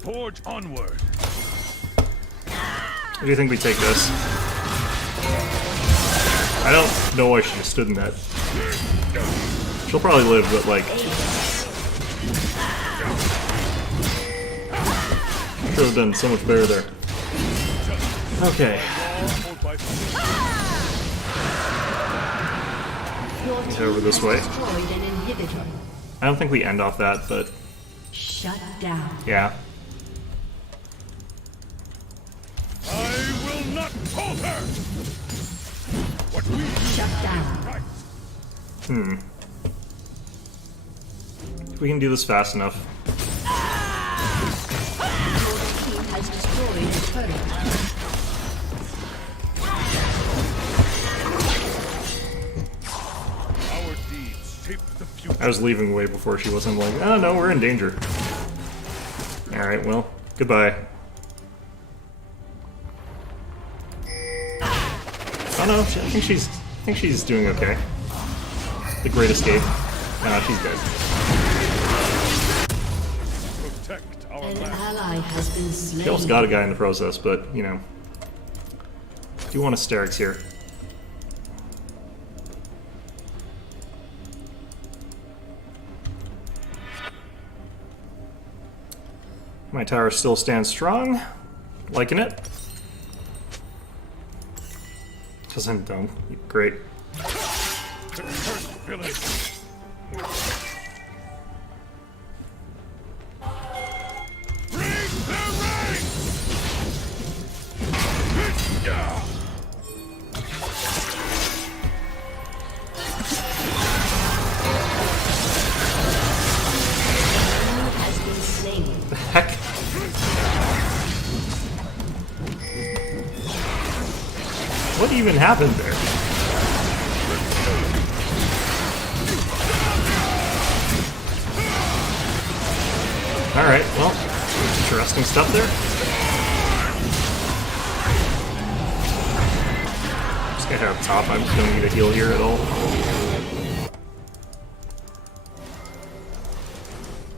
Forge onward. What do you think we take this? I don't know why she stood in that. She'll probably live, but like... Should have done so much better there. Okay. Get over this way. I don't think we end off that, but... Shut down. Yeah. I will not falter. What we Shut down. If we can do this fast enough. Your team has destroyed a turret. our deeds shape the future. I was leaving way before she was. I'm like, oh no, we're in danger. Alright, well, goodbye. Oh no, I think she's doing okay. The Great Escape. Nah, she's dead. Protect our An land. ally has been slain. She almost got a guy in the process, but, you know. Do want a Sterix here. My tower still stands strong. Liking it. Because I'm dumb. Great. The cursed village. Bring their ranks! Has been slain. The heck? What even happened there? Alright, well, interesting stuff there. Just gonna head up top, I don't need a heal here at all.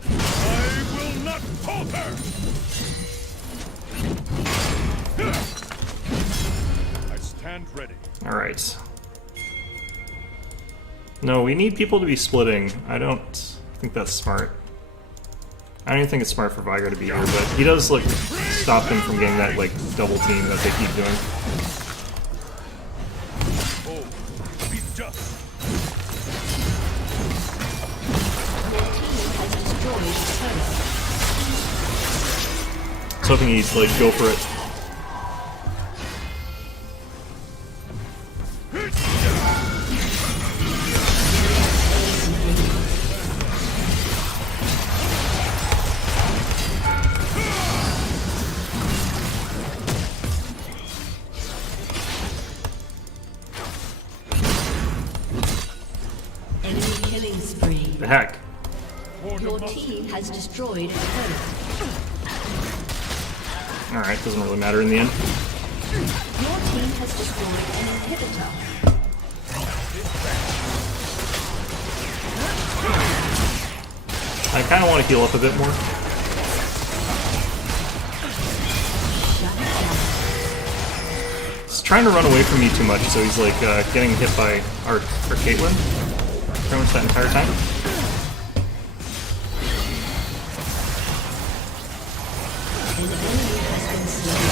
I will not falter! I stand ready. Alright. No, we need people to be splitting. I don't think that's smart. I don't even think it's smart for Viger to be here, but he does, like, stop them from getting that, like, double team that they keep doing. Oh, be just. Your team has destroyed a turret. I was hoping he'd, like, go for it. Enemy killing spree. The heck? Your team has destroyed a turret. Alright, doesn't really matter in the end. Your team has destroyed an inhibitor. I kind of want to heal up a bit more. Shut down. He's trying to run away from me too much, so he's like getting hit by our Caitlyn pretty much that entire time. An enemy has been slain.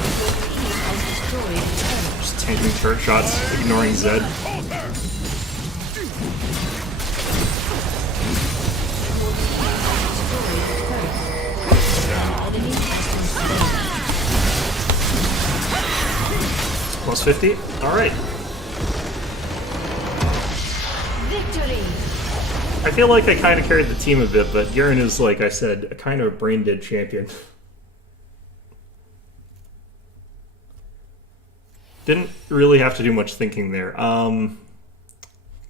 Your team has destroyed a turret. Just tanking turret shots, ignoring Zed. Enemy has been slain. Plus 50? Alright. Victory! I feel like I kind of carried the team a bit, but Garen is, like I said, a kind of a brain-dead champion. Didn't really have to do much thinking there. God,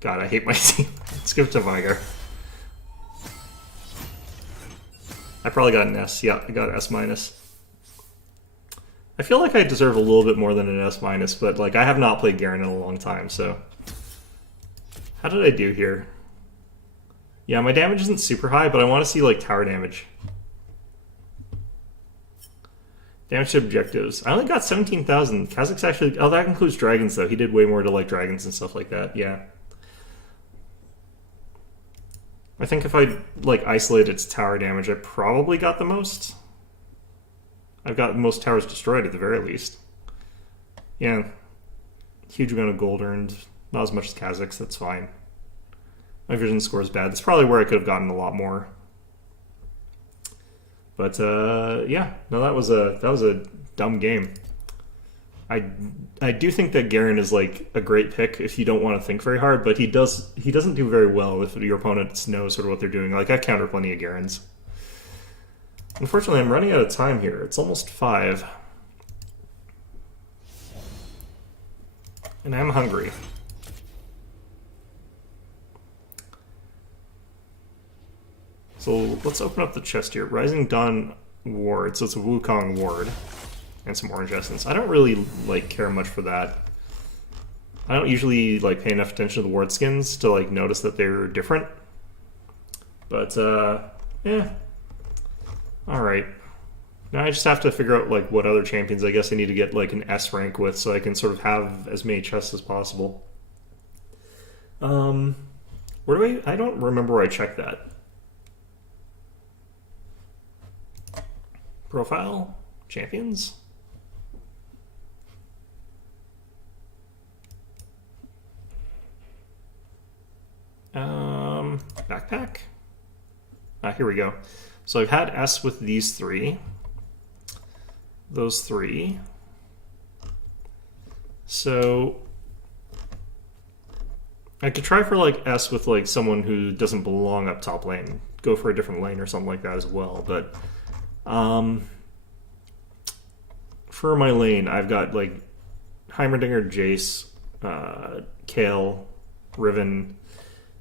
I hate my team. Let's give it to Vigar. I probably got an S. Yeah, I got S-. I feel like I deserve a little bit more than an S-, but like I have not played Garen in a long time, so... How did I do here? Yeah, my damage isn't super high, but I want to see like tower damage. Damage to objectives. I only got 17,000. Kazakh's actually... Oh, that includes dragons, though. He did way more to, like, dragons and stuff like that. Yeah. I think if I, like, isolate its tower damage, I probably got the most. I've got most towers destroyed, at the very least. Yeah. Huge amount of gold earned. Not as much as Kazakh's. That's fine. My vision score is bad. That's probably where I could have gotten a lot more. But yeah, no, that was a dumb game. I do think that Garen is like a great pick if you don't want to think very hard, but he doesn't do very well if your opponents know sort of what they're doing. Like I've countered plenty of Garens. Unfortunately, I'm running out of time here. It's almost 5, and I'm hungry. So let's open up the chest here. Rising Dawn Ward, so it's a Wukong Ward. And some Orange Essence. I don't really, like, care much for that. I don't usually, like, pay enough attention to the ward skins to, like, notice that they're different. But, yeah. Alright. Now I just have to figure out, like, what other champions I guess I need to get, like, an S rank with so I can sort of have as many chests as possible. Where do I don't remember where I checked that. Profile? Champions? Backpack? Here we go. So I've had S with these 3. Those 3. So I could try for like S with like someone who doesn't belong up top lane. Go for a different lane or something like that as well, but for my lane, I've got like Heimerdinger, Jace, Kayle, Riven,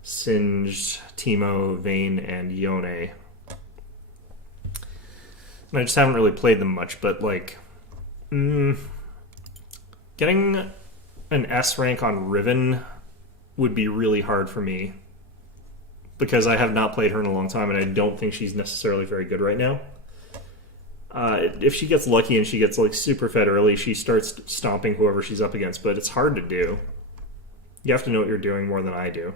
Singed, Teemo, Vayne, and Yone. And I just haven't really played them much, but like getting an S rank on Riven would be really hard for me because I have not played her in a long time and I don't think she's necessarily very good right now. If she gets lucky and she gets like super fed early, she starts stomping whoever she's up against, but it's hard to do. You have to know what you're doing more than I do.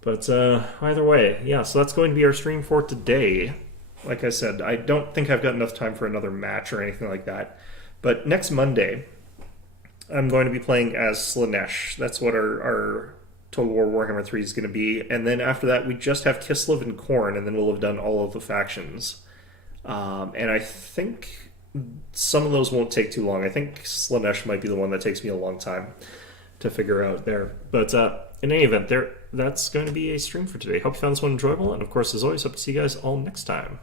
But either way, yeah, so that's going to be our stream for today. Like I said, I don't think I've got enough time for another match or anything like that. But next Monday, I'm going to be playing as Slaanesh. That's what our Total War Warhammer 3 is going to be. And then after that, we just have Kislev and Khorne, and then we'll have done all of the factions. And I think some of those won't take too long. I think Slaanesh might be the one that takes me a long time to figure out there. But in any event, that's going to be a stream for today. Hope you found this one enjoyable, and of course, as always, hope to see you guys all next time.